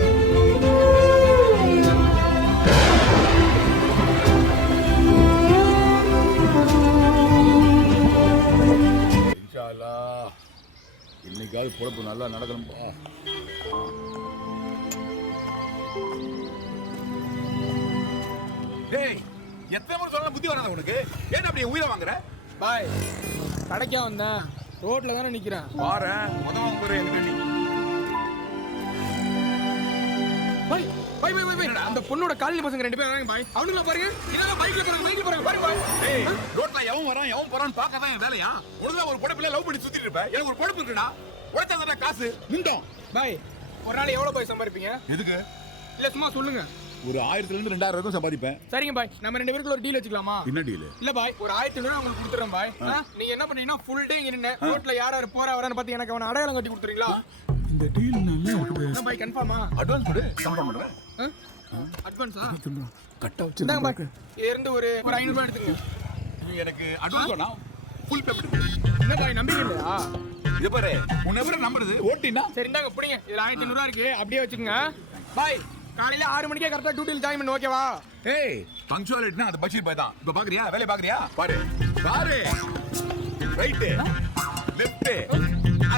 இன்னைக்காவது பொழப்பு நல்லா நடக்கணும்பா. டேய் எத்தனை முறை சொன்னா புத்தி வராத உனக்கு? ஏன் அப்படி உயிரை வாங்குற? பாய் கடைக்கா வந்தேன். ரோட்ல தானே நிக்கிறேன். பாரேன் முதல்ல போற எனக்கு நீ. பாய் பாய் பாய் பாய் அந்த பொண்ணோட காலனி பசங்க 2 பேர் வராங்க பாய். அவனுங்கள பாருங்க. இதெல்லாம் பைக்ல போறாங்க பாருங்க பாய். டேய் ரோட்ல எவன் வரான் எவன் போறான்னு பார்க்க தான் என் வேலையா? உனக்கு ஒரு பொண்ணு பிள்ளை லவ் பண்ணி சுத்திட்டு இருப்ப. எனக்கு ஒரு பொண்ணு இருக்குடா. உழைச்சாதான் காசு நின்றோம். பாய் ஒரு நாள் எவ்வளவு பாய் சம்பாதிப்பீங்க? எதுக்கு? இல்ல சும்மா சொல்லுங்க. ஒரு 1000 இருந்து 2000 வரைக்கும் சம்பாதிப்பேன். சரிங்க பாய் நம்ம 2 பேருக்குள்ள ஒரு டீல் வச்சுக்கலாமா? என்ன டீல்? இல்ல பாய் ஒரு 1500 உங்களுக்கு கொடுத்துறேன் பாய். நீங்க என்ன பண்ணீங்கன்னா ஃபுல் டே இங்க நின்னு ரோட்ல யார் யார் போறா வரான்னு பார்த்து எனக்கு அவன அடையாளம் கட்டி கொடுத்துறீங்களா? இந்த டீல் நல்லா இருக்குது. என்ன பாய் கன்ஃபார்மா? அட்வான்ஸ் கொடு, கன்ஃபார்ம் பண்றேன். அட்வான்ஸா? கட்ட வச்சு. இந்தாங்க பாய். இருந்து ஒரு 500 ரூபாய் எடுத்துங்க. நீ எனக்கு அட்வான்ஸ் வேணாம். Full payment. என்ன பாய் நம்பிக்கை இல்லையா? இது பாரு உன் நம்பர் நம்புறது ஓட்டினா. சரி இந்தாங்க புடிங்க. இதுல 1500 ரூபாய் இருக்கு. அப்படியே வச்சுக்கோங்க. பாய் காலையில 6 மணிக்கே கரெக்டா டியூட்டில ஜாயின் பண்ணு ஓகேவா? ஏய் பங்க்சுவாலிட்டினா அது பஷீர் பாய் தான். இப்ப பாக்குறியா வேலை பாக்குறியா? பாரு பாரு ரைட் லெஃப்ட்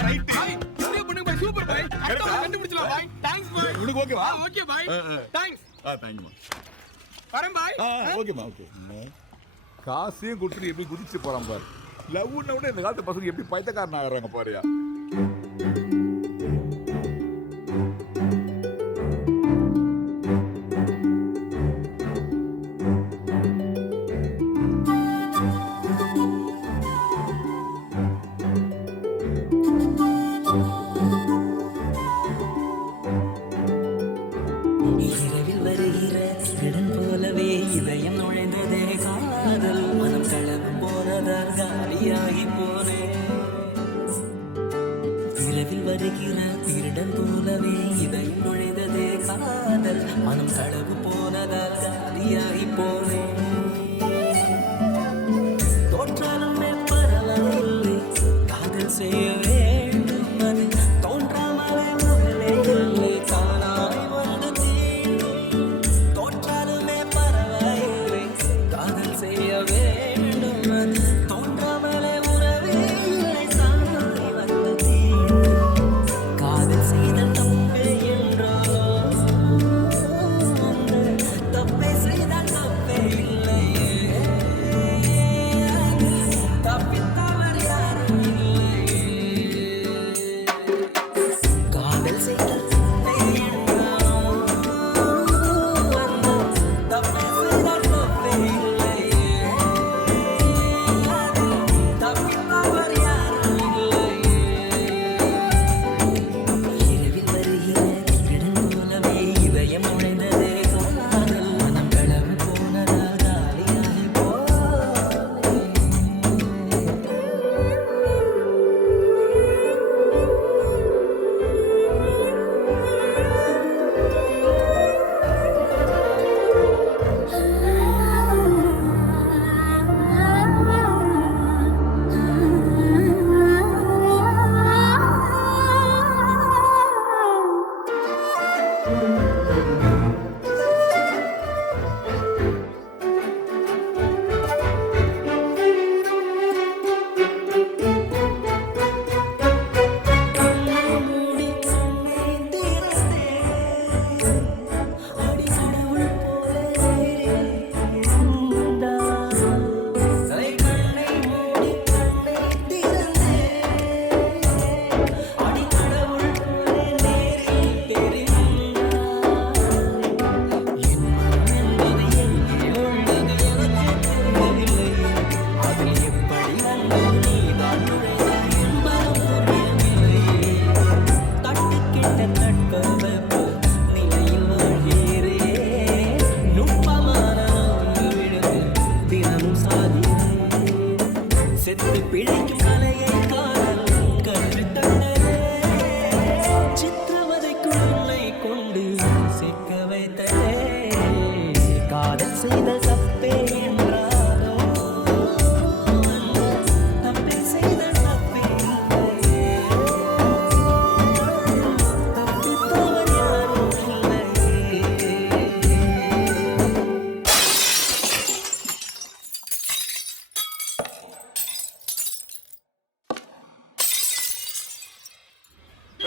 ரைட். அப்படியே பண்ணுங்க பாய். சூப்பர் பாய். கரெக்டா கண்டுபிடிச்சலாம் பாய். Thanks bye. உனக்கு ஓகேவா? Okay bye. தேங்க்ஸ். தேங்க்யூ. வரேன் பாய். ஓகேமா ஓகே. காசையும் கொடுத்துட்டு எப்படி குதிச்சு போறான் பாரு. லவ்னா விட இந்த காலத்து பசங்க எப்படி பைத்தியக்காரன் ஆகுறாங்க பாருயா. இரவில் வருகிற இடம் போலவே இதயம் நுழைந்ததே காதல் மனம் களவு போனதால் காலியாகி போனேன். இரவில் வருகிற திருடன் போலவே இதயம் நுழைந்ததே காதல் மனம் களவு போனதால் காலியாகி போனேன். தோற்றாலுமே பரவாயில்லை காதல் செய்ய வேண்டும் அது தோன்றாமலே முதலே இல்லை தானாய் வந்து தீரும். தோற்றாலுமே பரவாயில்லை காதல் செய்ய வேண்டும் அது தோன்றாமலே உறவே இல்லை தானாய் வந்து தீரும். காதல் செய்த தப்பே என்றோ அந்த தப்பை செய்தால் தப்பே இல்லை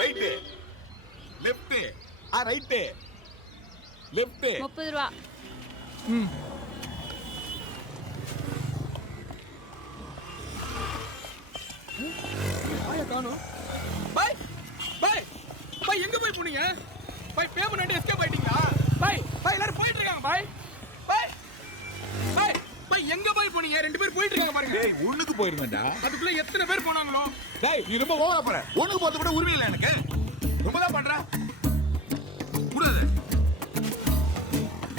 ரைட் லெஃப்ட் ரைட் லெஃப்ட் 30 ரூபா. காணோம். பாய் பாய் பாய் எங்க போய் போனீங்க? பாய் பேமெண்ட் எஸ்கேப் ஆயிட்டீங்களா? பாய் பாய் எல்லாரும் போயிட்டு இருக்காங்க பாய். பாய் பாய் பாய் எங்க போய் போனீங்க? 2 பேர் போயிட்டு இருக்காங்க பாருங்க. டேய் ஒண்ணுக்கு போயிருந்தேன்டா. அதுக்குள்ள எத்தனை பேர் போனாங்களோ? டேய் நீ ரொம்ப ஓவரா போற. ஒண்ணுக்கு போறது கூட உரிமை இல்ல எனக்கு. ரொம்ப தான் பண்ற. கூடாது.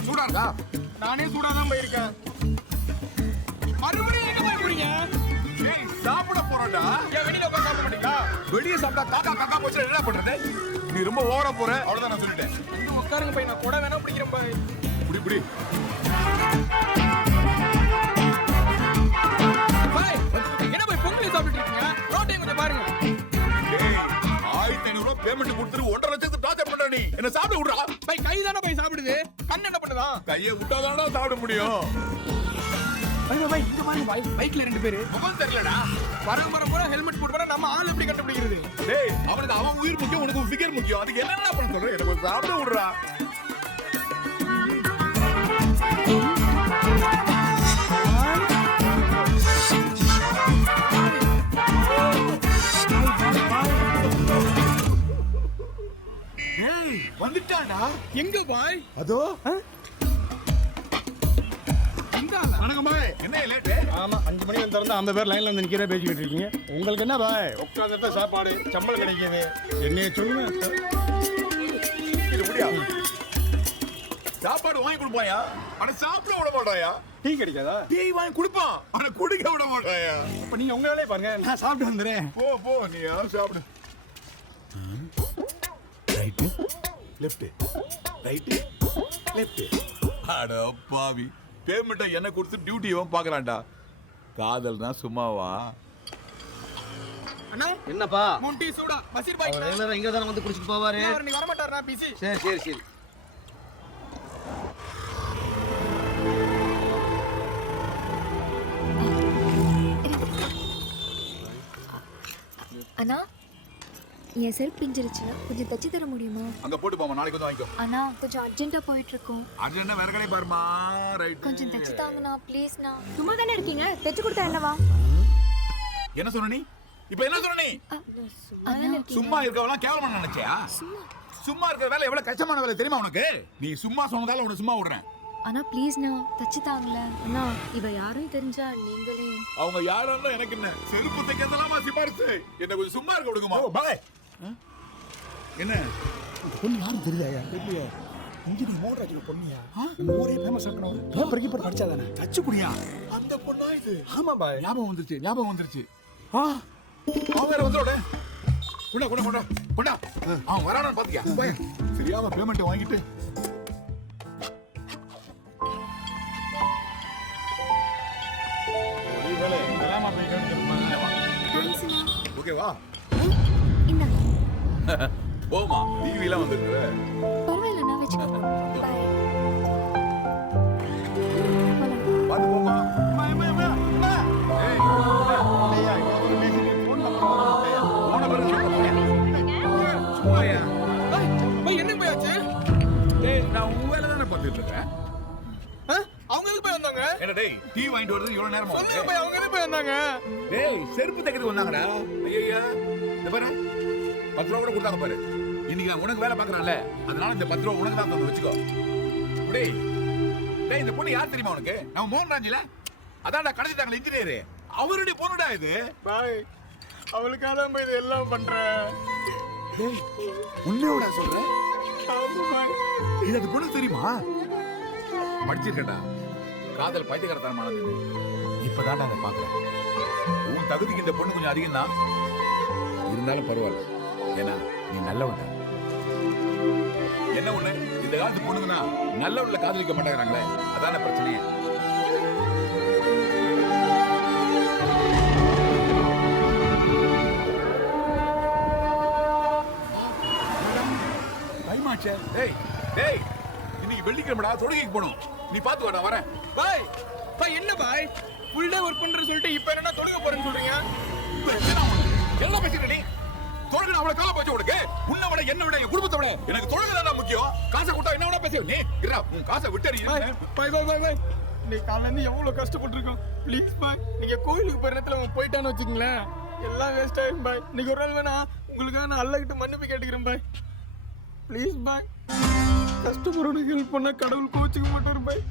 சூடாடா. நானே சூடா தான் போயிருக்கேன். மறுபடியும் எங்க போய் போறீங்க? ஏய் சாப்பிட போறடா. ஏன் வெளியில உட்கார்ந்து சாப்பிட மாட்டீங்களா? வெளிய சாப்பிட்டா காக்கா காக்கா போச்சு என்ன பண்றது? நீ ரொம்ப ஓவரா போற. அவ்வளவுதான் நான் சொல்லிட்டேன். வந்து உட்காருங்க பாய், நான் கொடை வேணா பிடிக்கிறேன் பாய். புடி புடி. பாய் என்ன பாய் பொங்கல் சாப்பிட்டு இருக்கீங்க? ரோட்டையும் கொஞ்சம் பாருங்க. டேய் 1500 ரூபாய் பேமெண்ட் கொடுத்துட்டு 1.5 லட்சத்துக்கு டார்ச்சர் பண்ற நீ. என்ன சாப்பிட விடுறா. பாய் கை தானே பாய் சாப்பிடுது. கண் என்ன பண்ணுதா? கையை விட்டாதானடா சாப்பிட முடியும். பாய் பாய் இங்க பாருங்க பாய். பைக்ல 2 பேர். முகம் தெரியலடா. வர பூரா ஹெல்மெட் போட்டு போறா, நம்ம ஆள் எப்படி கண்டுபிடிக்கிறது? டேய் அவனுக்கு அவன் உயிர் முக்கியம், உனக்கு ஃபிகர் முக்கியம். அதுக்கு என்னடா பண்ண சொல்ற? எனக்கு சாப்பிட விடுறா. டேய் வந்துட்டாடா. எங்க பாய்? அதோ வணக்கம் பாய். என்ன லேட்? ஆமா 5 மணி வந்து திறந்தா 50 பேர் லைன்ல வந்து நிக்கிற பேசிக்கிட்டு இருக்கீங்க. உங்களுக்கு என்ன பாய்? உட்கார்ந்தா சாப்பாடு சம்பளம் கிடைக்குது. என்னைய சொல்லுங்க. இது முடியா? சாப்பாடு வாங்கி கொடுப்பாயா? ஆனா சாப்பிட விட மாட்டாயா? டீ கிடைக்காதா? டீ வாங்கி கொடுப்பான். ஆனா குடிக்க விட மாட்டாயா? இப்ப நீங்க உங்க வேலையை பாருங்க, நான் சாப்பிட்டு வந்துறேன். போ போ நீ யாரும் சாப்பிடு. Right left right left. அட பாவி. பேமெண்ட்டை என்ன கொடுத்து டியூட்டி இவன் பார்க்கறான்டா. காதல்னா சும்மாவா? அண்ணா என்னப்பா? 3 டீ சூடா. பசீர் பாய் ரெகுலரா இங்க தான வந்து குடிச்சிட்டு போவாரு. அவர் நீ வர மாட்டாரா பிசி? சரி சரி சரி. அண்ணா என் செல்ஃப் பிஞ்சிருச்சு, கொஞ்சம் தச்சு தர முடியுமா? அங்க போட்டு போமா, நாளைக்கு வந்து வாங்கிக்கோ. அண்ணா கொஞ்சம் அர்ஜென்ட்டா போயிட்டு இருக்கோம். அது என்ன வேற கடை பாருமா. ரைட் கொஞ்சம் தச்சு தாங்கண்ணா ப்ளீஸ்ண்ணா. சும்மா தானே இருக்கீங்க, தச்சு கொடுத்தா அல்லவா? என்ன சொன்ன நீ? இப்போ என்ன சொன்ன நீ? சும்மா இருக்கவெல்லாம் கேவலமா நினைச்சியா? சும்மா இருக்கிற வேலை எவ்வளவு கஷ்டமான வேலை தெரியுமா உனக்கு? நீ சும்மா சொன்னதால உன்னை சும்மா விடுறேன். அண்ணா ப்ளீஸ்ண்ணா தச்சு தாங்கல. அண்ணா இவ யாரும் தெரிஞ்சா நீங்களே. அவங்க யாரும் எனக்கு என்ன செருப்பு தைக்கிறதெல்லாமா சிபாரிசு? என்ன கொஞ்சம் சும்மா இருக்க விடுங்கம்மா. பாய் என்ன பொண்ணு யாரும் தெரியாயா? இல்லையா? இன்ஜினியர் மோகன்ராஜ் பொண்ணியா? நம்ம ஊரே ஃபேமஸ் ஆக்கணும். பேப்பர் கீப்பர் படிச்சாதானே? தச்சு குடியா? அந்த பொண்ணா இது? ஆமா பாய். ஞாபகம் வந்துருச்சு. அவன் வேற வந்துடா. கொண்டா. அவன் வரானான்னு பாத்தியா? பாய் சரியாம பேமெண்ட் வாங்கிட்டு ஓகேவா? போமா டிவி எல்லாம் வந்துருக்கு. பரவாயில்ல நான் வெச்சுக்கிறேன். பை. பாத்து போமா. என்ன போயாச்சு? டேய் நான் உன் வேலை தானே பார்த்துட்டு இருக்கேன். அவங்க எதுக்கு போய் வந்தாங்க? என்ன டேய் டீ வாங்கிட்டு வரது இவ்வளவு நேரமா? சொல்லுங்க போய் அவங்க எதுக்கு போய் வந்தாங்க? டேய் செருப்பு தைக்கிறதுக்கு வந்தாங்கடா. ஐயா இந்த பாரு 10 ரூபா கூட கொடுத்தாங்க பாரு. இன்னைக்கு நான் உனக்கு வேலை பார்க்கறேன்ல, அதனால இந்த 10 ரூபா உனக்கு தான் தந்து வச்சுக்கோ. டேய் டேய் இந்த பொண்ணு யார் தெரியுமா உனக்கு? நம்ம மோகன்ராஜ்ல அதான்டா கடத்திட்டாங்க இன்ஜினியர். அவருடைய பொண்ணுடா இது. பாய் அவளுக்காக தான் போய் இதெல்லாம் பண்றேன். டேய் உன்னையோட சொல்றேன். இது அது பொண்ணு தெரியுமா? படிச்சிருக்கடா. காதல் பைத்தியக்காரத்தனமானது. இப்பதான்டா அதை பார்க்கறேன். உன் தகுதிக்கு இந்த பொண்ணு கொஞ்சம் அதிகம் தான். இருந்தாலும் பரவாயில்ல. ஏன்னா நீ நல்லவன். என்ன ஒண்ணு இந்த காலத்து பொண்ணுங்கன்னா நல்லவன்ல காதலிக்க மாட்டேங்கிறாங்களே, அதான பிரச்சனையே. டைமாச்சே. டேய் இன்னைக்கு வெள்ளிக்கிழமைடா, தொழுகைக்கு போகணும். நீ பாத்து வாடா, வரேன். பாய் பாய் என்ன பாய் ஃபுல் டே வொர்க் பண்றேன்னு சொல்லிட்டு இப்போ என்ன தொழுக போறேன்னு சொல்றீங்க? என்ன பேசுற நீ? தொழுகை அவளை கால போச்சு உனக்கு. உன்னை விட என்ன விட என் குடும்பத்தை விட எனக்கு தொழுகை தான் முக்கியம். காசை கொடுத்தா என்ன விட பேச நீ இருடா, உன் காசை விட்டு பாய் நீ காலையில எவ்வளவு கஷ்டப்பட்டிருக்கோம். ப்ளீஸ் பாய், நீங்க கோயிலுக்கு போற இடத்துல அவன் போயிட்டான்னு வச்சுக்கங்களேன், எல்லாம் வேஸ்ட் ஆயிடும் பாய். நீங்க ஒரு நாள் வேணா உங்களுக்காக நான் அல்லகிட்ட மன்னிப்பு கேட்டுக்கிறேன் பாய். ப்ளீஸ் பாய், கஷ்டப்படுறவனுக்கு ஹெல்ப் பண்ணா கடவுள் கோச்சுக்க மாட்டாரு பாய்.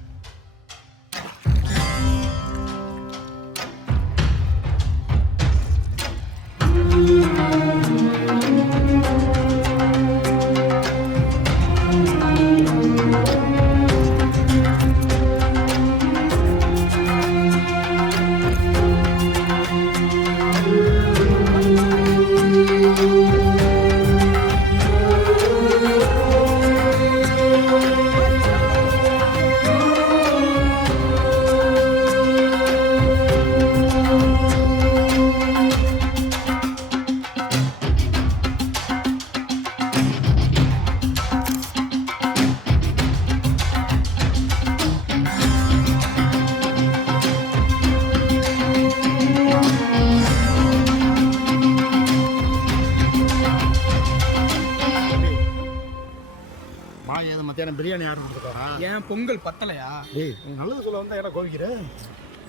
மத்தியானம் பிரியாணி ஆர்டர் கொடுத்துருக்கா? ஏன் பொங்கல் பத்தலையா? டேய், நீ நல்லது சொல்ல வந்தா என்ன கோவிக்கிறேன்?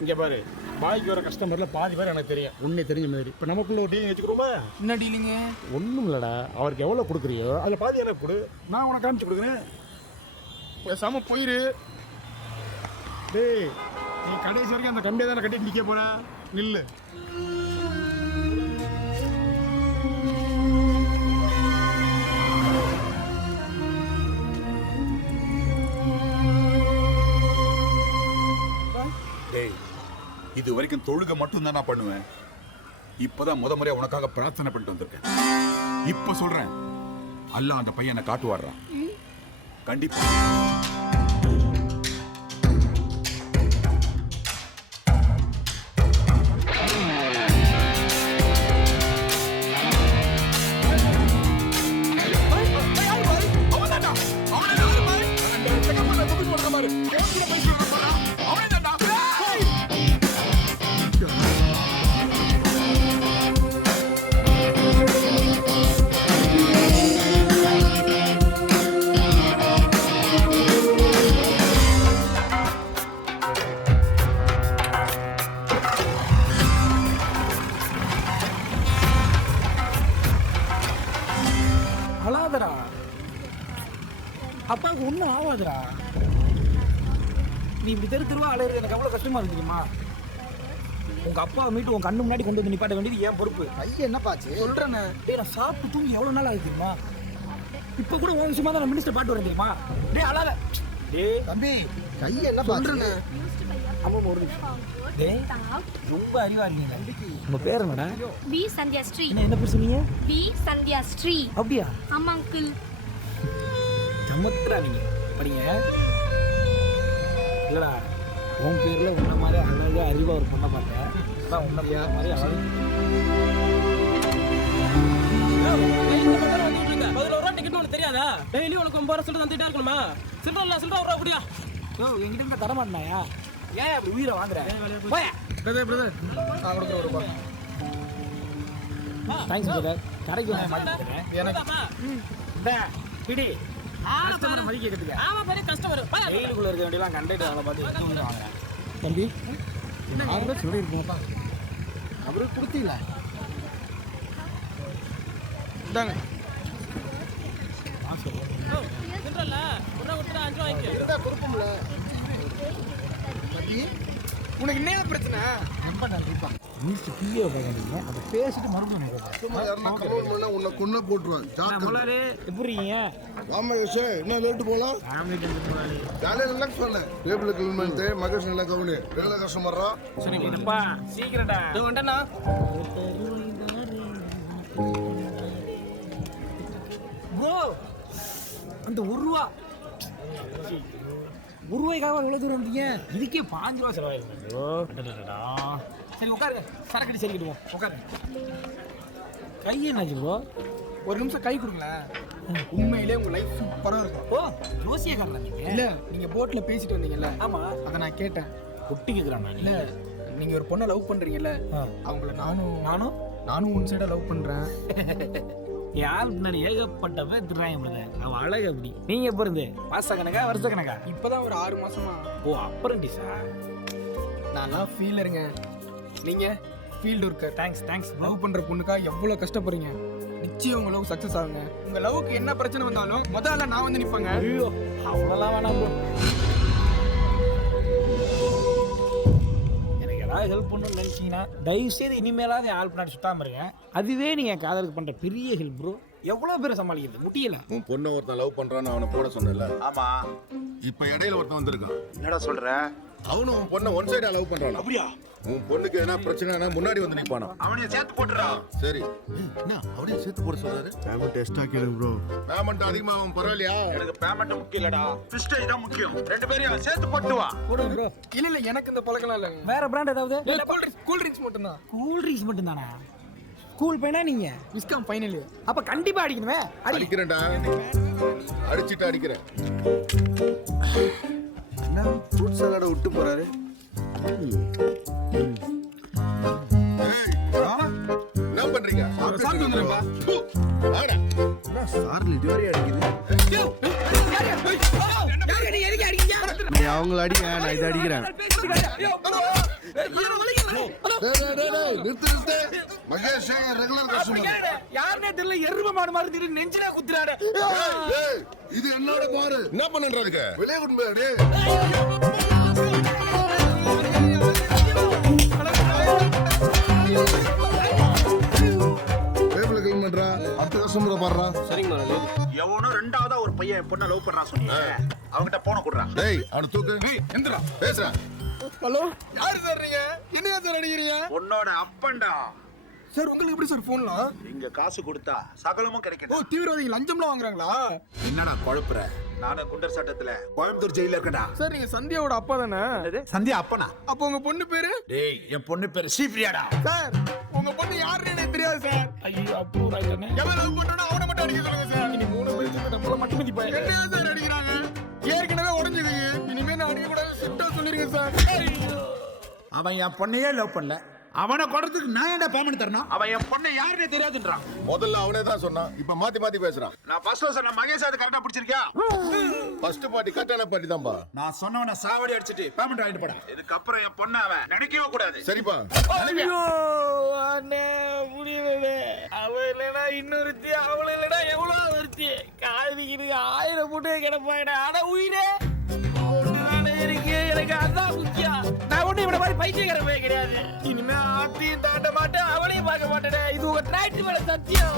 இங்கே பாரு, பாய்க்கு வர கஸ்டமர்ல பாதி பேர் எனக்கு தெரியும், உன்னே தெரிஞ்ச மாதிரி. இப்போ நமக்குள்ள ஒரு டீலிங் வச்சுக்கிறோமா? என்ன டீலிங்க? ஒன்றும் இல்லடா, அவருக்கு எவ்வளோ கொடுக்குறியோ அதில் பாதி எனக்கு கொடு, நான் உனக்கு காமிச்சு கொடுக்குறேன். பேசாம போயிரு. டேய், நீ கடைசி வரைக்கும் அந்த கம்பியை தானே கட்டிட்டு நிற்க போற, நில்லு. இது வரைக்கும் தொழுகை மட்டும் தான் நான் பண்ணுவேன். இப்பதான் முறையா உனக்காக பிரார்த்தனை பண்ணிட்டு வந்திருக்கேன். இப்ப சொல்றேன், அல்லாஹ் அந்த பையனை காட்டுவாடுறான் கண்டிப்பா. அழாதடா, அப்பாவுக்கு ஒன்றும் ஆகாதுடா. நீ இப்படி தெருவா அலையிறது எனக்கு எவ்வளோ கஷ்டமா இருக்கு தெரியுமா? உங்க அப்பாவை மீட்டு உன் கண்ணு முன்னாடி கொண்டு வந்து நிப்பாட்ட வேண்டியது ஏன் பொறுப்பு. கையை என்ன பாச்சு சொல்றேன்னு? டேய், நான் சாப்பிட்டு தூங்கி எவ்வளோ நாள் ஆகுது தெரியுமா? இப்போ கூட உன் விஷயமா தான் நான் மினிஸ்டர் பாட்டு வரேன் தெரியுமா? டேய் அழாத. டேய் தம்பி, கையை என்ன சொல்றேன்னு? அம்மா ஒரு நிமிஷம். டேய், ரொம்ப அறிவா இருக்கீங்க. உங்க பேர் என்னடா? பி சந்தியா ஸ்ரீ. என்ன பேர் சொன்னீங்க? பி சந்தியா ஸ்ரீ. அப்படியா? ஆமா அங்கிள். சமத்ரா நீங்க படிங்க. இல்லடா, உன் பேர்ல உன்ன மாதிரி அழகா அறிவா ஒரு பொண்ணை பார்த்தேன். அதான் உன்ன மாதிரி அழகு. தெரியாதா? டெய்லி உனக்கு 9 ரூபா சொல்லிட்டு வந்துட்டே இருக்கணுமா? சில்லற ரூபா அப்படியா? என்கிட்ட இருக்க தர மாட்டேனாயா? ஏன் அப்படி உயிரை வாங்குற? பிரதர் நான் கொடுக்குற ஒரு ரூபா. Thanks brother. கடைக்கு எனக்கு பிடி கஸ்டமர் மதிக்க கட்டுங்க. ஆமா பெரிய கஸ்டமர். டெய்லிக்குள்ள இருக்க வேண்டியலாம் கண்டக்டர் அவளை பார்த்து வாங்குறேன். தம்பி என்ன சொல்லி இருக்கோம்ப்பா, அவருக்கு கொடுத்தீங்களா? இந்தாங்க. சொல்றல ஒரு விட்டு 5 வாங்கிக்க. இருந்தா கொடுப்போம்ல. உனக்கு என்ன பிரச்சனை? ரொம்ப நன்றிப்பா. மினிஸ்டர் பிஏ பாக்கறீங்க, அத பேசிட்டு மறுபடியும் நினைக்கிறேன். சும்மா யாரனா கமெண்ட் பண்ணா உன்னை கொன்னு போட்டுருவேன். ஜாக்கலாரே எப்படி இருக்கீங்க? ஆமா யோசே, என்ன லேட் போலாம்? ஆமா லேட் போலாம். காலையில ரிலாக்ஸ் பண்ணு. டேபிள் க்ளீன் பண்ணிட்டு மகேஷ் நல்லா கவனி. வேலை கஸ்டமரா? சரி அப்பா, சீக்கிரம்டா. இதோ வந்தேனா? ப்ரோ, அந்த 1 ரூபா ரூபாய்க்காக எவ்வளோ தூரம் வந்தீங்க? இதுக்கே 5 ரூபா செலவாயிருக்கும். சரி உட்காருங்க, சரக்கடி சரிக்கிடுவோம். உட்காருங்க. கை என்னாச்சு ப்ரோ? ஒரு நிமிஷம் கை கொடுங்களேன். உண்மையிலே உங்க லைஃப் சூப்பராக இருக்கும். ஓ, ஜோசியக்காரன் நீங்க? இல்லை, நீங்கள் போட்டில் பேசிட்டு வந்தீங்கல்ல? ஆமாம், அதை நான் கேட்டேன். ஒட்டி கேட்குறான். இல்லை, நீங்கள் ஒரு பொண்ணை லவ் பண்ணுறீங்கல்ல, அவங்கள நானும் ஒன் சைடாக லவ் பண்ணுறேன். என் ஆள் பின்னாடி ஏகப்பட்ட பேர் திட்டுறாங்க பிரதர். அவன் அழகு அப்படி. நீங்க எப்ப இருந்து மாச கணக்கா வருஷ கணக்கா? இப்பதான் ஒரு 6 மாசமா. ஓ அப்ரண்டிஸா? நான்லாம் ஃபீலருங்க, நீங்க ஃபீல்டு ஒர்க்கர். தேங்க்ஸ் லவ் பண்ற பொண்ணுக்கா எவ்வளவு கஷ்டப்படுறீங்க. நிச்சயம் உங்க லவ் சக்சஸ் ஆகுங்க. உங்க லவ்க்கு என்ன பிரச்சனை வந்தாலும் முதல்ல நான் வந்து நிப்பேங்க. ஐயோ அவ்வளோலாம் வேணாம் ப்ரோ. எனக்கு ஏதாவது ஹெல்ப் பண்ணணும்னு நினைச்சீங்கன்னா தயவு செய்து இனிமேலாவது என் ஆள் பின்னாடி சுத்தாம இருங்க. அதுவே நீங்க என் காதலுக்கு பண்ற பெரிய ஹெல்ப் ப்ரோ. எவ்வளவு பேரை சமாளிக்கிறது முடியல. உன் பொண்ணு ஒருத்தன் லவ் பண்றான்னு அவனை போட சொன்னல. ஆமா, இப்ப இடையில ஒருத்தன் வந்திருக்கான். என்னடா சொல்ற? அவனும் உன் பொண்ணை ஒன் சைடா லவ் பண்றான். அப்படியா? உன் பொண்ணுக்கு என்ன பிரச்சனைனா முன்னாடி வந்து நிப்பானா. அவனைய சேர்த்து போட்டுறா. சரி, என்ன அவனைய சேர்த்து போட சொன்னாரு? பேமெண்ட் எக்ஸ்ட்ரா கேளுங்க ப்ரோ. பேமெண்ட் அதிகமா அவன் பரவாயில்லையா? எனக்கு பேமெண்ட் முக்கியம் இல்லடா, பிஸ்டேஜ் தான் முக்கியம். ரெண்டு பேரையும் சேர்த்து போட்டு வா. போடுங்க ப்ரோ. இல்ல எனக்கு இந்த பழக்கம் இல்லைங்க. வேற பிராண்ட் ஏதாவது? கூல் ட்ரிங்க்ஸ் மட்டும் தான். கூல் ட்ரிங்க்ஸ் மட்டும் தானா? கூல் பையனா நீங்க? Viscom final. அப்ப கண்டிப்பா அடிக்கணுமே. அடிக்கிறேன்டா, அடிச்சிட்டு அடிக்கிறேன். என்ன ஃப்ரூட் சலாட விட்டு போறாரு? என்ன பண்றீங்க? சாப்பிட்டு வந்துருப்பா. வாடா. என்ன சார்ல இதுவரை அடிக்குது? யாரு நீ எதுக்கு அடிக்கீங்க? நீ அவங்கள அடிங்க, நான் இதை அடிக்கிறேன். நிறுத்து. Mahesh regular customer. யாருனே தெரியல, எருமை மாடு மாதிரி திடீர்னு நெஞ்சிலே குத்துறாரு. இது என்னோட பாரு. என்ன பண்றீங்க? வெளியே கொண்டு போய் அடி. டேபிள் கிளீன் பண்றா. அடுத்த கஸ்டமரை பாடுறா. சரிங்க முதலாளி. எவனோ ரெண்டாவதா ஒரு பையன் என் பொண்ணை லவ் பண்றான் சொன்னீங்க. அவன்கிட்ட போன குடுறா. டேய் அவனை தூக்கு. ஏய் எந்திரா. பேசுறா. ஹலோ, யாரு சார் நீங்க? என்னையா சார் அடிக்கிறீங்க? உன்னோட அப்பன்டா. சார் உங்களுக்கு எப்படி சார் போன்லாம்? இங்க காசு கொடுத்தா சகலமும் கிடைக்கும். ஓ தீவிரவாதிகள் லஞ்சம்லாம் வாங்குறாங்களா? என்னடா குழப்புற? நானே குண்டர் சட்டத்துல கோயம்புத்தூர் ஜெயில இருக்கடா. சார் நீங்க சந்தியாவோட அப்பா தானே? சந்தியா அப்பனா? அப்போ உங்க பொண்ணு பேரு? டேய் என் பொண்ணு பேரு ஸ்ரீபிரியாடா. சார் உங்க பொண்ணு யாருன்னு எனக்கு தெரியாது சார். ஐயோ அப்ரூவ் ஆயிட்டனே. எவன் லவ் பண்றானோ அவனை மட்டும் அடிக்க சொல்லுங்க சார். இனி 3 பேர் சேர்ந்து நம்மள மட்டும் மதி பாய். என்னையா சார் அடிக்கிறாங்க? ஏற்கனவே உடைஞ்சது. இனிமே நான் அடிக்க கூடாது ஸ்ட்ரிக்ட்டா சொல்லிருங்க சார். அவன் என் பொண்ணையே லவ் பண்ணல. அவனை கொடத்துக்கு நான் ஏன்டா பேமெண்ட் தரணும்? அவன் என் பொண்ணை யாருன்னே தெரியாதுன்றான். முதல்ல அவனே தான் சொன்னான். இப்ப மாத்தி மாத்தி பேசுறான். நான் ஃபர்ஸ்ட் சொன்ன மகேஷ் அது கரெக்டா பிடிச்சிருக்கியா? ஃபர்ஸ்ட் பார்ட்டி கட்டான பார்ட்டி தான்பா. நான் சொன்னவன சாவடி அடிச்சிட்டு பேமெண்ட் வாங்கிட்டு போடா. இதுக்கு அப்புறம் என் பொண்ணை அவன் நினைக்கவே கூடாது. சரிப்பா. ஐயோ அண்ணே முடியவே. அவ இல்லடா இன்னொருத்தி, அவள இல்லடா எவ்வளவு ஒருத்தி. காதிக்கு 1000 போட்டு கிடப்பாடா. அட உயிரே நானே இருக்கே, எனக்கு அதான் முக்கியம். நான் ஒண்ணு இவன மாதிரி பைத்தியக்காரன் போய் கிடையாது. இனிமே ஆத்தையும் தாண்ட மாட்டேன், அவளையும் பார்க்க மாட்டேன். இது உங்க டிராக்டர் மேல சத்தியம்.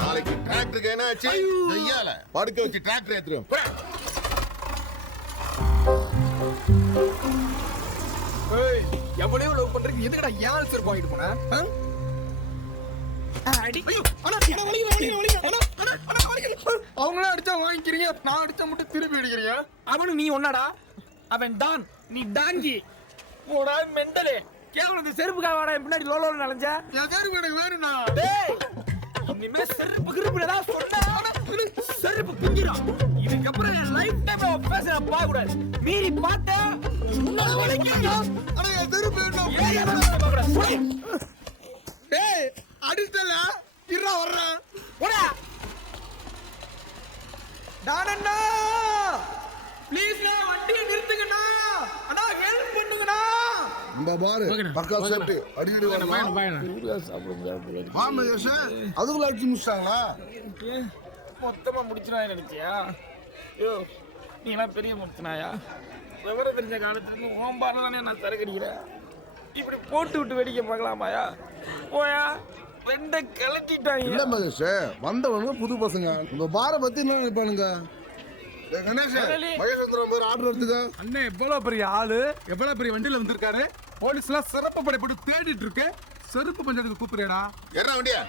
நாளைக்கு டிராக்டருக்கு என்ன ஆச்சு? ஐயால படுக்க வச்சு டிராக்டர் ஏத்துறோம். ஏய் எவ்வளவு லவ் பண்றீங்க? எதுக்குடா ஏன் சார் பாயிண்ட் போன? அடி. ஐயோ அண்ணா என்ன வலிக்குது? அண்ணா வலிக்குது. அவங்களே அடிச்சா வாங்கிக்கிறீங்க, நான் அடிச்சா மட்டும் திருப்பி அடிக்கிறீங்க. அவனு நீ ஒன்னாடா? அவன் டான், நீ டாங்கி. போடா மெண்டலே. கேவலம் இந்த செருப்புக்காக வாடா என் பின்னாடி லோலோல நலஞ்ச. என் செருப்பு எனக்கு வேணும்ண்ணா. டேய் இனிமே செருப்பு கிருப்புல தான் சொன்னா செருப்பு பிஞ்சிரும். இதுக்கப்புறம் என் லைஃப் டைம்ல பேச பார்க்க கூடாது. மீறி பார்த்தா உன்னால வலிக்குது. அண்ணா என் செருப்பு வேணும். ஏய் அவன பார்க்கற. டேய் அடிச்சல இருடா வர்றேன். போடா. டானண்ணா ப்ளீஸ்ண்ணா வண்டியை நிறுத்துங்கண்ணா. அண்ணா ஹெல்ப் பண்ணுங்கண்ணா. இந்த பாரு பக்கா சேஃப்டி அடிக்கடி வரணும். வா மகேஷ். அதுக்குள்ள அடிச்சு முடிச்சிட்டாங்களா? மொத்தமா முடிச்சினா நினைச்சியா? ஐயோ நீங்களாம் பெரிய முடிச்சினாயா? விவரம் தெரிஞ்ச காலத்துக்கு ஓம்பால தானே நான் சரக்கு அடிக்கிறேன். இப்படி போட்டு விட்டு வெடிக்க பார்க்கலாமாயா? போயா வெண்டை கிளட்டிட்டாங்க. இல்ல மகேஷ், வந்தவனுங்க புது பசங்க. உங்க பார பத்தி என்ன நினைப்பானுங்க? கணேஷ் மகேஷ் வந்து ஆர்டர் எடுத்துக்க. அண்ணே எவ்வளவு பெரிய ஆளு, எவ்வளவு பெரிய வண்டியில வந்திருக்காரு. போலீஸ்லாம் சிறப்பு படைப்பட்டு தேடிட்டு இருக்கு. செருப்பு பஞ்சத்துக்கு கூப்பிடுறேடா. என்ன வண்டியா?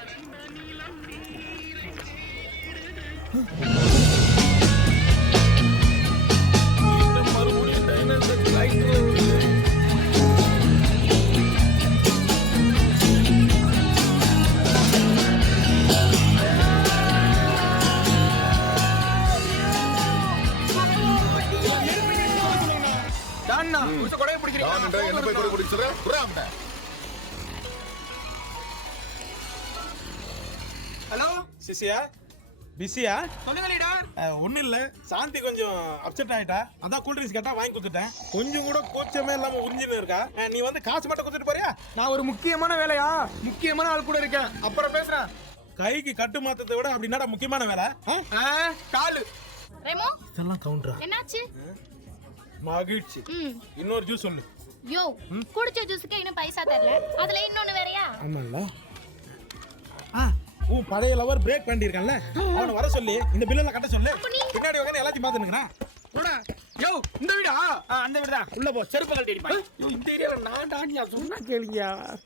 டான்னா உச்ச கொடைய பிடிக்கிறீங்க. என்ன போய் கூட பிடிச்சற? புறாம்டா. ஹலோ சிசியா பிஸியா? சொல்லுங்க லீடர். ஒன்றும் இல்லை, சாந்தி கொஞ்சம் அப்செட் ஆகிட்டா. அதான் கூல் ட்ரிங்க்ஸ் கேட்டால் வாங்கி கொடுத்துட்டேன். கொஞ்சம் கூட கூச்சமே இல்லாமல் உறிஞ்சின்னு இருக்கா. நீ வந்து காசு மட்டும் கொடுத்துட்டு போறியா? நான் ஒரு முக்கியமான வேலையா, முக்கியமான ஆள் கூட இருக்கேன், அப்புறம் பேசுறேன். கைக்கு கட்டு மாத்தத்தை விட அப்படி என்னடா முக்கியமான வேலை? காலு ரெமோ இதெல்லாம் கவுண்டரா? என்னாச்சு? மகிழ்ச்சி. இன்னொரு ஜூஸ் சொல்லு. யோ, குடிச்ச ஜூஸுக்கு இன்னும் பைசா தரல, அதுல இன்னொன்னு வேறயா? ஆமால்ல. பழைய லவர் பிரேக் பண்ணிருக்கான்ல, அவனை வர சொல்லி இந்த பில்ல கட்ட சொல்லு. பின்னாடி உட்கார்ந்து எல்லாத்தையும் பார்த்து நிக்கிறேன். யோ, இந்த வீடா? அந்த வீடுதான். உள்ள போ, செருப்பு கழட்டி அடிப்பா. இந்த ஏரியால நான் டாண்டியா சொன்னா கேளுங்க.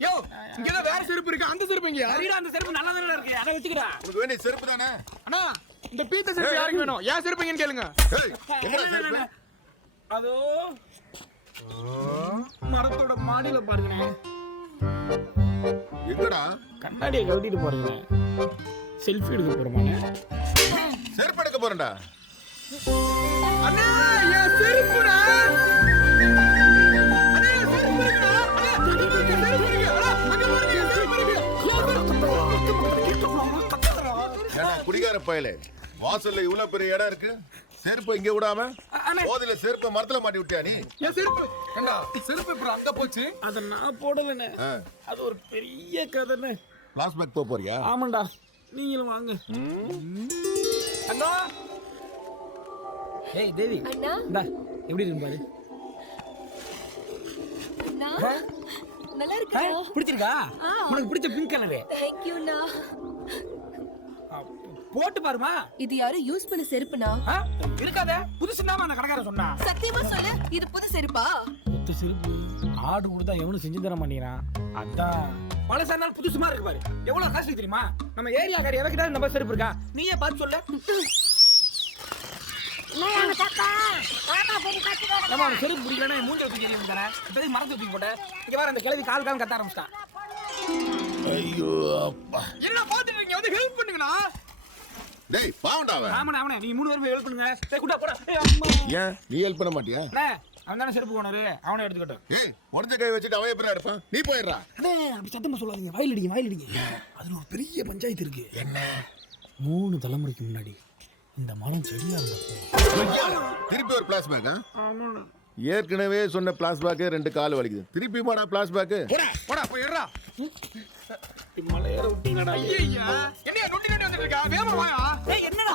யோ, இங்க வேற செருப்பு இருக்கு, அந்த செருப்பு எங்க? அடிடா, அந்த செருப்பு நல்லா தானே இருக்கு, அதை வச்சுக்கடா. உனக்கு வேண்டிய செருப்பு தானே? அண்ணா, இந்த பீத்த செருப்பு யாருக்கு வேணும்? ஏன் செருப்பு எங்கன்னு கேளுங்க. அதோ மரத்தோட மாடியில பாருங்க. எங்கடா? கண்ணாடியை கழட்டிட்டு போறீங்க. செல்ஃபி எடுக்க போறோமானே? செருப்பு எடுக்க போறேன்டா. அண்ணா, என் செருப்புடா. அண்ணா, என் செருப்பு இருக்குடா. அண்ணா, செருப்பு இருக்கு. அங்க பாருங்க, என் செருப்பு இருக்கு. ஏன்னா குடிகார பயலே, வாசல்ல இவ்வளவு பெரிய இடம் இருக்கு, செருப்பு இங்க விடாம போதில செருப்பை மரத்துல மாட்டி விட்டியா நீ? என் செருப்பு ஏண்டா, செருப்பு இப்ப அங்க போச்சு. அத நான் போடலனே, அது ஒரு பெரிய கதைனே. பிளாஸ்பேக் போக போறியா? ஆமாண்டா, நீங்களும் வாங்க. அண்ணா, ஏய் தேவி, அண்ணா இந்தா எப்படி இருக்கு பாரு. அண்ணா நல்லா இருக்கா? பிடிச்சிருக்கா? உனக்கு பிடிச்ச பிங்க் கலர். தேங்க் யூ அண்ணா. போட்டு பாருமா. இது யாரு யூஸ் பண்ண செருப்புனா? இருக்காதே, புதுசுதாமா அந்த கடைக்காரன் சொன்னா. சத்தியமா சொல்லு, இது புது செருப்பா? புது செருப்பு ஆர்டர் கொடுத்தா எவனும் செஞ்சு தர மாட்டேங்கிறான். அதான் பழசா இருந்தாலும் புதுசு மாதிரி இருக்கு பாரு. எவ்வளவு காசு தெரியுமா? நம்ம ஏரியா காரி எவகிட்ட நம்ம செருப்பு இருக்கா? நீயே பார்த்து சொல்லு. நம்ம செருப்பு பிடிக்கலன்னா மூஞ்ச தூக்கி எறியும் தரேன். இப்போதைக்கு மரத்தை தூக்கி போட்டேன். இங்க வேற அந்த கிளவி கால் கால் கத்த ஆரம்பிச்சிட்டான். ஐயோ அப்பா, என்ன பாத்துட்டு இருக்கீங்க? வந்து ஹெல்ப் பண்ணுங்கண்ணா. டேய் பாவண்டா அவன். ஆமாண்ணே, நீ 3 பேரும் ஹெல்ப் பண்ணுங்க. டேய் குட்டா போடா. ஏய் அம்மா. ஏன் நீ ஹெல்ப் பண்ண மாட்டியா? அண்ணே, அவன் தானே செருப்பு கொண்டாரு, அவனை எடுத்துக்கிட்டோம். ஏய், உடஞ்ச கை வச்சுட்டு அவன் எப்படிடா இருப்பான்? நீ போயிடுறா. அண்ணே, அப்படி சத்தமா சொல்லாதீங்க. வயலடிங்க. அதுல ஒரு பெரிய பஞ்சாயத்து இருக்கு. என்ன? 3 தலைமுறைக்கு முன்னாடி இந்த மரம் செடியா இருந்தப்போ திருப்பி ஒரு பிளாஸ்பேக். ஆமாண்ணா. ஏற்கனவே சொன்ன பிளாஸ்பேக் 2 கால் வலிக்குது. திருப்பி போடா பிளாஸ்பேக். போடா போயிடுறா. மலையேற விட்டீங்கடா. ஐயா, என்னையா நொண்டி நொண்டி வந்துட்டு இருக்கா? வேகமா வாயா. டேய் என்னடா?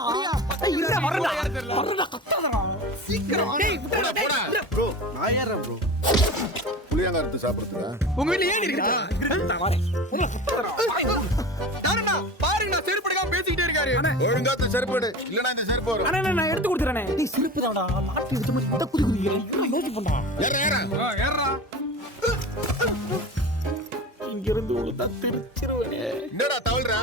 இல்ல வரடா. வரடா கத்தாதடா. சீக்கிரம் டேய் போடா போடா. ப்ரோ, நான் ஏறேன் ப்ரோ. புளியங்க அறுத்து சாப்பிடுறதுக்கா? உங்க வீட்ல ஏன் இருக்குடா? நான் வரேன். உள்ள கத்தாதடா. நானடா பாருங்க, நான் செருப்பு எடுக்காம பேசிக்கிட்டே இருக்காரு. ஒழுங்கா இந்த செருப்பு எடு, இல்லனா இந்த செருப்பு வரும். அண்ணா நான் எடுத்து கொடுத்துறேனே. டேய் செருப்பு தான்டா. நாட்டி எடுத்து மாதிரி இந்த குதி குதிக்கிறேன். என்ன யோசி பண்ணா? ஏறா. ஏறா. இங்க இருந்து உள்ள திருச்சிருவனே. என்னடா தவழ்றா?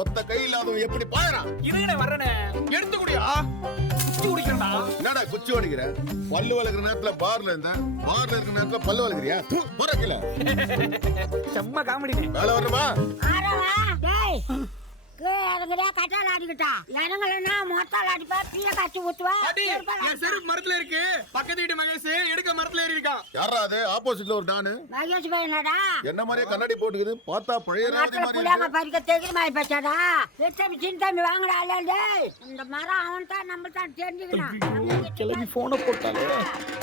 ஒத்த கை இல்லாதவன் எப்படி பாயறா? இருங்கடா வரேனே. எடுத்து குடியா. குச்சி குடிக்கிறடா. என்னடா குச்சி ஓடிக்கிற? பல்லு வளர்க்குற நேரத்துல பார்ல இருந்தா, பார்ல இருக்கிற நேரத்துல பல்லு வளர்க்குறியா? போற கில. செம்ம காமெடி. வேலை வரணுமா? டேய் அதுங்கடா கட்டால அடிக்கிட்டா எனங்களா மொத்தால அடிப்பா பீய காச்சி ஊத்துவா. என் செருப்பு மரத்துல இருக்கு. பக்கத்து வீட்டு மகேஷ் எடுக்க மரத்துல ஏறி இருக்கான். யாரா அது? ஆப்போசிட்ல ஒரு டானு. மகேஷ் பையனடா. என்ன மாதிரியே கண்ணாடி போட்டுக்குது. பார்த்தா பழைய ராஜி நாட்டுல மாதிரி புள்ளைங்க இருக்கு. பறிக்க தெரியுமாய் பச்சாடா. வெச்சம் சின்ன வாங்கடா இல்ல. இந்த மரம் அவன் தான் நம்ம தான் தெரிஞ்சுக்கணும். கிளம்பி போனை போட்டாலே.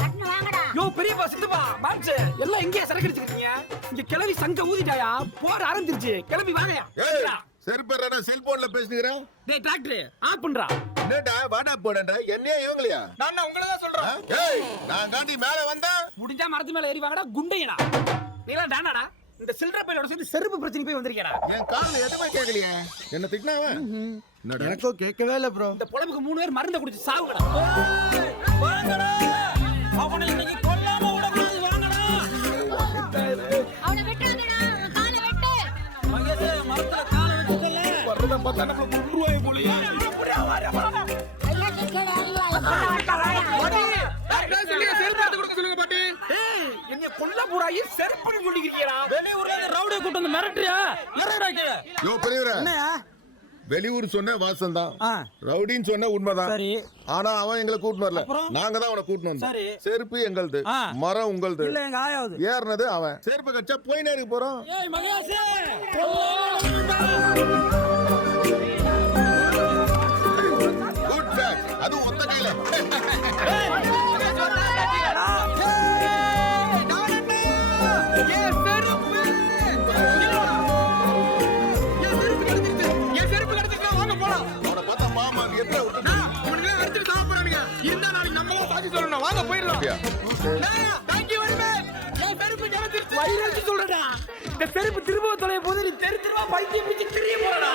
கண்ணு வாங்கடா. யோ பெரியப்பா சித்தப்பா மாம்ஸ் எல்லாம் எங்கே சரக்கு அடிச்சிருக்கீங்க? இங்க கிளவி சங்க ஊதிட்டாயா? போற ஆரம்பிச்சிருச்சு. கிளம்பி வாங்கயா. ஏய், செருப்பேறடா செல்போன்ல பேசுறீங்க. டேய் டிராக்டர் ஆஃப் பண்றா. என்னடா வாடா போடா? என்னைய இவங்களையா? நான் உங்களை தான் சொல்றேன். ஏய், நான் காண்டி மேல வந்தா முடிஞ்சா மரத்து மேல ஏறி வாங்கடா குண்டையடா. நீலாம் டானாடா. இந்த சில்ட்ர பையனோட சேர்ந்து செருப்பு பிரச்சனை போய் வந்திருக்கேடா. என் கால்ல எதுவுமே கேட்கலையே. என்ன திட்டினாவ? என்னடா? எனக்கும் கேட்கவே இல்ல ப்ரோ. இந்த பொழப்புக்கு 3 பேர் மருந்த குடிச்சு சாவுங்கடா. வாங்கடா. அவனை இன்னைக்கு கொல்லாம விடக்கூடாது. வாங்கடா. அவனை வெட்டாதடா. காலை வெட்டு. மகேஷ் மரத்துல காலை வச்சுட்டல. வரத பார்த்தா நம்ம 3 ரூபாய் போலையா? அப்படியே வாடா. ஐயா கேட்கவே செருப்பு எடுத்து கொடுக்க சொல்லுங்க பாட்டி. ஏய் என்ன கொல்ல போறாய் செருப்புன்னு சொல்லிக்கிறீங்கடா. வெளியூர்ல ரவுடியை கூட்டி வந்து மிரட்டுறியா? இறங்கடா கீழ. யோ பெரியவரே. வெளியூர் சொன்ன வாசம் தான். ரவுடின்னு சொன்ன உண்மைதான். சரி. ஆனா அவன் எங்களை கூட்டிட்டு வரல. நாங்க தான் அவனை கூட்டிட்டு வந்தோம். சரி. செருப்பு எங்களுது, மரம் உங்களுது. இல்ல எங்க ஆயாவது. ஏறினது அவன். செருப்பு கச்சா போய் நேருக்கு போறோம். ஏய் மகேஷ் தேங்க்யூ வெரி மச். என் செருப்பு ஜனத்திருச்சு வைரல்னு சொல்றடா. இந்த செருப்பு திரும்ப தொலைய போது நீ தெரு தெருவா பைத்தியம் பிடிச்சி திரிய போறடா.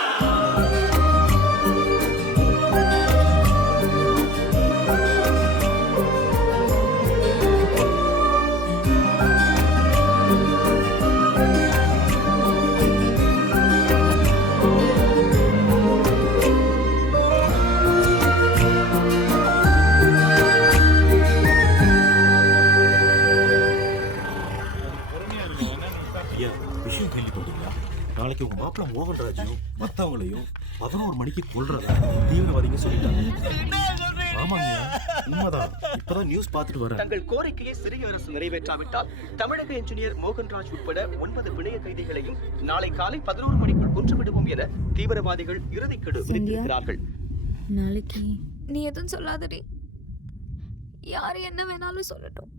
விஷயம் கேள்விப்பட்டீங்களா? நாளைக்கு உங்க மாப்பிள்ள மோகன்ராஜையும் மத்தவங்களையும் 11 மணிக்கு கொல்றதா தீவிரவாதிங்க சொல்லிட்டாங்க. ஆமாங்க, உண்மைதான். இப்பதான் நியூஸ் பார்த்துட்டு வரேன். தங்கள் கோரிக்கையை சிறிய அரசு நிறைவேற்றாவிட்டால் தமிழக என்ஜினியர் மோகன்ராஜ் உட்பட 9 பிணைய கைதிகளையும் நாளை காலை 11 மணிக்குள் கொன்றுவிடுவோம் என தீவிரவாதிகள் இறுதிக்கெடு விதித்திருக்கிறார்கள். நாளைக்கு நீ எதுவும் சொல்லாதடி. யாரு என்ன வேணாலும் சொல்லட்டும்,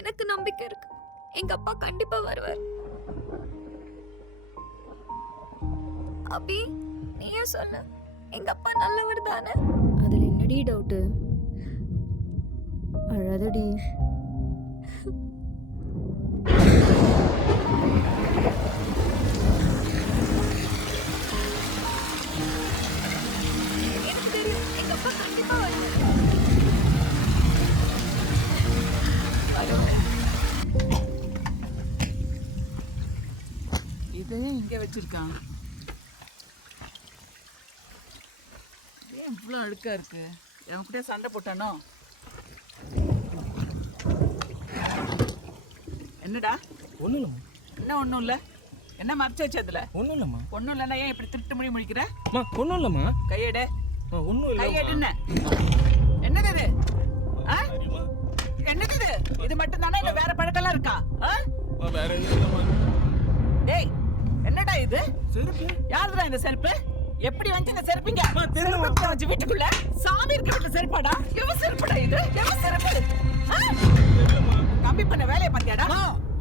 எனக்கு நம்பிக்கை இருக்கு. எங்க அப்பா கண்டிப்பா வருவார். அபி, நீயே சொல்லு, எங்க அப்பா நல்லவர் தானே? அதுல என்னடி டவுட்டு? அழாதடி. எனக்கு தெரியும், எங்க அப்பா கண்டிப்பா வருவார். இதையும் இங்க வச்சிருக்கான். ஏன் இவ்வளோ அழுக்கா இருக்கு? என் கூட சண்டை போட்டானோ? என்னடா? ஒன்றும் இல்லைம்மா. என்ன ஒன்றும் இல்லை? என்ன மறைச்சு வச்சு அதுல? ஒன்றும் இல்லைம்மா. ஒன்றும் இல்லைன்னா ஏன் இப்படி திருட்டு மொழி முழிக்கிற? ஒன்றும் இல்லைம்மா. கையெடு. ஒன்றும் இல்லை. கையெடு. என்னது இது? ஆ? என்னது இது? இது மட்டும் தானே, இல்ல வேற பழக்கம்லாம் இருக்கா? வேற எதுவும். டேய், என்னடா இது? செருப்பு. யாருடா இந்த செருப்பு? எப்படி வந்து இந்த செருப்புங்க? செருப்பு வச்சு வீட்டுக்குள்ள சாமி இருக்க வீட்டுல செருப்பாடா? எவ செருப்புடா இது? எவ செருப்பு? கம்பி பண்ண வேலையை பாத்தியாடா?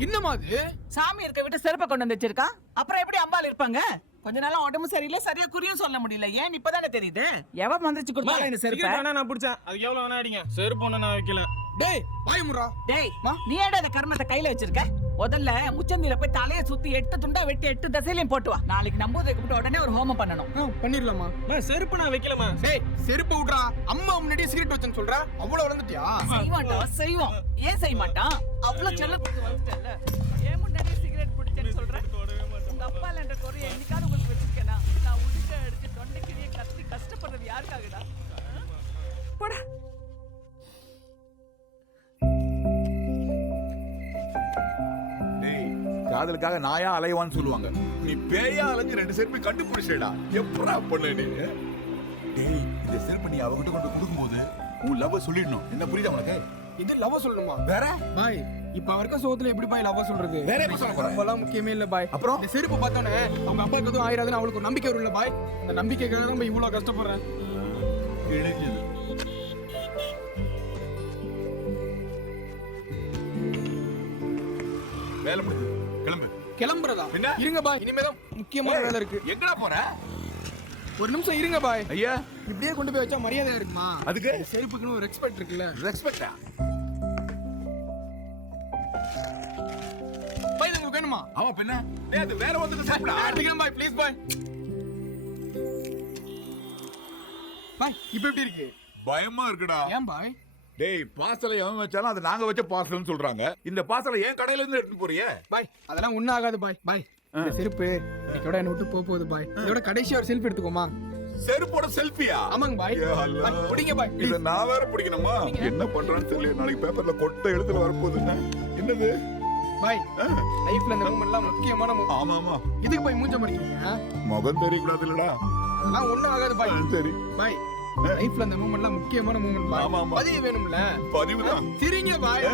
என்னமா அது? சாமி இருக்க வீட்டு செருப்பை கொண்டு வந்து வச்சிருக்கா. அப்புறம் எப்படி அம்பாள் இருப்பாங்க? கொஞ்ச நாளா உடம்பு சரியில்லை, சரியா குறியும் சொல்ல முடியல. ஏன் இப்பதானே தெரியுது? எவ மந்திரிச்சு கொடுத்தா இந்த செருப்பு? நான் பிடிச்சேன். அதுக்கு எவ்வளவு வேணா அடிங்க. செருப்பு ஒண்ணு நான் வைக்கல. டேய், வாய் முறா. டேய், நீ ஏன்டா இந்த கர்மத்தை கையில வச்சிருக்க? முதல்ல முச்சந்தில போய் தலைய சுத்தி 8 துண்டா வெட்டி 8 திசையிலயும் போட்டு வா. நாளைக்கு நம்பூதிரி கூப்பிட்டு உடனே ஒரு ஹோமம் பண்ணணும். பண்ணிரலாமா? செருப்பு நான் வைக்கலமா. டேய், செருப்பு விட்றா. அம்மா முன்னாடியே சிகரெட் வச்சேன்னு சொல்ற. அவ்வளவு வளர்ந்துட்டியா? செய்வான்டா, செய்வான். ஏன் செய்ய மாட்டான்? அவ்வளவு செல்ல கொடுத்து வளர்த்துட்டல. ஏன் முன்னாடியே சிகரெட் பிடிச்சேன்னு சொல்ற? உங்க அப்பா என்ற குறைய என்னைக்காவது உங்களுக்கு வச்சிருக்கேனா? நான் உடுக்க அடிச்சு தொண்டைக்கிறிய கத்தி கஷ்டப்படுறது யாருக்காகடா? போடா. காதலுக்காக நாயா அலைவான்னு சொல்லுவாங்க. நீ பேயா அலைஞ்சு 2 செருப்பை கண்டுபிடிச்சேடா. எப்படா பண்ண நீ? டேய், இந்த செருப்பை நீ அவகிட்ட கொண்டு கொடுக்கும்போது உன் லவ் சொல்லிடணும். என்ன புரியுதா உனக்கு? இது லவ் சொல்லணுமா? வேற பாய், இப்ப அவர்க்க சோத்துல எப்படி பாய் லவ் சொல்றது? வேற எப்படி சொல்ல போற? அதெல்லாம் முக்கியமே இல்ல பாய். அப்புறம் இந்த செருப்பு பார்த்தானே அவங்க அப்பாவுக்கு எதுவும் ஆயிராதுன்னு அவளுக்கு ஒரு நம்பிக்கை வரும்ல பாய். அந்த நம்பிக்கைக்காக தான் இவ்வளவு கஷ்டப்படுறேன். கிழிஞ்சது. வேலை முடிஞ்சது. கிளம்பு. கிளம்புறதா? இருங்க பாய், இனிமேதான் முக்கியமான வேலை இருக்கு. எங்கடா போற? ஒரு நிமிஷம் இருங்க பாய். ஐயா, இப்படியே கொண்டு போய் வச்சா மரியாதையா இருக்குமா? அதுக்கு செருப்புக்குன்னு ஒரு ரெஸ்பெக்ட் இருக்குல்ல. ரெஸ்பெக்டா? பாய், உங்களுக்கு வேணுமா? ஆமா பெண்ணா. டேய், அது வேற வந்து சாப்பிடா. எடுத்துக்கலாம் பாய், ப்ளீஸ் பாய். பாய், இப்போ எப்படி இருக்கு? பயமா இருக்குடா. ஏன் பாய்? டேய், பார்சலை எவன் வச்சாலும் அது நாங்க வச்ச பார்சல்னு சொல்றாங்க. இந்த பார்சலை ஏன் கடையில இருந்து எடுத்து போறியே? பாய், அதெல்லாம் ஒண்ணும் ஆகாது பாய். பாய், இந்த செருப்பு இதோட என்ன விட்டு போகுது பாய். இதோட கடைசியா ஒரு செல்ஃபி எடுத்துக்கோமா? செருப்போட செல்ஃபியா? ஆமாங்க பாய். பிடிங்க பாய். இத நான் வேற பிடிக்கணுமா? என்ன பண்றான்னு தெரியல. நாளைக்கு பேப்பர்ல கொட்டை எழுத்துல வரப்போகுது. என்னது பாய்? லைஃப்ல இந்த மூமெண்ட்லாம் முக்கியமான மூமெண்ட். ஆமா ஆமா. இதுக்கு போய் மூஞ்ச மடிக்கிறீங்க? முகம் தெரிய கூடாது இல்லடா. அதெல்லாம் ஒண்ணும் ஆகாது பாய். சரி பாய், லைஃப்ல இந்த மூமெண்ட்லாம் முக்கியமான மூமெண்ட் பாய். ஆமா ஆமா. பதிவு வேணும்ல? பதிவு தான். சரிங்க பாய்.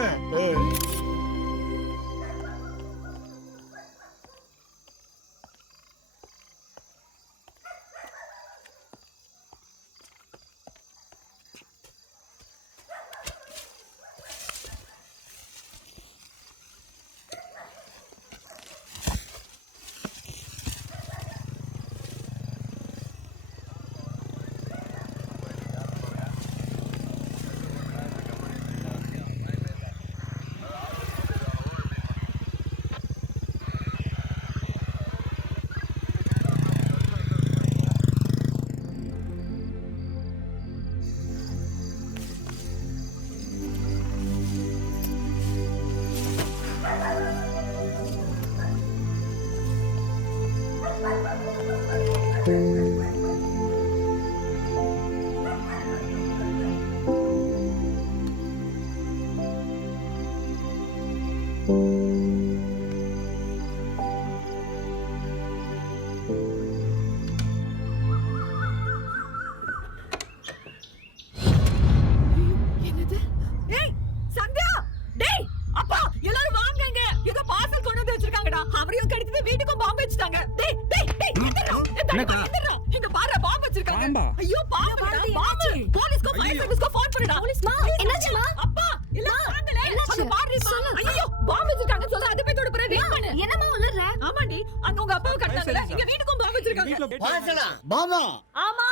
ஐயோ பாம்பு பாம்பு போலீஸ்க்கு ஃபயர் சர்வீஸ்க்கு ஃபோன் பண்ணுடா போலீஸ்மா என்னாச்சுமா அப்பா எல்லாம் வாங்கல அங்க பாரு ஐயோ பாம்பு வச்சிருக்காங்க சொல்ல அது போய் தொட போறேன் வெயிட் பண்ணு என்னமா உளறற ஆமாடி அங்க உங்க அப்பாவை கட்டாங்கல இங்க வீட்டுக்கும் பாம்பு வச்சிருக்காங்க வாசலா பாமா ஆமா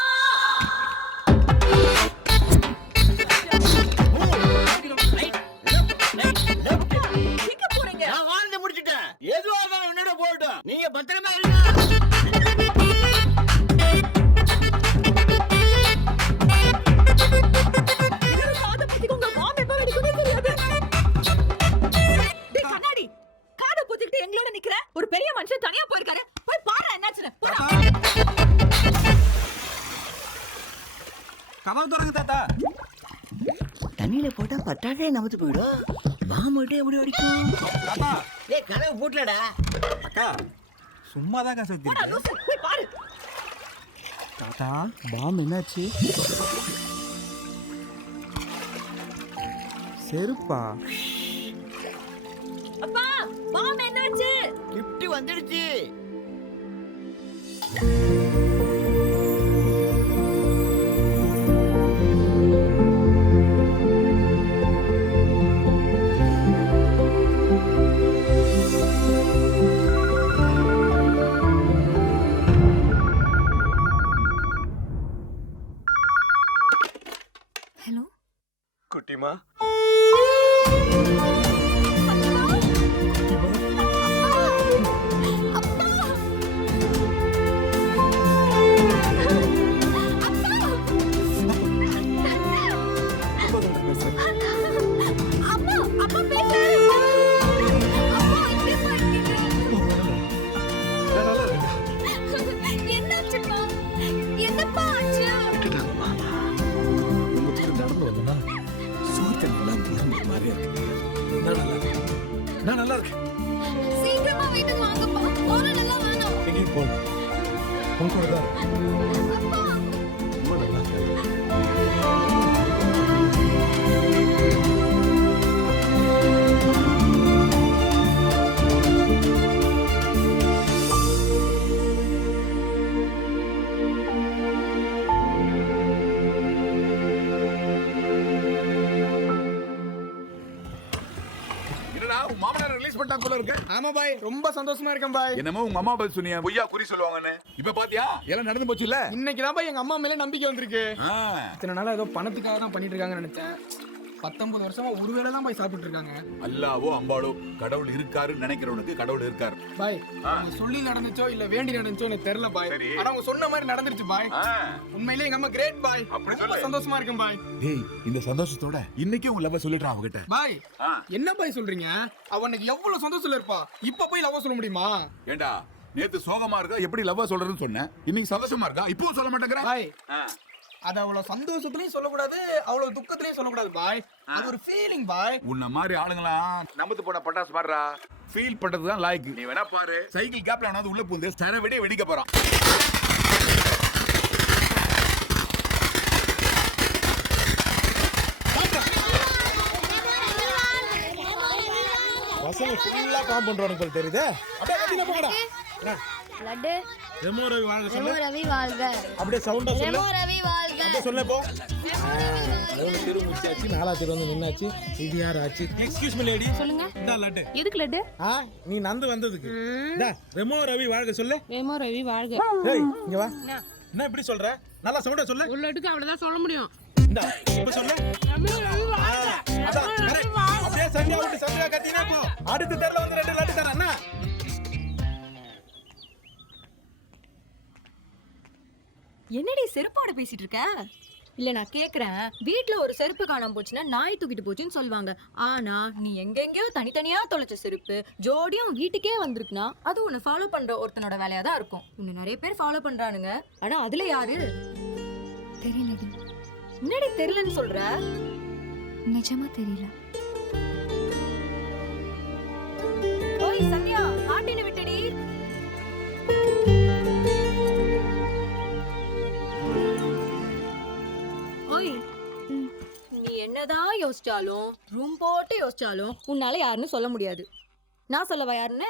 எங்க போறீங்க நான் வாழ்ந்து முடிச்சிட்டேன் எதுவா இருந்தாலும் என்னோட போகட்டும் நீங்க பத்திரமா இருங்க எங்களோட நிக்கிற ஒரு பெரிய மனுஷன் தனியா போயிருக்காரு போய் பாரு என்னாச்சுன்னு கதவு திறங்க தாத்தா. தண்ணியில போட்டா பட்டாட்டே நமத்து போயிடும் மாமட்டே எப்படி அடிக்கும் தாத்தா ஏய் கதவு பூட்டலடா அக்கா சும்மா தான் சுத்தி போய் பாரு தாத்தா பாம் என்னாச்சு? செருப்பா? அப்பா பாம் என்னாச்சு? கிஃப்ட் வந்துடுச்சு. ஹலோ குட்டிமா அப்பா அப்பா பேசுறாரு அப்பா என்னாச்சுப்பா என்னப்பா ஆச்சு நான் நல்லா இருக்கேன். சீக்கிரமா வீட்டுக்கு வாங்கப்பா போன நல்லா வேணும் எங்கேயும் போல உன் கூட தான் ரொம்ப நல்லா இருக்கேன். என்னடா உன் மாமனார் ரிலீஸ் பண்ணா போல இருக்கு? ஆமா பாய் ரொம்ப சந்தோஷமா இருக்கேன் பாய். என்னமோ உங்க அம்மா பதில் சொன்னியா பொய்யா குறி சொல்லுவாங்கன்னு. இப்ப பாத்தியா எல்லாம் நடந்து போச்சு இல்ல? இன்னைக்கு தான் பாய் எங்க அம்மா மேல நம்பிக்கை வந்திருக்கு. இத்தனை நாளா ஏதோ பணத்துக்காக தான் பண்ணிட்டு இருக்காங்கன்னு நினைச்சேன். 19 வருஷமா ஒரு வேளை தான் பாய் சாப்பிட்டு இருக்காங்க. அல்லாவோ அம்பாளோ கடவுள் இருக்காருன்னு நினைக்கிறவனுக்கு கடவுள் இருக்காரு. பாய் நீங்க சொல்லி நடந்துச்சோ இல்ல வேண்டி நடந்துச்சோ எனக்கு தெரியல பாய். ஆனா அவங்க சொன்ன மாதிரி நடந்துருச்சு பாய். உண்மையிலேயே எங்க அம்மா கிரேட் பாய். ரொம்ப சந்தோஷமா இருக்கேன் பாய். டேய் இந்த சந்தோஷத்தோட இன்னைக்கு உன் லவ் சொல்லிடுறான் அவகிட்ட. பாய் என்ன பாய் சொல்றீங்க? அவனுக்கு எவ்வளவு சந்தோஷத்துல இருப்பா. இப்ப போய் லவ் சொல்ல முடியுமா? ஏண்டா நேத்து சோகமா இருக்கா எப்படி லவ் சொல்றேன்னு சொன்னேன். இன்னைக்கு சந்தோஷமா இருக்கா இப்பவும் சொல்ல மாட்டேங்கற. பாய் அது அவ்வளவு சந்தோஷத்துலயும் சொல்லக்கூடாது அவ்வளவு துக்கத்துலயும் சொல்லக்கூடாது பாய். அது ஒரு ஃபீலிங் பாய். உன்ன மாதிரி ஆளுங்களா நமத்து போன பட்டாசு மாறா ஃபீல் பண்றது தான் லாய்க்கு. நீ வேணா பாரு சைக்கிள் கேப்ல அவனாவது உள்ள பூந்து ஸ்டர வெடி வெடிக்க போறான். பசங்க ஃபுல்லா காம் பண்றானுங்க போல தெரியுதே. அப்படியே போடா. லட்டு ரெமோ ரவி வாழ்க ரெமோ சொல்லு. ரவி வாழ்க அப்படியே சவுண்டா சொல்லு. ரெமோ ரவி வாழ்க அப்படியே சொல்லு போ. அவ்வளவு தெரு முடிச்சாச்சு. நாலா தெரு வந்து நின்னாச்சு. இது யார் ஆச்சு? Excuse me lady. சொல்லுங்க. இந்தா லட்டு. எதுக்கு லட்டு? நீ நந்து வந்ததுக்கு. டா ரெமோ ரவி வாழ்க சொல்லு. ரெமோ ரவி வாழ்க. ஏய் இங்க வா. என்ன இப்படி சொல்ற? நல்லா சவுண்டா சொல்லு. ஒரு லட்டுக்கு அவ்வளவுதான் சொல்ல முடியும். இந்தா இப்ப சொல்லு. அதான், correct. அப்படியே சந்தியா விட்டு சந்தியா கத்தினா போ. அடுத்த தெருல வந்து 2 லட்டு தரேன். என்ன? என்னடி செருப்போட பேசிட்டு இருக்க? இல்ல நான் கேக்குறேன், வீட்ல ஒரு செருப்பு காணாம போச்சுன்னா நாய் தூக்கிட்டு போச்சுன்னு சொல்லுவாங்க. ஆனா நீ எங்கெங்கயோ தனித்தனியா தொலைச்ச செருப்பு ஜோடியும் வீட்டுக்கே வந்திருக்குனா அது உன்னை ஃபாலோ பண்ற ஒருத்தனோட வேலையா தான் இருக்கும். உன்னை நிறைய பேர் ஃபாலோ பண்றானுங்க. ஆனா அதுல யாரு? தெரியலடி. என்னடி தெரியலன்னு சொல்ற? நிஜமா தெரியல. ஓய் சந்தியா ஆட்டின விட்டடி. ஓய் நீ என்னதான் யோசிச்சாலும் ரூம் போட்டு யோசிச்சாலும் உன்னால யாருன்னு சொல்ல முடியாது. நான் சொல்லவா யாருன்னு?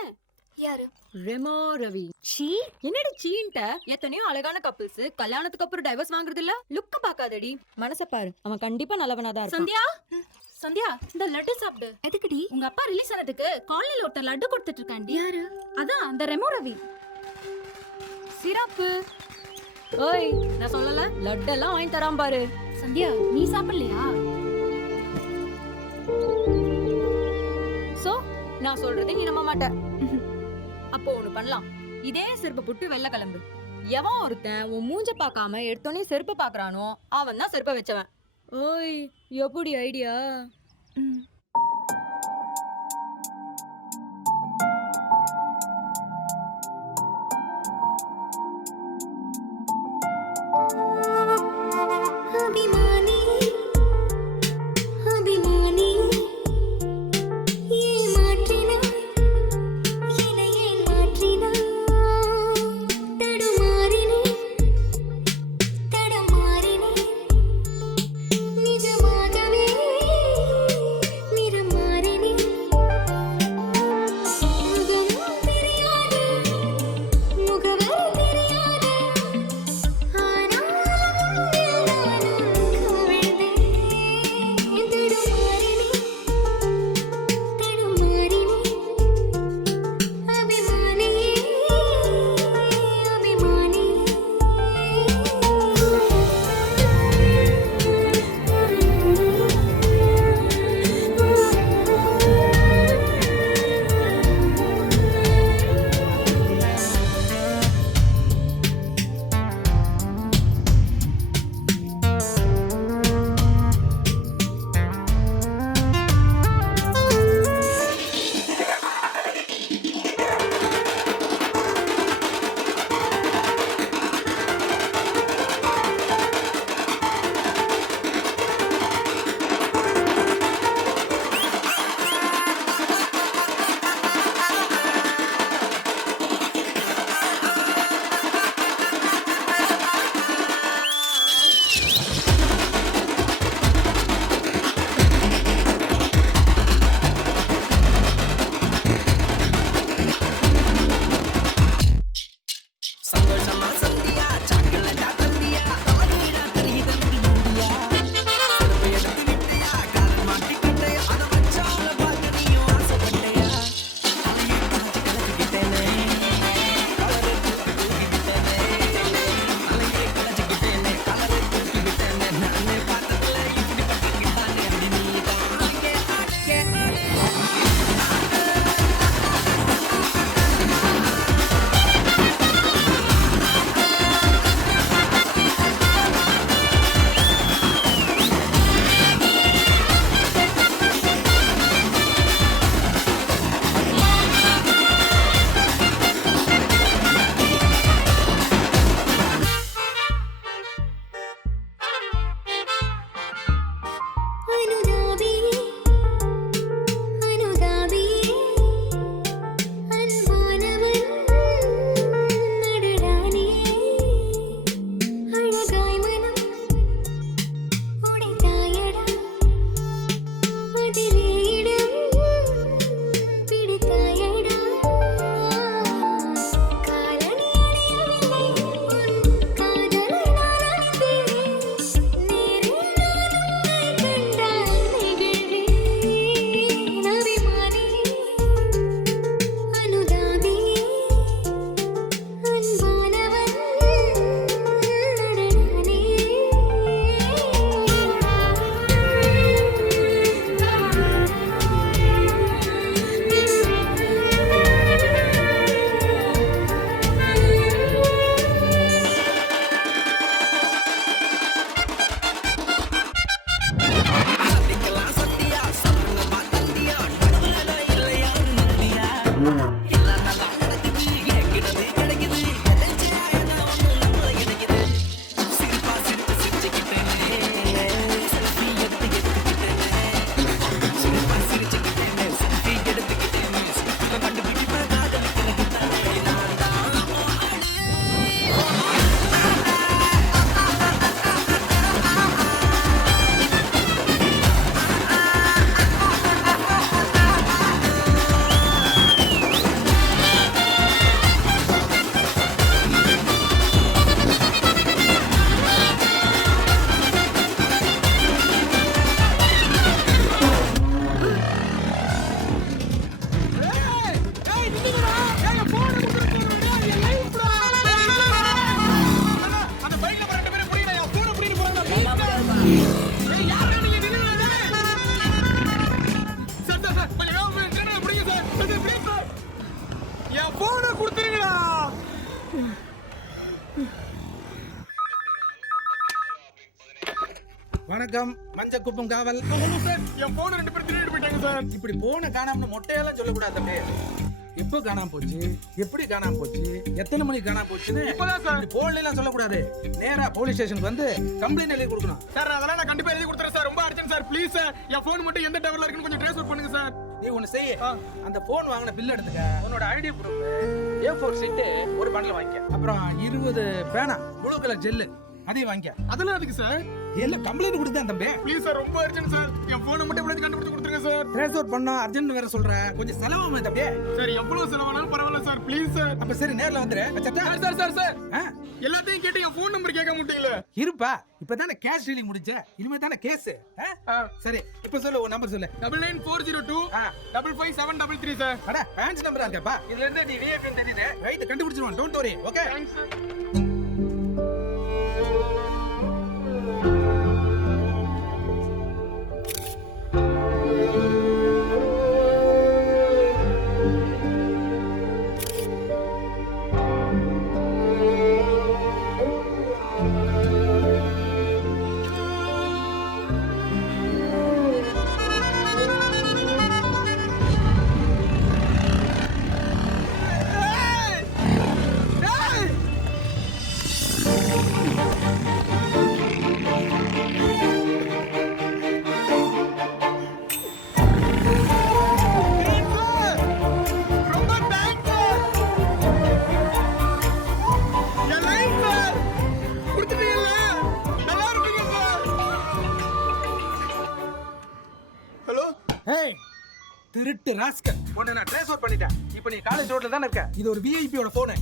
யாரு? ரெமோ ரவி. சீ, என்னடி சீன்ட்ட? எத்தனையோ அழகான கப்பிள்ஸ் கல்யாணத்துக்கு அப்புறம் டைவர்ஸ் வாங்குறது இல்ல. லுக்க பாக்காதடி, மனச பாரு. அவன் கண்டிப்பா நல்லவனா தான் இருப்பான். சந்தியா, சந்தியா, இந்த லட்டு சாப்பிடு. எதுக்குடி? உங்க அப்பா ரிலீஸ் ஆனதுக்கு காலையில ஒருத்தர் லட்டு கொடுத்துட்டு இருக்காண்டி. யாரு? அதான் அந்த ரெமோ ரவி. சிறப்பு. ஓய், நான் சொல்லல, லட்டு எல்லாம் வாங்கி தரான் பாரு. சந்தியா, நீ சாப்பிடலையா? சோ நான் சொல்றதை நீ நம்ப மாட்ட. அப்போ ஒண்ணு பண்ணலாம். இதே செருப்பு புட்டு வெள்ள கிளம்பு. எவன் ஒருத்தன் உன் மூஞ்ச பார்க்காம எடுத்தோன்னே செருப்பு பாக்குறானோ அவன் தான் செருப்பை வச்சவன். ஓய், எப்படி ஐடியா? வணக்கம் மஞ்சள் குப்பம் காவல். சார் என் போன் 2 பேர் திருடிட்டு போயிட்டாங்க சார். இப்படி போன காணாமனு மொட்டையெல்லாம் சொல்லக்கூடாது தம்பி. எப்போ காணாம போச்சு, எப்படி காணாம போச்சு, எத்தனை மணிக்கு காணாம போச்சுன்னு இப்பதான் சார். போன்ல எல்லாம் சொல்லக்கூடாது. நேரா போலீஸ் ஸ்டேஷனுக்கு வந்து கம்ப்ளைண்ட் எழுதி கொடுக்கணும். சார் அதெல்லாம் நான் கண்டிப்பா எழுதி கொடுத்துறேன் சார். ரொம்ப urgent sir. Please sir N phone மட்டும் எந்த டவர்ல இருக்குன்னு கொஞ்சம் ட்ரேஸ் அவுட் பண்ணுங்க சார். நீ ஒண்ணு செய்ய, அந்த போன் வாங்கின பில் எடுத்துக்க, உன்னோட ஐடி ப்ரூஃப், A4 ஷீட் ஒரு பண்டில் வாங்கிக்க, அப்புறம் 20 பேனா ப்ளூ கலர் ஜெல்லு அதையும் வாங்கிக்க. அதெல்லாம் அதுக்கு சார் எல்லாம் கம்ப்ளைண்ட் கொடுத்தேன் தம்பி. ப்ளீஸ் சார் ரொம்ப அர்ஜென்ட் சார். என் போனை மட்டும் எப்படி கண்டுபிடிச்சு கொடுத்துருங்க சார். ட்ரேஸ் அவுட் பண்ணா அர்ஜென்ட் வேற சொல்ற, கொஞ்சம் செலவாகும் தம்பி. சார் எவ்வளவு செலவானாலும் பரவாயில்ல சார். Please sir. அப்ப சரி நேர்ல வந்துரு. சார் சார் சார் சார் எல்லாத்தையும் கேட்டு என் போன் நம்பர் கேட்க முடியல. இருப்பா, இப்பதானே கேஷ் டீலிங் முடிச்ச, இனிமே தானே கேஸ். சரி இப்ப சொல்லு, உன் நம்பர் சொல்லு. 99402 55733 சார். அட பேங்க் நம்பரா இருக்கப்பா. இதுல இருந்து நீ விஐபி தெரியுது, ரைட் கண்டுபிடிச்சிடுவான். Don't worry. Okay thanks sir. திருட்டு ராஸ்கல், உன்னை நான் ட்ரேஸ் அவுட் பண்ணிட்டேன். இப்போ நீ காலேஜ் ரோட்ல தானே இருக்க. இது ஒரு விஐபியோட போன்.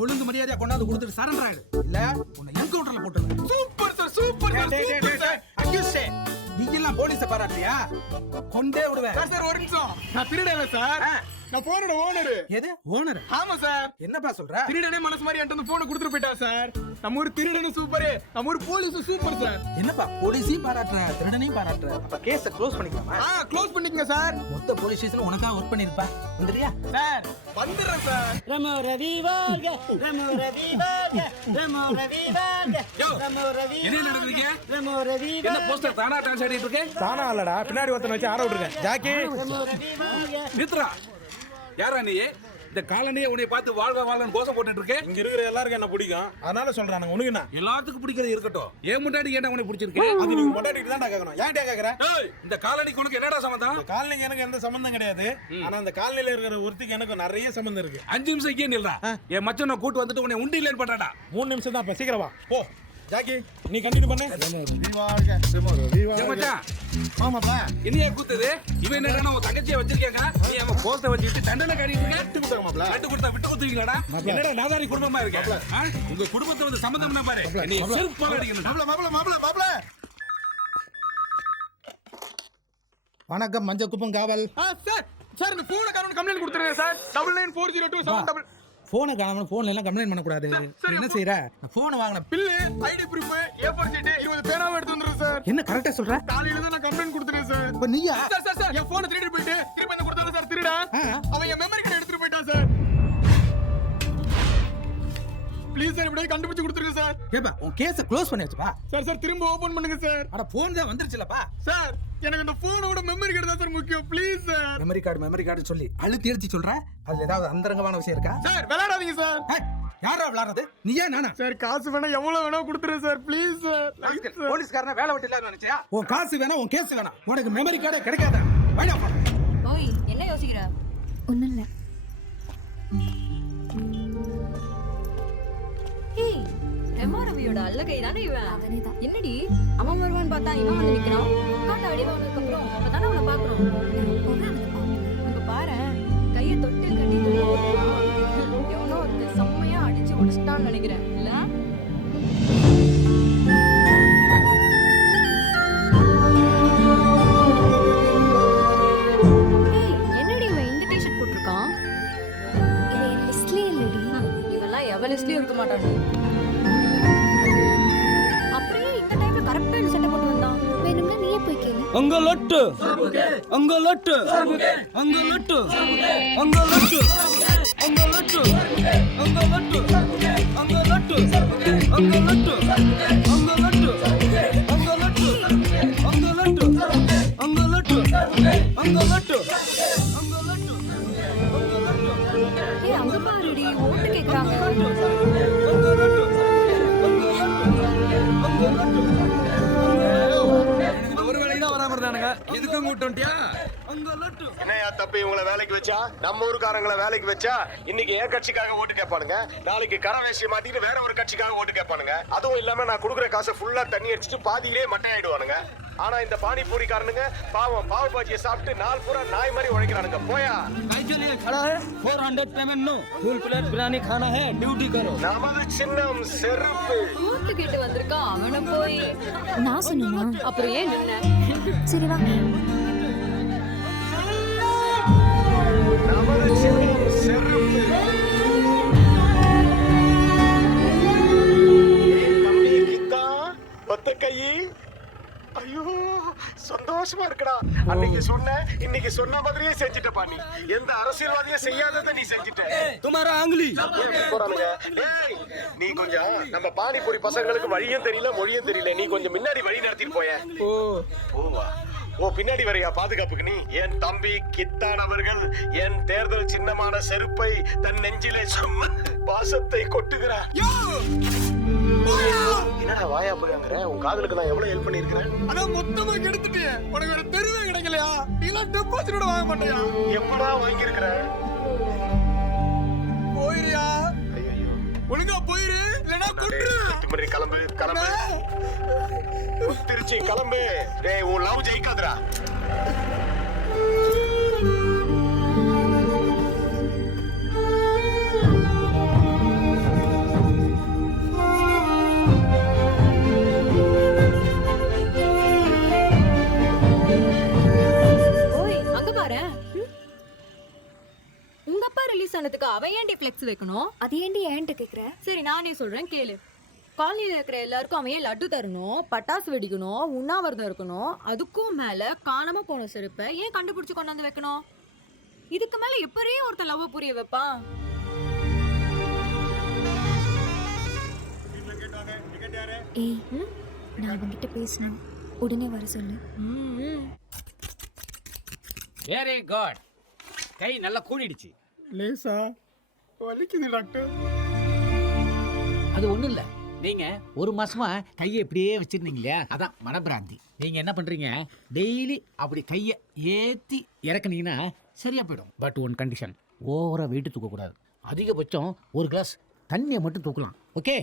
ஒழுங்கு மரியாதையா கொண்டாந்து கொடுத்துட்டு சரண்டர் ஆயிடு, இல்ல உன்னை என்கவுண்டர்ல போட்டுருவேன். Super sir super sir. Accused, நீ எல்லாம் போலீஸ பாராட்டியா? கொண்டே விடுவேன். சார் ஒரு நிமிஷம். நான் திருடல சார். நான் போனோட ஓனர். எது ஓனர்? ஆமா சார். என்னப்பா சொல்ற? திருடனே மனசு மாதிரி என்கிட்ட போன் கொடுத்துட்டு போயிட்டா சார். நம்ம ஊர் திருடனும் சூப்பர், நம்ம ஊர் போலீஸும் சூப்பர் சார். என்னப்பா போலீஸையும் பாராட்டுற, திருடனையும் பாராட்டுற? அப்ப கேஸ க்ளோஸ் பண்ணிக்கலாமா? க்ளோஸ் பண்ணிக்கங்க சார். மொத்த போலீஸ் ஸ்டேஷன் உனக்கா ஒர்க் பண்ணிருப்பா. வந்துறியா சார்? வந்துறேன் சார். ரமோ ரவி வாழ்க, ரமோ ரவி வாழ்க, ரமோ ரவி வாழ்க, ரமோ ரவி. என்ன நடக்குதுங்க? ரமோ ரவி என்ன போஸ்டர் தானா டான்ஸ் ஆடிட்டு இருக்கு? தானா இல்லடா, பின்னாடி ஒருத்தன் வச்சு ஆட விட்டுருக்கேன். ஜாக்கி ரமோ ரவி வாழ்க. நித்ரா, யாரா நீ? இந்த காலனியே உன்னை பார்த்து வாழ்க வாழ்கன்னு கோஷம் போட்டுட்டு இருக்கேன். இங்க இருக்கிற எல்லாருக்கும் என்ன பிடிக்கும், அதனால சொல்றாங்க. உனக்கு என்ன? எல்லாத்துக்கும் பிடிக்கிறது இருக்கட்டும். ஏன் முன்னாடி ஏன்டா உனக்கு பிடிச்சிருக்கு? அது நீ முன்னாடிட்டு தான் கேட்கணும். ஏன்டா கேக்குற? இந்த காலனிக்கு உனக்கு என்னடா சம்பந்தம்? இந்த காலனிக்கு எனக்கு எந்த சம்பந்தம் கிடையாது. ஆனா அந்த காலனில இருக்கிற ஒருத்திக்கு எனக்கு நிறைய சம்பந்தம் இருக்கு. 5 நிமிஷம் இங்கே நில்றா. என் மச்சனை கூட்டு வந்துட்டு உன்னை உண்டி இல்லைன்னு பண்றாடா. 3 நிமிஷம் தான். சீக்கிரம் வா. போ ஜாக்கி, நீ கண்டினியூ பண்ணு. ஆமாப்பா, இனியே கூத்துது. இவன் என்ன உன் தங்கச்சியை வச்சிருக்கேங்க, நீ அவன் கோஸ்தை வச்சுட்டு தண்டனை காட்டிட்டு கட்டு கொடுத்தா விட்டு கொடுத்துருக்கீங்களாடா? என்னடா நாதாரி குடும்பமா இருக்கு? உங்க குடும்பத்தை வந்து சம்பந்தம்னா பாரு, நீ செருப்பு போல அடிக்கணும். வணக்கம் மஞ்சள் குப்பம் காவல். சார் சார் இந்த போனை காரணம் கம்ப்ளைண்ட் கொடுத்துறேன் சார். 99402 7 போனை காணாம போன்ல எல்லாம் கம்ப்ளைண்ட் பண்ண கூடாது. என்ன செய்யற? போன் வாங்கின bill, ID proof, A4 sheet, 20 பேனாவை எடுத்து வந்துறேன் சார். என்ன கரெக்டா சொல்ற? காலையில தான் நான் கம்ப்ளைண்ட் கொடுத்துறேன் சார். இப்ப நீயா? சார் என் போனை திருடிட்டு போயிட்டு திருப்பி என்ன கொடுத்தாங்க சார் திருடா. அவன் என் மெமரி கார்டு எடுத்துட்டு போயிட்டான் சார். ப்ளீஸ் சார் இப்படியே கண்டுபிடிச்சு கொடுத்துருங்க சார். ஏப்பா உன் கேஸ க்ளோஸ் பண்ணியாச்சுப்பா. சார் திரும்ப ஓபன் பண்ணுங்க சார். அட போன் தான் வந்துருச்சுலப்பா. சார் எனக்கு இந்த போனோட மெமரி கார்டு தான் சார் முக்கியம். Please sir. மெமரி கார்டு சொல்லி அழுத்தி எழுத்தி சொல்ற. அதுல ஏதாவது அந்தரங்கமான விஷயம் இருக்கா? சார் விளையாடாதீங்க சார். யாரா விளையாடுறது? நீயா நானா? சார் காசு வேணா எவ்வளவு வேணா கொடுத்துறேன் சார். Please sir. போலீஸ்காரனா வேலை விட்டு இல்லாத நினைச்சியா? உன் காசு வேணா, உன் கேஸ் வேணா, உனக்கு மெமரி கார்டே கிடைக்காத. வாடா. ஓய் என்ன யோசிக்கிற? ஒன்றும் இல்லை. ஏய் ரெமோ ரவியோட அல்லகை தானே இவன். என்னடி அவன் வருவான்னு பார்த்தா இவன் வந்து நிக்கிறான். உட்காந்து அடி வாங்கினதுக்கு அப்புறம் அப்பதானே அவனை பாக்குறோம். அங்க பாரு, கையை தொட்டு கட்டிட்டு எவனோ ஒருத்தர் செம்மையா அடிச்சு உடைச்சிட்டான்னு நினைக்கிறேன். இல்ல என்னடி இவன் இந்த டிஷர்ட் போட்டிருக்கான்? இவெல்லாம் எவலிஸ்ட்லயும் இருக்க மாட்டான். அப்புறம் இந்த டைம்ல கரெக்டா இந்த சட்டை போட்டு வந்தான். வேணும்னா நீயே போய் கேளு. அங்க லட்டு அங்க லட்டு அங்க லட்டு அங்க லட்டு அங்க லட்டு அங்க லட்டு அங்க லட்டு அங்க லட்டு அங்க லட்டு அங்க லட்டு எதுக்கும் கூட்டோண்டியா? என்னையா தப்பி இவங்களை வேலைக்கு வச்சா? நம்ம ஊருக்காரங்களை வேலைக்கு வச்சா இன்னைக்கு என் கட்சிக்காக ஓட்டு கேட்பானுங்க, நாளைக்கு கரை வேஷ்டியை மாட்டிட்டு வேற ஒரு கட்சிக்காக ஓட்டு கேட்பானுங்க. அதுவும் இல்லாம நான் கொடுக்குற காசை ஃபுல்லா தண்ணி அடிச்சுட்டு பாதியிலே மட்டையாயிடுவானுங்க. ஆனா இந்த பானிபூரிக்காரனுங்க பாவம் பாவு பாஜியை சாப்பிட்டு நாள் பூரா நாய் மாதிரி உழைக்கிறானுங்க. போயா खड़ा है 400 payment no full plate biryani खाना है ड्यूटी करो. நமது சின்னம் செருப்பு. கூட்டு கேட்டு வந்திருக்கான் அவனை போய். நான் சொன்னேனா? அப்புறம் ஏன் நின்ன? சரி வா. நமது சின்னம் செருப்பு. தம்பி கீதா ஒத்த கை. ஐயோ சந்தோஷமா இருக்கடா. அன்னைக்கு சொன்ன இன்னைக்கு சொன்ன மாதிரியே செஞ்சுட்ட பாணி. எந்த அரசியல்வாதியும் செய்யாததை நீ செஞ்சுட்ட. तुम्हारा अंगली போறானுங்க. ஏய், நீ கொஞ்சம் நம்ம பானிபூரி பசங்களுக்கு வழியும் தெரியல மொழியும் தெரியல. நீ கொஞ்சம் முன்னாடி வழி நடத்திட்டு போய. ஓவா ஓ பின்னாடி வரையா பாதுகாப்புக்கு நீ? என் தம்பி கித்தான் அவர்கள் என் தேர்தல் சின்னமான செருப்பை தன் நெஞ்சிலே சும்மா பாசத்தை கொட்டுகிறார். என்னடா வாயா போயாங்கற? உன் காதலுக்கு நான் எவ்வளவு ஹெல்ப் பண்ணிருக்கேன். ஆனா மொத்தமா கெடுத்துட்டு உனக்கு ஒரு தெருவே கிடைக்கலையா? நீல டெபாசிட்டோட வாங்க மாட்டியா? எப்படா வாங்கி இருக்கற? போயிரியா? ஒழுங்கா போயிரு இல்லனா கொன்றுறேன். கிளம்பு கிளம்பு திருச்சி கிளம்பு. டேய் உன் லவ் ஜெயிக்காதடா. ஓய் அங்க பாரு. உங்க அப்பா ரிலீஸ் ஆனதுக்கு அவன் ஏன்டி ஃப்ளெக்ஸ் வைக்கணும்? அது ஏன்டி ஏன்ட்ட கேக்குற? சரி நானே சொல்றேன் கேளு. காலனியில் இருக்கிற எல்லாருக்கும் அவன் ஏன் லட்டு தரணும், பட்டாசு வெடிக்கணும், உண்ணாவிரதம் இருக்கணும், அதுக்கும் மேல காணாம போன செருப்பை ஏன் கண்டுபிடிச்சு கொண்டாந்து வைக்கணும்? இதுக்கு மேல எப்படியே ஒருத்தன் லவ் புரிய வைப்பான்? ஏய் நான் அவன்கிட்ட பேசணும், உடனே வர சொல்லு. Very good. கை நல்லா கூடிடுச்சு. லேசா வலிக்குது டாக்டர். அது ஒண்ணும் இல்ல. நீங்க ஒரு மாசமா கையை இப்படியே வச்சிருந்தீங்க இல்லையா? அதான் மனப்பிராந்தி. நீங்க என்ன பண்றீங்க, டெய்லி அப்படி கையை ஏத்தி இறக்குனீங்கன்னா சரியா போயிடும். பட் ஒன் கண்டிஷன், ஓவரா வெயிட் தூக்க கூடாது. அதிகபட்சம் ஒரு கிளாஸ் தண்ணியை மட்டும் தூக்கலாம். ஓகே?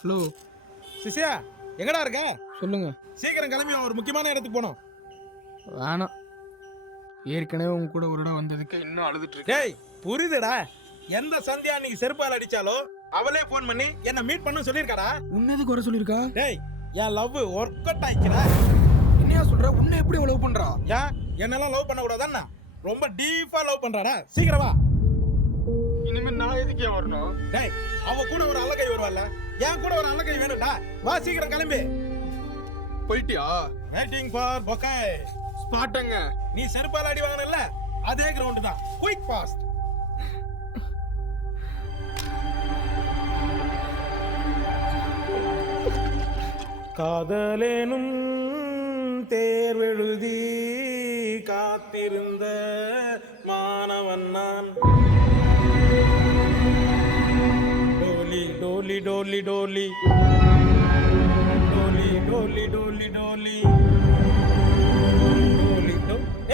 ஹலோ சிசியா எங்கடா இருக்க? சொல்லுங்க. சீக்கிரம் கிளம்பி வா, ஒரு முக்கியமான இடத்துக்கு போனோம். வேணாம், ஏற்கனவே உங்க கூட ஒரு இடம் வந்ததுக்கு இன்னும் அழுதுட்டு இருக்கேன். டேய் புரியுதுடா. எந்த சந்தியா அன்னைக்கு செருப்பால் அடிச்சாலோ அவளே போன் பண்ணி என்ன மீட் பண்ண சொல்லிருக்காடா. உன்னது குறை சொல்லிருக்கா? டேய் என் லவ் ஒர்க் அவுட் ஆயிடுச்சுடா. என்னையா சொல்ற? உன்னை எப்படி லவ் பண்றா? ஏன் என்னெல்லாம் லவ் பண்ண கூடாதான்னா? ரொம்ப டீப்பா லவ் பண்றாடா. சீக்கிரம் வா. இனிமே நான் எதுக்கே வரணும்? டேய் அவ கூட ஒரு அழகை வருவாள்ல, என் கூட ஒரு அழகை வேணும்டா. வா சீக்கிரம் கிளம்பி. போயிட்டியா? Waiting for bouquet. ஸ்பாட்டங்க. நீ செருப்பால் அடி வாங்கனல்ல, அதே கிரவுண்ட் தான். Quick fast. காதலேனும் தேர்வெழுதி காத்திருந்த மாணவன் நான். டோலி டோலி டோலி டோலி டோலி டோலி டோலி டோலி டோலி.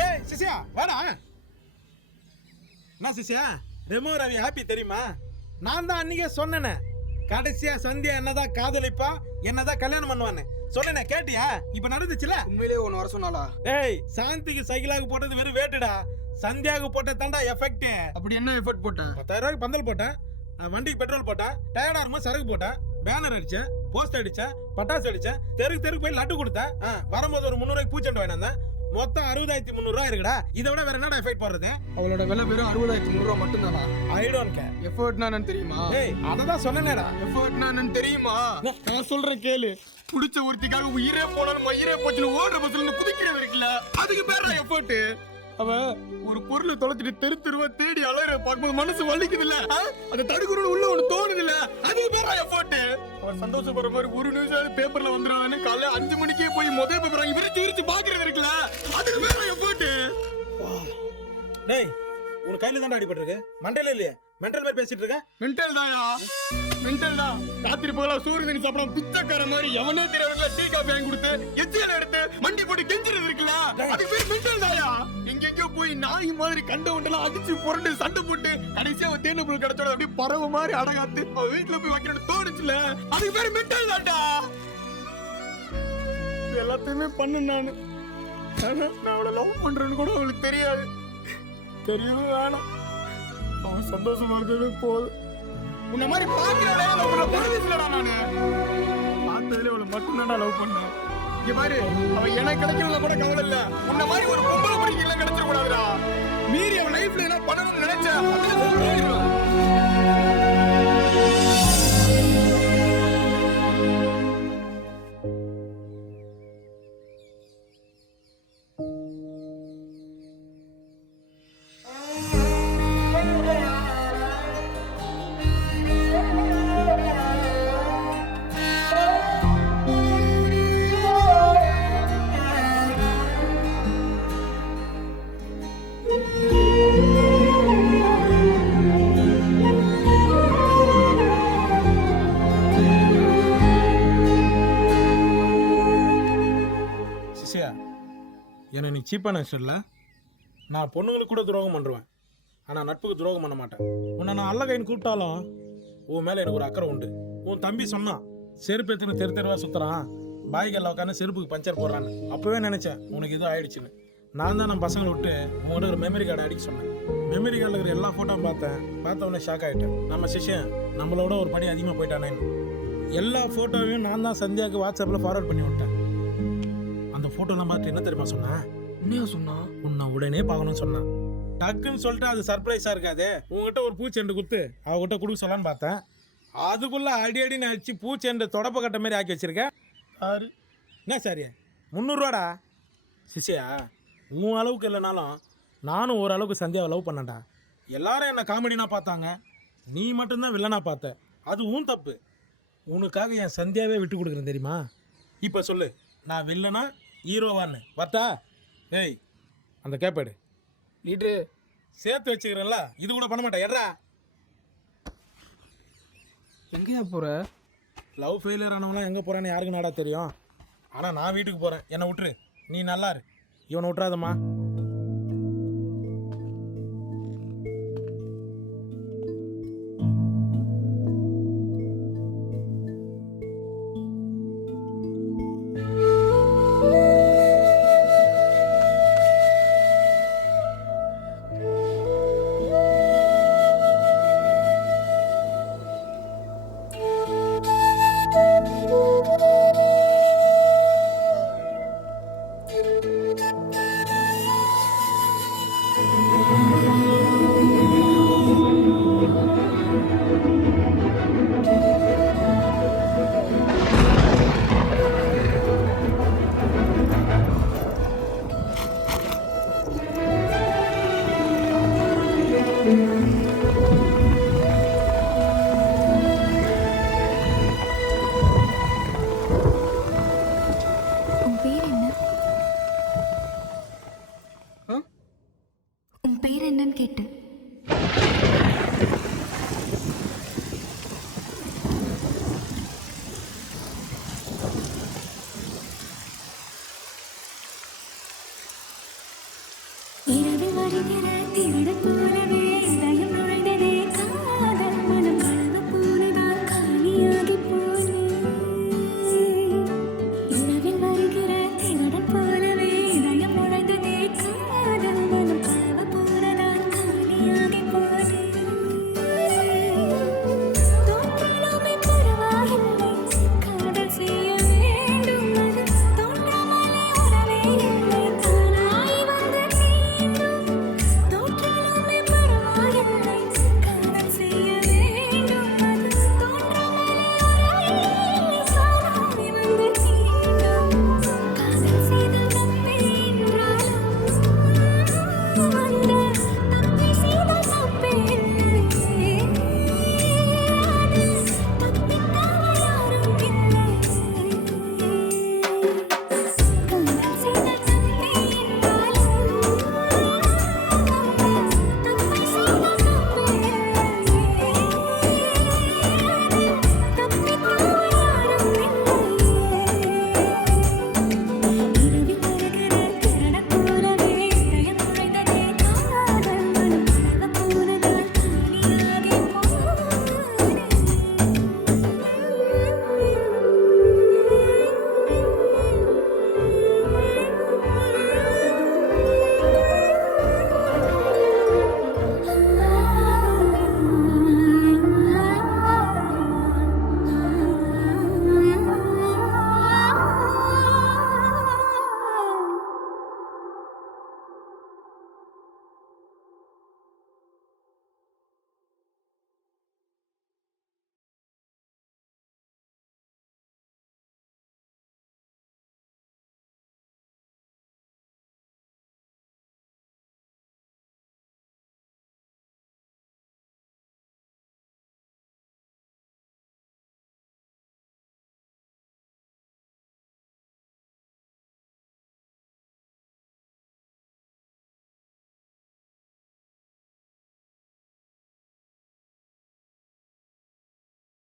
ஏய் சிசியா வாடா. என்ன சிசியா, ரெமோ ரவி ஹாப்பி தெரியுமா? நான் தான் அன்னைக்கே சொன்னேனே, கடைசியா சந்தியா என்னதான் காதலிப்பா, என்னதான் கல்யாணம் பண்ணுவான்னு சொன்னேனே, கேட்டியா? இப்ப நடந்துச்சுல. உண்மையிலேயே 1 வருஷம் சொன்னாலா? டேய் சாந்திக்கு சைக்கிளாக போட்டது வெறும் வேட்டுடா, சந்தியாவுக்கு போட்ட தாண்டா எஃபெக்ட். அப்படி என்ன எஃபெக்ட் போட்ட? 10,000 ரூபாய்க்கு பந்தல் போட்டேன், வண்டிக்கு பெட்ரோல் போட்டேன், டயர்டா இருக்கும்போது சரக்கு போட்டேன், பேனர் அடிச்சேன், போஸ்ட் அடிச்சேன், பட்டாசு அடிச்சேன், தெருக்கு தெருக்கு போய் லட்டு கொடுத்தேன். வரும்போது ஒரு 300 ரூபாய்க்கு பூச்செண்டு வாங்கினேன். மொத்தம் 60,300 ரூபாய் இருக்குடா. இதை விட வேற என்னடா எஃபெக்ட் போடுறது? அவளோட விலை வெறும் 60,300 ரூபாய் மட்டும் தானா? I don't care. எஃபர்ட்னா என்னன்னு தெரியுமா? ஏய் அததான் சொன்னேனேடா. எஃபர்ட்னா என்னன்னு தெரியுமா? நான் சொல்றேன் கேளு. புடிச்ச ஒருத்திக்காக உயிரே போனாலும் உயிரே போச்சுன்னு ஓடுற பஸ்ல குதிக்கிறது இருக்குல்ல, அதுக்கு பேரா எஃபர்ட். அவ ஒரு பொருளை தொலைச்சிட்டு தெரு தெருவா தேடி அலையிற பார்க்கும்போது மனசு வலிக்குது இல்ல, அதை தடுக்கணும்னு உள்ள ஒண்ணு தோணுது இல்ல, அதுக்கு பேரா எஃபர்ட். அவ சந்தோஷப்படுற மாதிரி ஒரு நியூஸ் பேப்பர்ல வந்துடுறான்னு காலைல 5 மணிக்கே போய் முதல் பேப்பர் வாங்கி விரிச்சு பாக்குறது இருக்குல்ல, அதுக்கு மேல எஃபோர்ட். டேய் உனக்கு கையில தான் அடிபட்டிருக்கு, மண்டையில இல்லையா? மென்டல் மாதிரி பேசிட்டு இருக்க. மென்டல் தாயா, மென்டல் தான். ராத்திரி போல சோறு தண்ணி சாப்பிடாம பிச்சைக்கார மாதிரி எவனே தெரியல டீ காஃபி வாங்கி கொடுத்து எச்சியல எடுத்து மண்டி போட்டு கெஞ்சிறது இருக்குல்ல, அதுக்கு பேர் மென்டல் தாயா. எங்கெங்கயோ போய் நாய் மாதிரி கண்ட ஒன்றெல்லாம் அடிச்சு புரண்டு சண்டை போட்டு கடைசியா அவன் தேன பொருள் கிடைச்சோட அப்படியே பறவை மாதிரி அடகாத்து அவன் வீட்டுல போய் வைக்கணும்னு தோணுச்சுல, அதுக்கு பேர் மென்டல் தான்டா. எல்லாத்தையுமே பண்ணு நானு. ஆனா நான் அவளை லவ் பண்றேன்னு கூட அவளுக்கு தெரியாது, தெரியவே வேணாம். அவன் சந்தோஷமா இருக்கிறது போதும். உன்ன மாதிரி பாக்கிறவளே லவ் பண்ண போறதில்லடா நானு. பார்த்ததுல அவளை மட்டும்தான்டா லவ் பண்ணேன். இங்க பாரு, அவ எனக்கு கிடைக்கிறதுல கூட கவலை இல்ல. உன்ன மாதிரி ஒரு பொம்பளை பிடிக்க எல்லாம் கிடைச்சிட கூடாதுடா. மீறி அவன் லைஃப்ல என்ன பண்ணணும்னு நினைச்சேன். என்னை நீ சீப்பான சொல்ல. நான் பொண்ணுங்களுக்கு கூட துரோகம் பண்ணுவேன், ஆனால் நட்புக்கு துரோகம் பண்ண மாட்டேன். உன்னை நான் அல்ல கைன்னு கூப்பிட்டாலும் உன் மேலே எனக்கு ஒரு அக்கறை உண்டு. உன் தம்பி சொன்னான் செருப்பு எடுத்துன்னு தெரு தெருவா சுற்றுறான், பாய்கல்ல உட்காந்து செருப்புக்கு பஞ்சர் போடுறான்னு. அப்போவே நினச்சேன் உனக்கு இது ஆயிடுச்சுன்னு. நான் தான் நம்ம பசங்களை விட்டு உங்கள்கிட்ட ஒரு மெமரி கார்டு அடிக்க சொன்னேன். மெமரி கார்டில் இருக்கிற எல்லா ஃபோட்டோவும் பார்த்த உடனே ஷாக் ஆகிட்டேன். நம்ம சிஷ்யன் நம்மளோட ஒரு படி அதிகமாக போயிட்டானேன்னு. எல்லா ஃபோட்டோவையும் நான் தான் சந்தியாவுக்கு வாட்ஸ்அப்பில் ஃபார்வர்ட் பண்ணி விட்டேன். அந்த ஃபோட்டோலாம் பார்த்து என்ன தெரியுமா சொன்னேன்? என்ன சொன்னா? உன்னை உடனே பார்க்கணும்னு சொன்னான். டக்குன்னு சொல்லிட்டு அது சர்ப்ரைஸாக இருக்காது, உங்ககிட்ட ஒரு பூச்செண்டு கொடுத்து அவகிட்ட கொடுக்க சொல்லலான்னு பார்த்தேன். அதுக்குள்ளே அடின்னு அடிச்சு பூச்செண்டு தொடப்ப கட்ட மாதிரி ஆக்கி வச்சிருக்கேன். சாரு என்ன சாரியா 300 ரூபாடா. சிசியா உன் அளவுக்கு இல்லைனாலும் நானும் ஓரளவுக்கு சந்தியாவை லவ் பண்ணேன்டா. எல்லாரும் என்னை காமெடினா பார்த்தாங்க, நீ மட்டும்தான் வில்லனா பார்த்த. அது உன் தப்பு. உனக்காக என் சந்தியாவே விட்டு கொடுக்குறேன் தெரியுமா? இப்போ சொல்லு, நான் வில்லனா ஹீரோவான்னு வரட்டா? ஏய் அந்த கேப்பாடு லீட்ரு சேர்த்து வச்சுக்கிறேன்ல, இது கூட பண்ண மாட்டேன். எட்ரா எங்கேயா போற? லவ் ஃபெயிலியர் ஆனவங்களாம் எங்கே போகிறான்னு யாருக்கு நாடா தெரியும். ஆனால் நான் வீட்டுக்கு போகிறேன், என்னை விட்டுரு. நீ நல்லா இரு, இவனை விட்டுறாதம்மா.